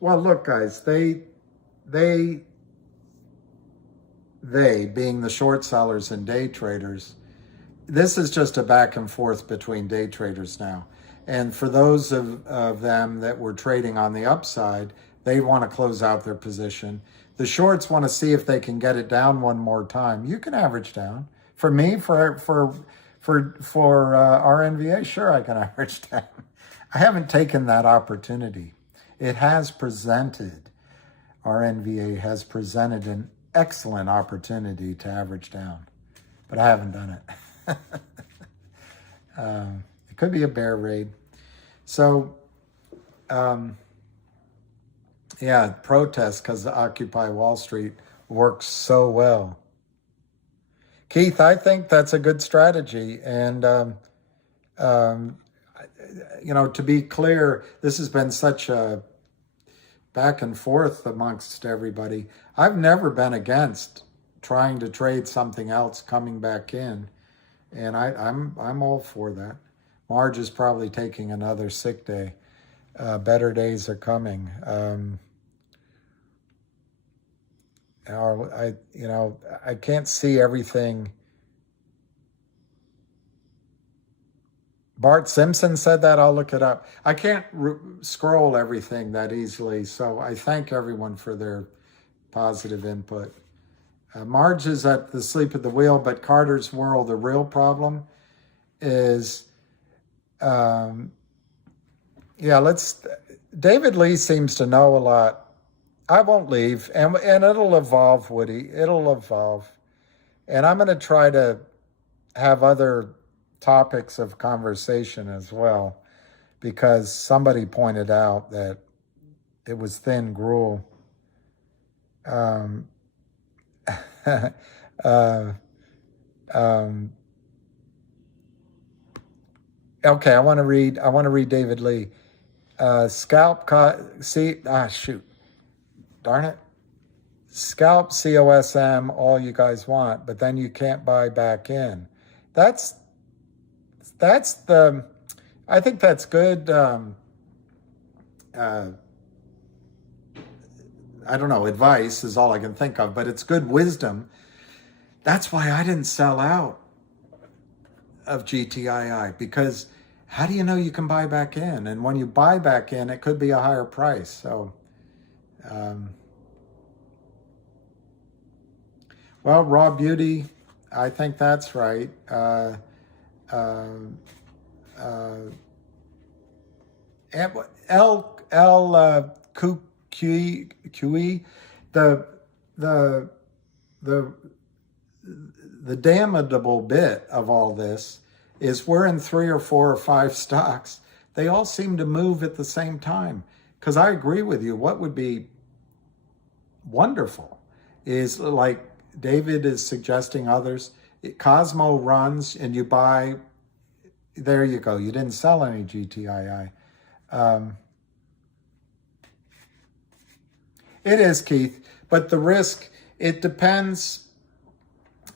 well, look, guys, they being the short sellers and day traders, this is just a back and forth between day traders now. And for those of them that were trading on the upside, they want to close out their position. The shorts want to see if they can get it down one more time. You can average down. For me, for our NVA, sure, I can average down. I haven't taken that opportunity. It has presented, our NVA has presented an excellent opportunity to average down, but I haven't done it. It could be a bear raid. So, yeah, protest because Occupy Wall Street works so well. Keith, I think that's a good strategy. And, to be clear, this has been such a back and forth amongst everybody. I've never been against trying to trade something else coming back in. And I'm all for that. Marge is probably taking another sick day. Better days are coming. I can't see everything. Bart Simpson said that. I'll look it up. I can't scroll everything that easily, so I thank everyone for their positive input. Marge is at the sleep at the wheel, but Carter's world, the real problem is, David Lee seems to know a lot. I won't leave, and it'll evolve, Woody. It'll evolve. And I'm going to try to have other topics of conversation as well, because somebody pointed out that it was thin gruel. Okay, I want to read David Lee. Scalp, darn it. Scalp COSM, all you guys want, but then you can't buy back in. I think that's good. I don't know, advice is all I can think of, but it's good wisdom. That's why I didn't sell out of GTII, because how do you know you can buy back in? And when you buy back in, it could be a higher price. So, well, Raw Beauty, I think that's right. uh, uh, QE, the the the the damnable bit of all this is we're in 3 or 4 or 5 stocks. They all seem to move at the same time. Because I agree with you. What would be wonderful is, like David is suggesting others, Cosmo runs and you buy, there you go. You didn't sell any GTII. It is, Keith, but the risk, it depends.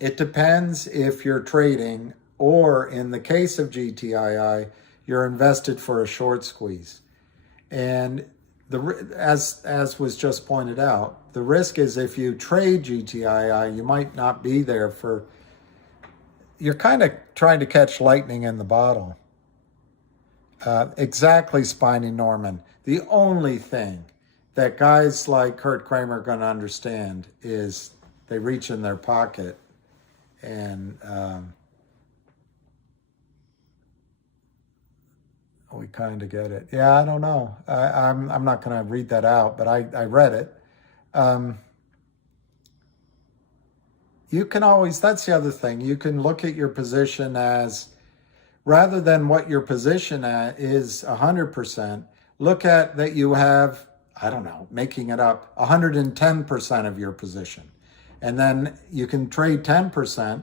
It depends if you're trading, or in the case of GTII, you're invested for a short squeeze. And as was just pointed out, the risk is if you trade GTII, you might not be there for, you're kind of trying to catch lightning in the bottle. Exactly, Spiny Norman. The only thing that guys like Kurt Kramer are going to understand is they reach in their pocket and we kind of get it. Yeah, I don't know. I'm not going to read that out, but I read it. You can always, that's the other thing. You can look at your position as, rather than what your position at is 100%, look at that you have, I don't know, making it up, 110% of your position. And then you can trade 10%.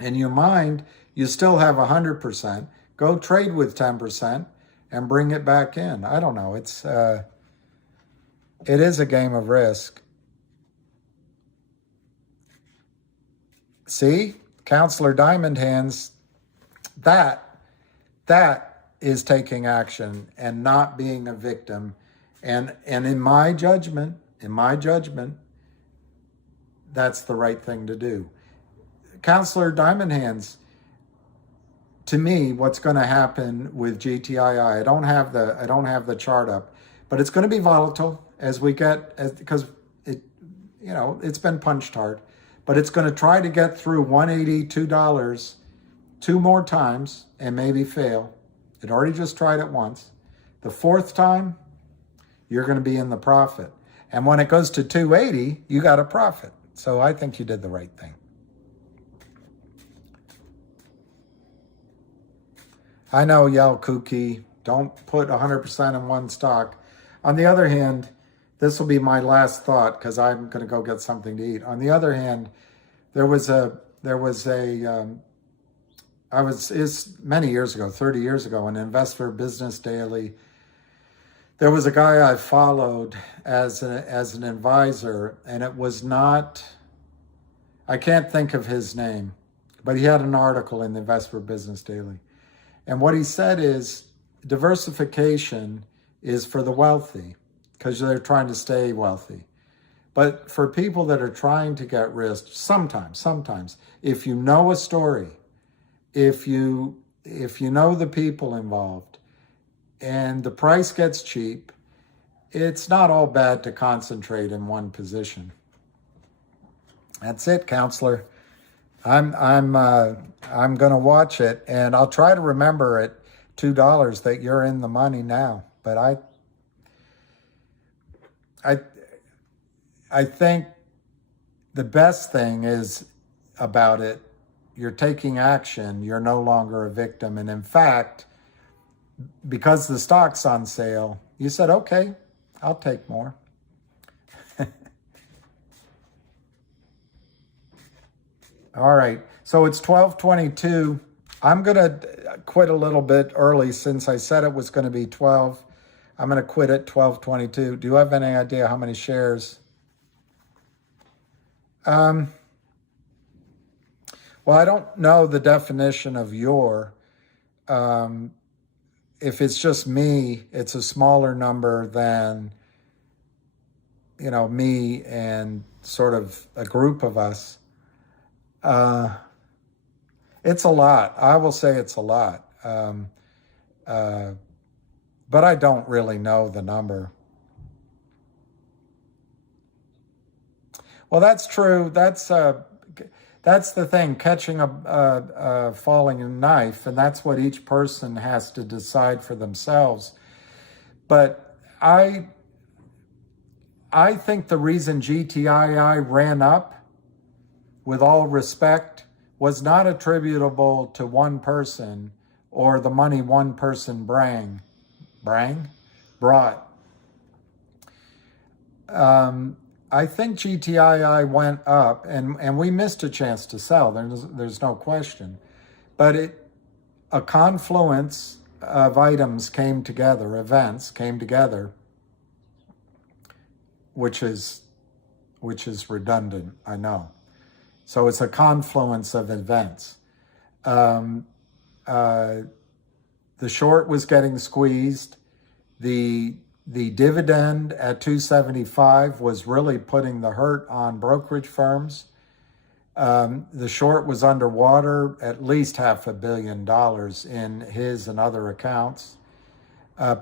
In your mind, you still have 100%. Go trade with 10% and bring it back in. I don't know. It is a game of risk. See, Counselor Diamond Hands, that is taking action and not being a victim. And in my judgment, that's the right thing to do. Counselor Diamond Hands, to me, what's going to happen with GTII, I don't have the chart up, but it's going to be volatile as we get, because it, it's been punched hard, but it's going to try to get through $182 2 more times and maybe fail. It already just tried it once. The 4th time, you're going to be in the profit. And when it goes to 280, you got a profit. So I think you did the right thing. I know, Yell Kooky, don't put 100% in one stock. On the other hand, this will be my last thought because I'm going to go get something to eat. On the other hand, it's many years ago, 30 years ago, in Investor Business Daily, there was a guy I followed as an advisor, and it was not, I can't think of his name, but he had an article in the Investor Business Daily. And what he said is diversification is for the wealthy because they're trying to stay wealthy. But for people that are trying to get rich, sometimes, if you know a story, if you know the people involved, and the price gets cheap, it's not all bad to concentrate in one position. That's it, Counselor. I'm going to watch it, and I'll try to remember at $2 that you're in the money now. But I think the best thing is about it, you're taking action. You're no longer a victim, and in fact, because the stock's on sale, you said, okay, I'll take more. All right, so it's 12:22. I'm going to quit a little bit early since I said it was going to be 12. I'm going to quit at 12:22. Do you have any idea how many shares? Well, I don't know the definition of your. If it's just me, it's a smaller number than, me and sort of a group of us. It's a lot. I will say it's a lot. But I don't really know the number. Well, that's true. That's that's the thing, catching a falling knife, and that's what each person has to decide for themselves. But I think the reason GTII ran up, with all respect, was not attributable to one person or the money one person brought. I think GTII went up, and we missed a chance to sell. There's no question, but a confluence of items came together, events came together, which is redundant, I know. So it's a confluence of events. The short was getting squeezed. The dividend at 275 was really putting the hurt on brokerage firms. The short was underwater, at least $500 million in his and other accounts.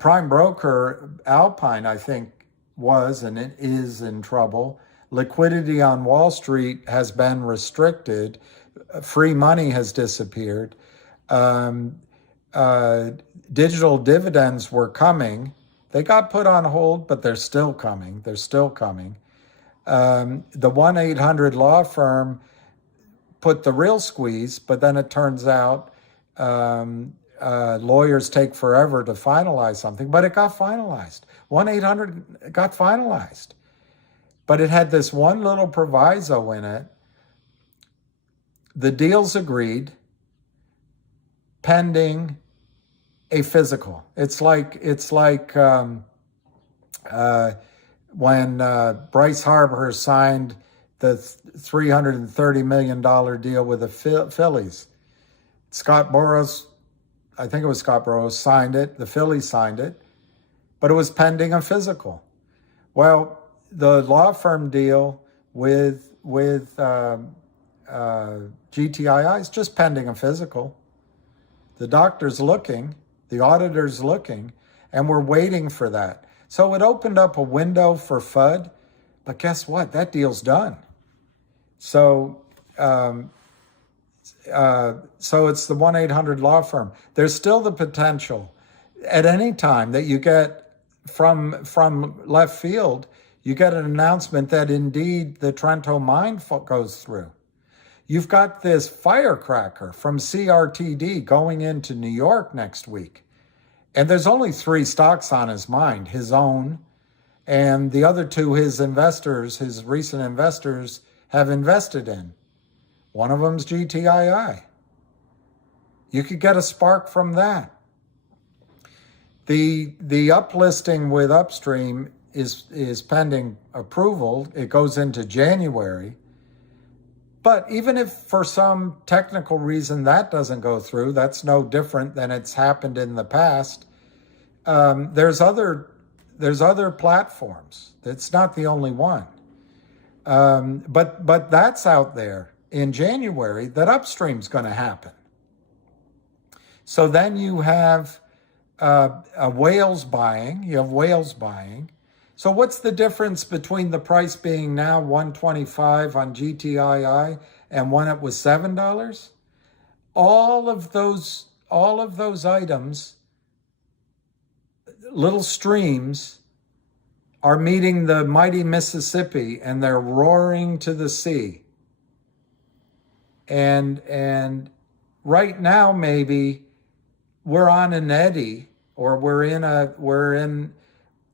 Prime broker Alpine, I think, was and it is in trouble. Liquidity on Wall Street has been restricted. Free money has disappeared. Digital dividends were coming. They got put on hold, but they're still coming. The 1-800 law firm put the real squeeze, but then it turns out lawyers take forever to finalize something, but it got finalized. 1-800 got finalized. But it had this one little proviso in it. The deal's agreed pending a physical. It's like when Bryce Harper signed the $330 million deal with the Phillies. Scott Boras, I think it was Scott Boras, signed it. The Phillies signed it, but it was pending a physical. Well, the law firm deal with GTII is just pending a physical. The doctor's looking, the auditor's looking, and we're waiting for that. So it opened up a window for FUD, but guess what? That deal's done. So it's the 1-800 law firm. There's still the potential at any time that you get from left field, you get an announcement that indeed the Trento mine goes through. You've got this firecracker from CRTD going into New York next week. And there's only 3 stocks on his mind, his own, and the other 2 his investors, his recent investors, have invested in. One of them's GTII. You could get a spark from that. The uplisting with Upstream is pending approval. It goes into January. But even if for some technical reason that doesn't go through, that's no different than it's happened in the past. There's other platforms. It's not the only one. But that's out there in January that Upstream's going to happen. So then you have whales buying. You have whales buying. So what's the difference between the price being now $125 on GTII and when it was $7? All of those items, little streams, are meeting the mighty Mississippi and they're roaring to the sea. And right now maybe we're on an eddy, or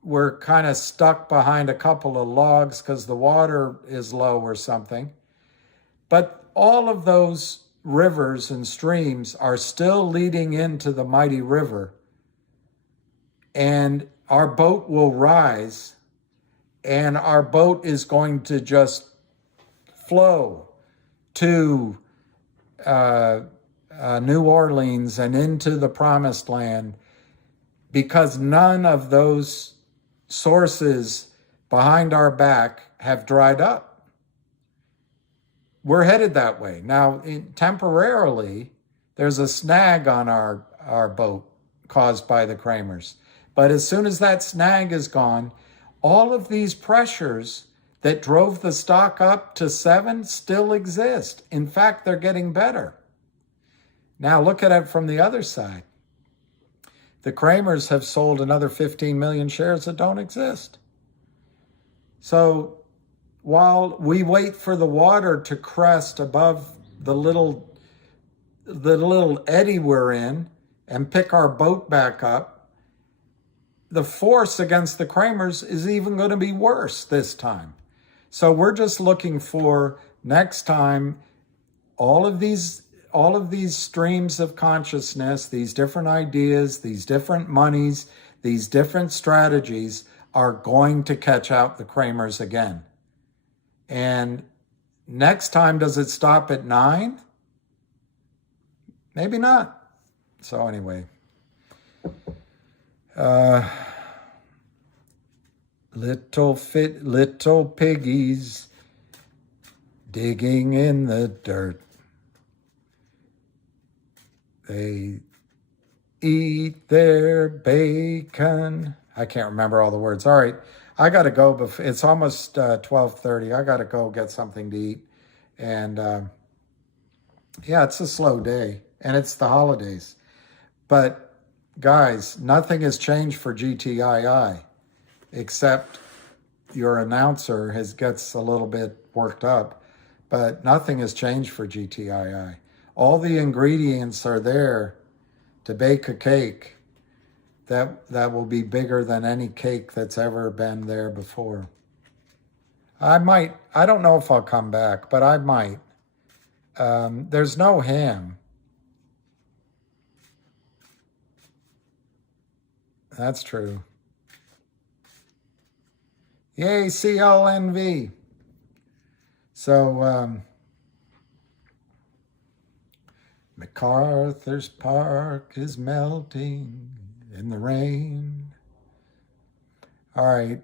we're kind of stuck behind a couple of logs because the water is low or something. But all of those rivers and streams are still leading into the mighty river. And our boat will rise, and our boat is going to just flow to New Orleans and into the promised land, because none of those sources behind our back have dried up. We're headed that way. Now, temporarily, there's a snag on our boat caused by the Kramers. But as soon as that snag is gone, all of these pressures that drove the stock up to 7 still exist. In fact, they're getting better. Now look at it from the other side. The Kramers have sold another 15 million shares that don't exist. So while we wait for the water to crest above the little eddy we're in and pick our boat back up, the force against the Kramers is even going to be worse this time. So we're just looking for next time all of these streams of consciousness, these different ideas, these different monies, these different strategies are going to catch out the Kramers again. And next time, does it stop at 9? Maybe not. So anyway, little piggies digging in the dirt. They eat their bacon. I can't remember all the words. All right, I got to go. It's almost 12:30. I got to go get something to eat. And yeah, it's a slow day, and it's the holidays. But guys, nothing has changed for GTII, except your announcer gets a little bit worked up. But nothing has changed for GTII. All the ingredients are there to bake a cake that will be bigger than any cake that's ever been there before. I don't know if I'll come back, but I might. There's no ham. That's true. Yay, CLNV. So, MacArthur's Park is melting in the rain. All right.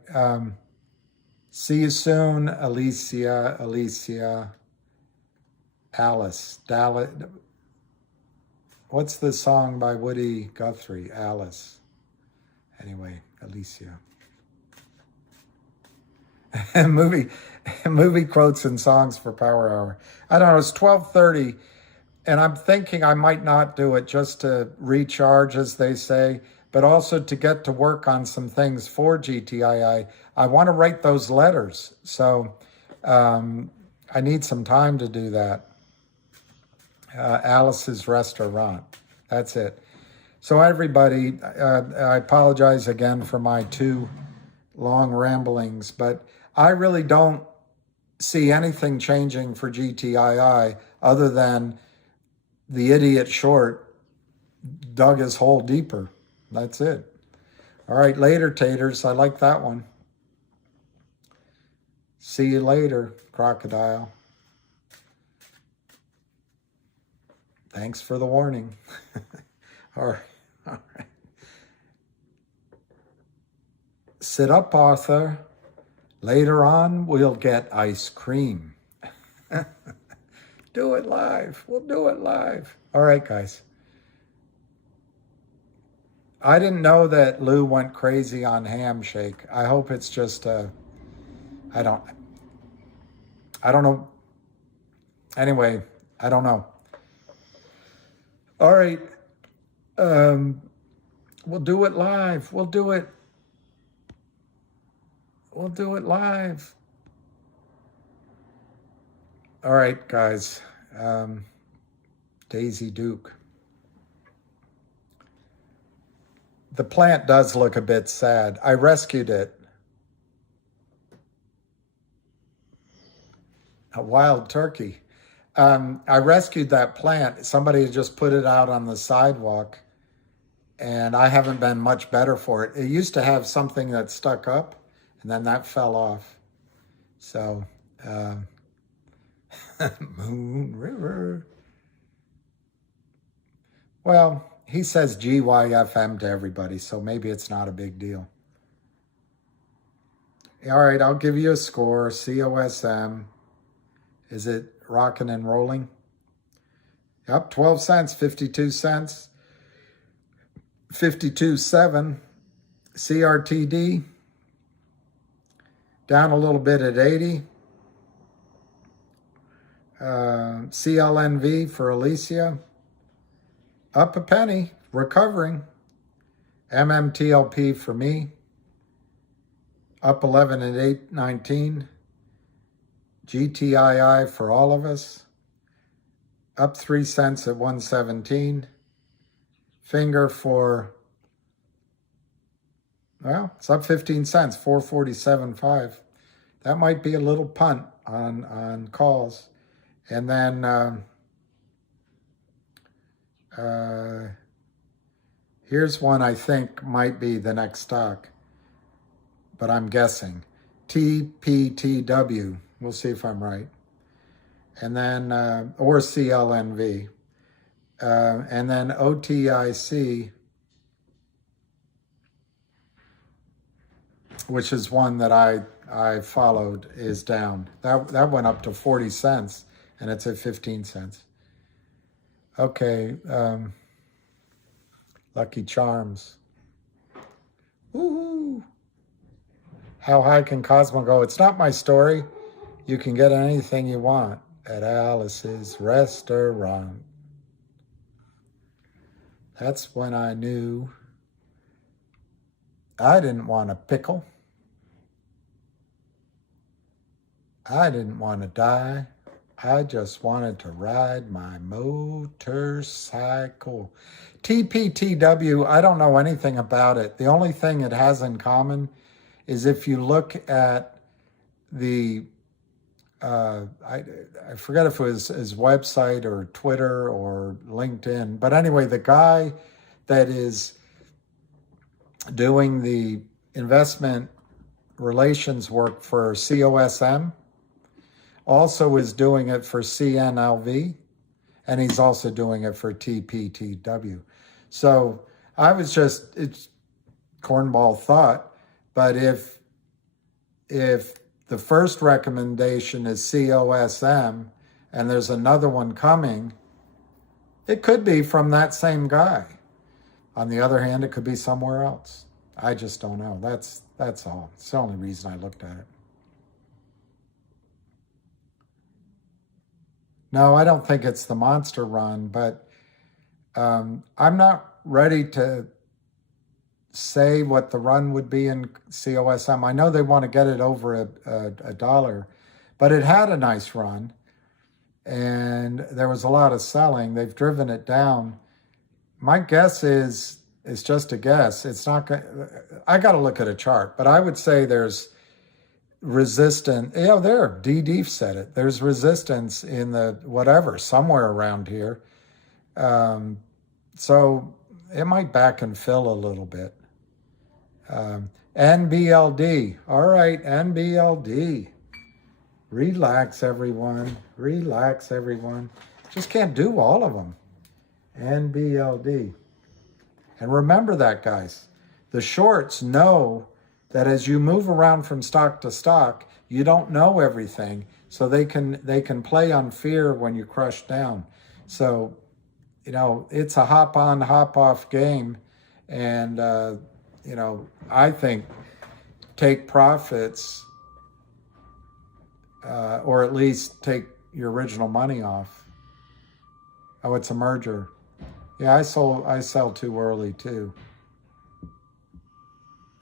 See you soon, Alicia, Alice. What's the song by Woody Guthrie? Alice. Anyway, Alicia. movie quotes and songs for Power Hour. I don't know, it's 12:30. And I'm thinking I might not do it just to recharge, as they say, but also to get to work on some things for GTII. I want to write those letters. So I need some time to do that. Alice's Restaurant. That's it. So everybody, I apologize again for my 2 long ramblings, but I really don't see anything changing for GTII other than the idiot short dug his hole deeper. That's it. All right, later, taters. I like that one. See you later, crocodile. Thanks for the warning. All right. Sit up, Arthur. Later on, we'll get ice cream. Do it live. We'll do it live. All right, guys. I didn't know that Lou went crazy on ham shake. I hope it's just I don't know. Anyway, I don't know. All right. We'll do it live. We'll do it live. All right, guys. Daisy Duke. The plant does look a bit sad. I rescued it. A wild turkey. I rescued that plant. Somebody had just put it out on the sidewalk, and I haven't been much better for it. It used to have something that stuck up, and then that fell off. So, Moon River. Well, he says GYFM to everybody, so maybe it's not a big deal. All right, I'll give you a score. COSM. Is it rocking and rolling? Yep, 12 cents, 52 cents. 52.7. CRTD. down a little bit at 80. CLNV for Alicia, up a penny, recovering. MMTLP for me, up 11 at 8.19. GTII for all of us, up 3 cents at 117. Finger for, well, it's up 15 cents, 447.5. That might be a little punt on calls. And then here's one I think might be the next stock, but I'm guessing. TPTW. We'll see if I'm right. And then, or CLNV. And then OTIC, which is one that I followed, is down. That went up to 40 cents, and it's at 15 cents. Okay, Lucky Charms. Woohoo! How high can Cosmo go? It's not my story. You can get anything you want at Alice's restaurant. That's when I knew I didn't want a pickle. I didn't want to die. I just wanted to ride my motorcycle. TPTW, I don't know anything about it. The only thing it has in common is if you look at the, I forget if it was his website or Twitter or LinkedIn, but anyway, the guy that is doing the investment relations work for COSM also is doing it for CNLV, and he's also doing it for TPTW. So I was just, it's cornball thought, but if the first recommendation is COSM and there's another one coming, it could be from that same guy. On the other hand, it could be somewhere else. I just don't know. That's all. It's the only reason I looked at it. No, I don't think it's the monster run, but I'm not ready to say what the run would be in COSM. I know they want to get it over a dollar, but it had a nice run, and there was a lot of selling. They've driven it down. My guess is, it's just a guess. It's not going. I got to look at a chart, but I would say there's resistance. Yeah, there, DD said it. There's resistance in the whatever, somewhere around here. So it might back and fill a little bit. NBLD. All right, NBLD. Relax, everyone. Relax, everyone. Just can't do all of them. NBLD. And remember that, guys. The shorts know that as you move around from stock to stock, you don't know everything. So they can play on fear when you crush down. So, you know, it's a hop on, hop off game. And, you know, I think take profits, or at least take your original money off. Oh, it's a merger. Yeah, I sell too early too.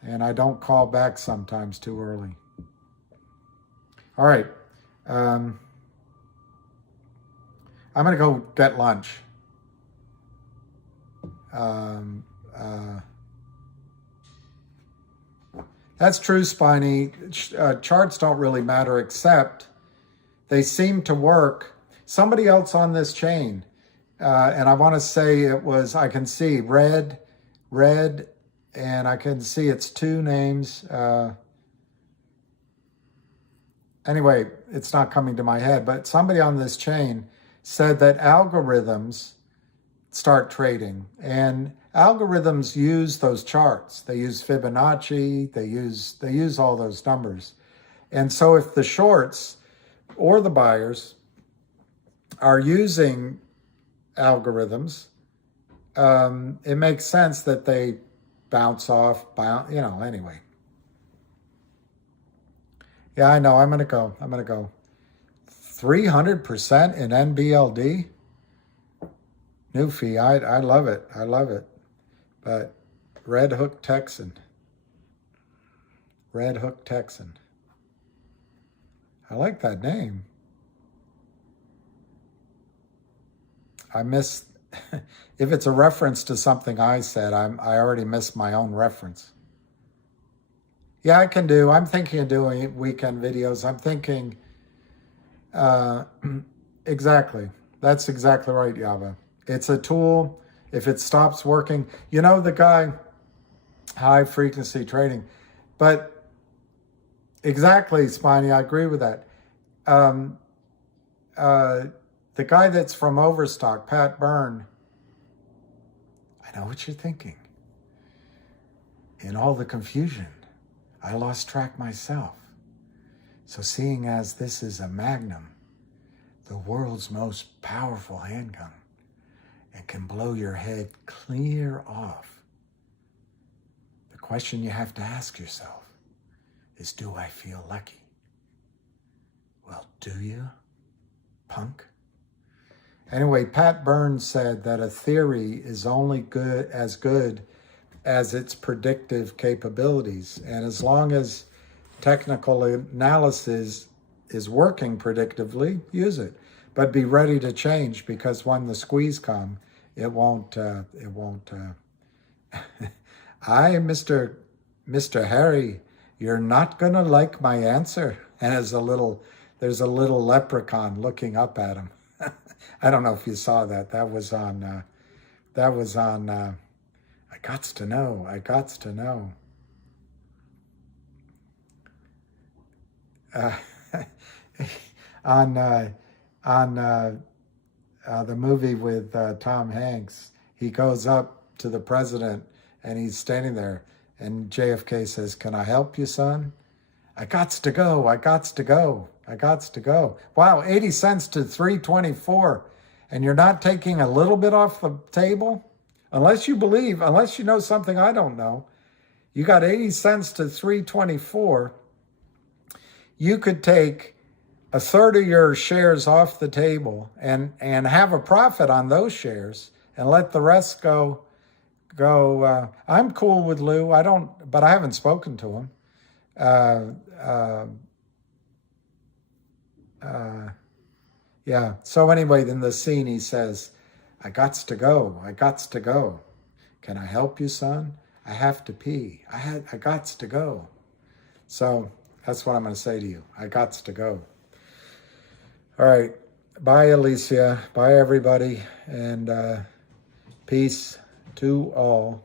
And I don't call back sometimes too early. All right. I'm going to go get lunch. That's true, Spiny. Charts don't really matter, except they seem to work. Somebody else on this chain, and I want to say it was, I can see red, and I can see it's two names. Anyway, it's not coming to my head, but somebody on this chain said that algorithms start trading, and algorithms use those charts. They use Fibonacci, they use all those numbers. And so if the shorts or the buyers are using algorithms, it makes sense that they bounce off, you know, anyway. Yeah, I know. I'm going to go. 300% in NBLD? New fee. I love it. I love it. But Red Hook Texan. Red Hook Texan. I like that name. I miss, if it's a reference to something I said, I already missed my own reference. Yeah, I'm thinking of doing weekend videos. I'm thinking, exactly. That's exactly right, Yava. It's a tool. If it stops working, the guy, high frequency trading, but exactly, Spiny, I agree with that. The guy that's from Overstock, Pat Byrne, I know what you're thinking. In all the confusion, I lost track myself. So seeing as this is a Magnum, the world's most powerful handgun, and can blow your head clear off, the question you have to ask yourself is, do I feel lucky? Well, do you, punk? Anyway, Pat Burns said that a theory is only good as its predictive capabilities. And as long as technical analysis is working predictively, use it. But be ready to change, because when the squeeze comes, it won't. I, Mr. Harry, you're not gonna like my answer. And there's a little leprechaun looking up at him. I don't know if you saw that. That was on. I gots to know. On the movie with Tom Hanks, he goes up to the president and he's standing there, and JFK says, "Can I help you, son?" I gots to go. Wow, 80 cents to 324. And you're not taking a little bit off the table? Unless you know something I don't know. You got 80 cents to 324. You could take a third of your shares off the table and have a profit on those shares and let the rest go. I'm cool with Lou. But I haven't spoken to him. Yeah. So anyway, in the scene, he says, I gots to go. Can I help you, son? I have to pee. I gots to go. So that's what I'm going to say to you. I gots to go. All right. Bye, Alicia. Bye, everybody. And peace to all.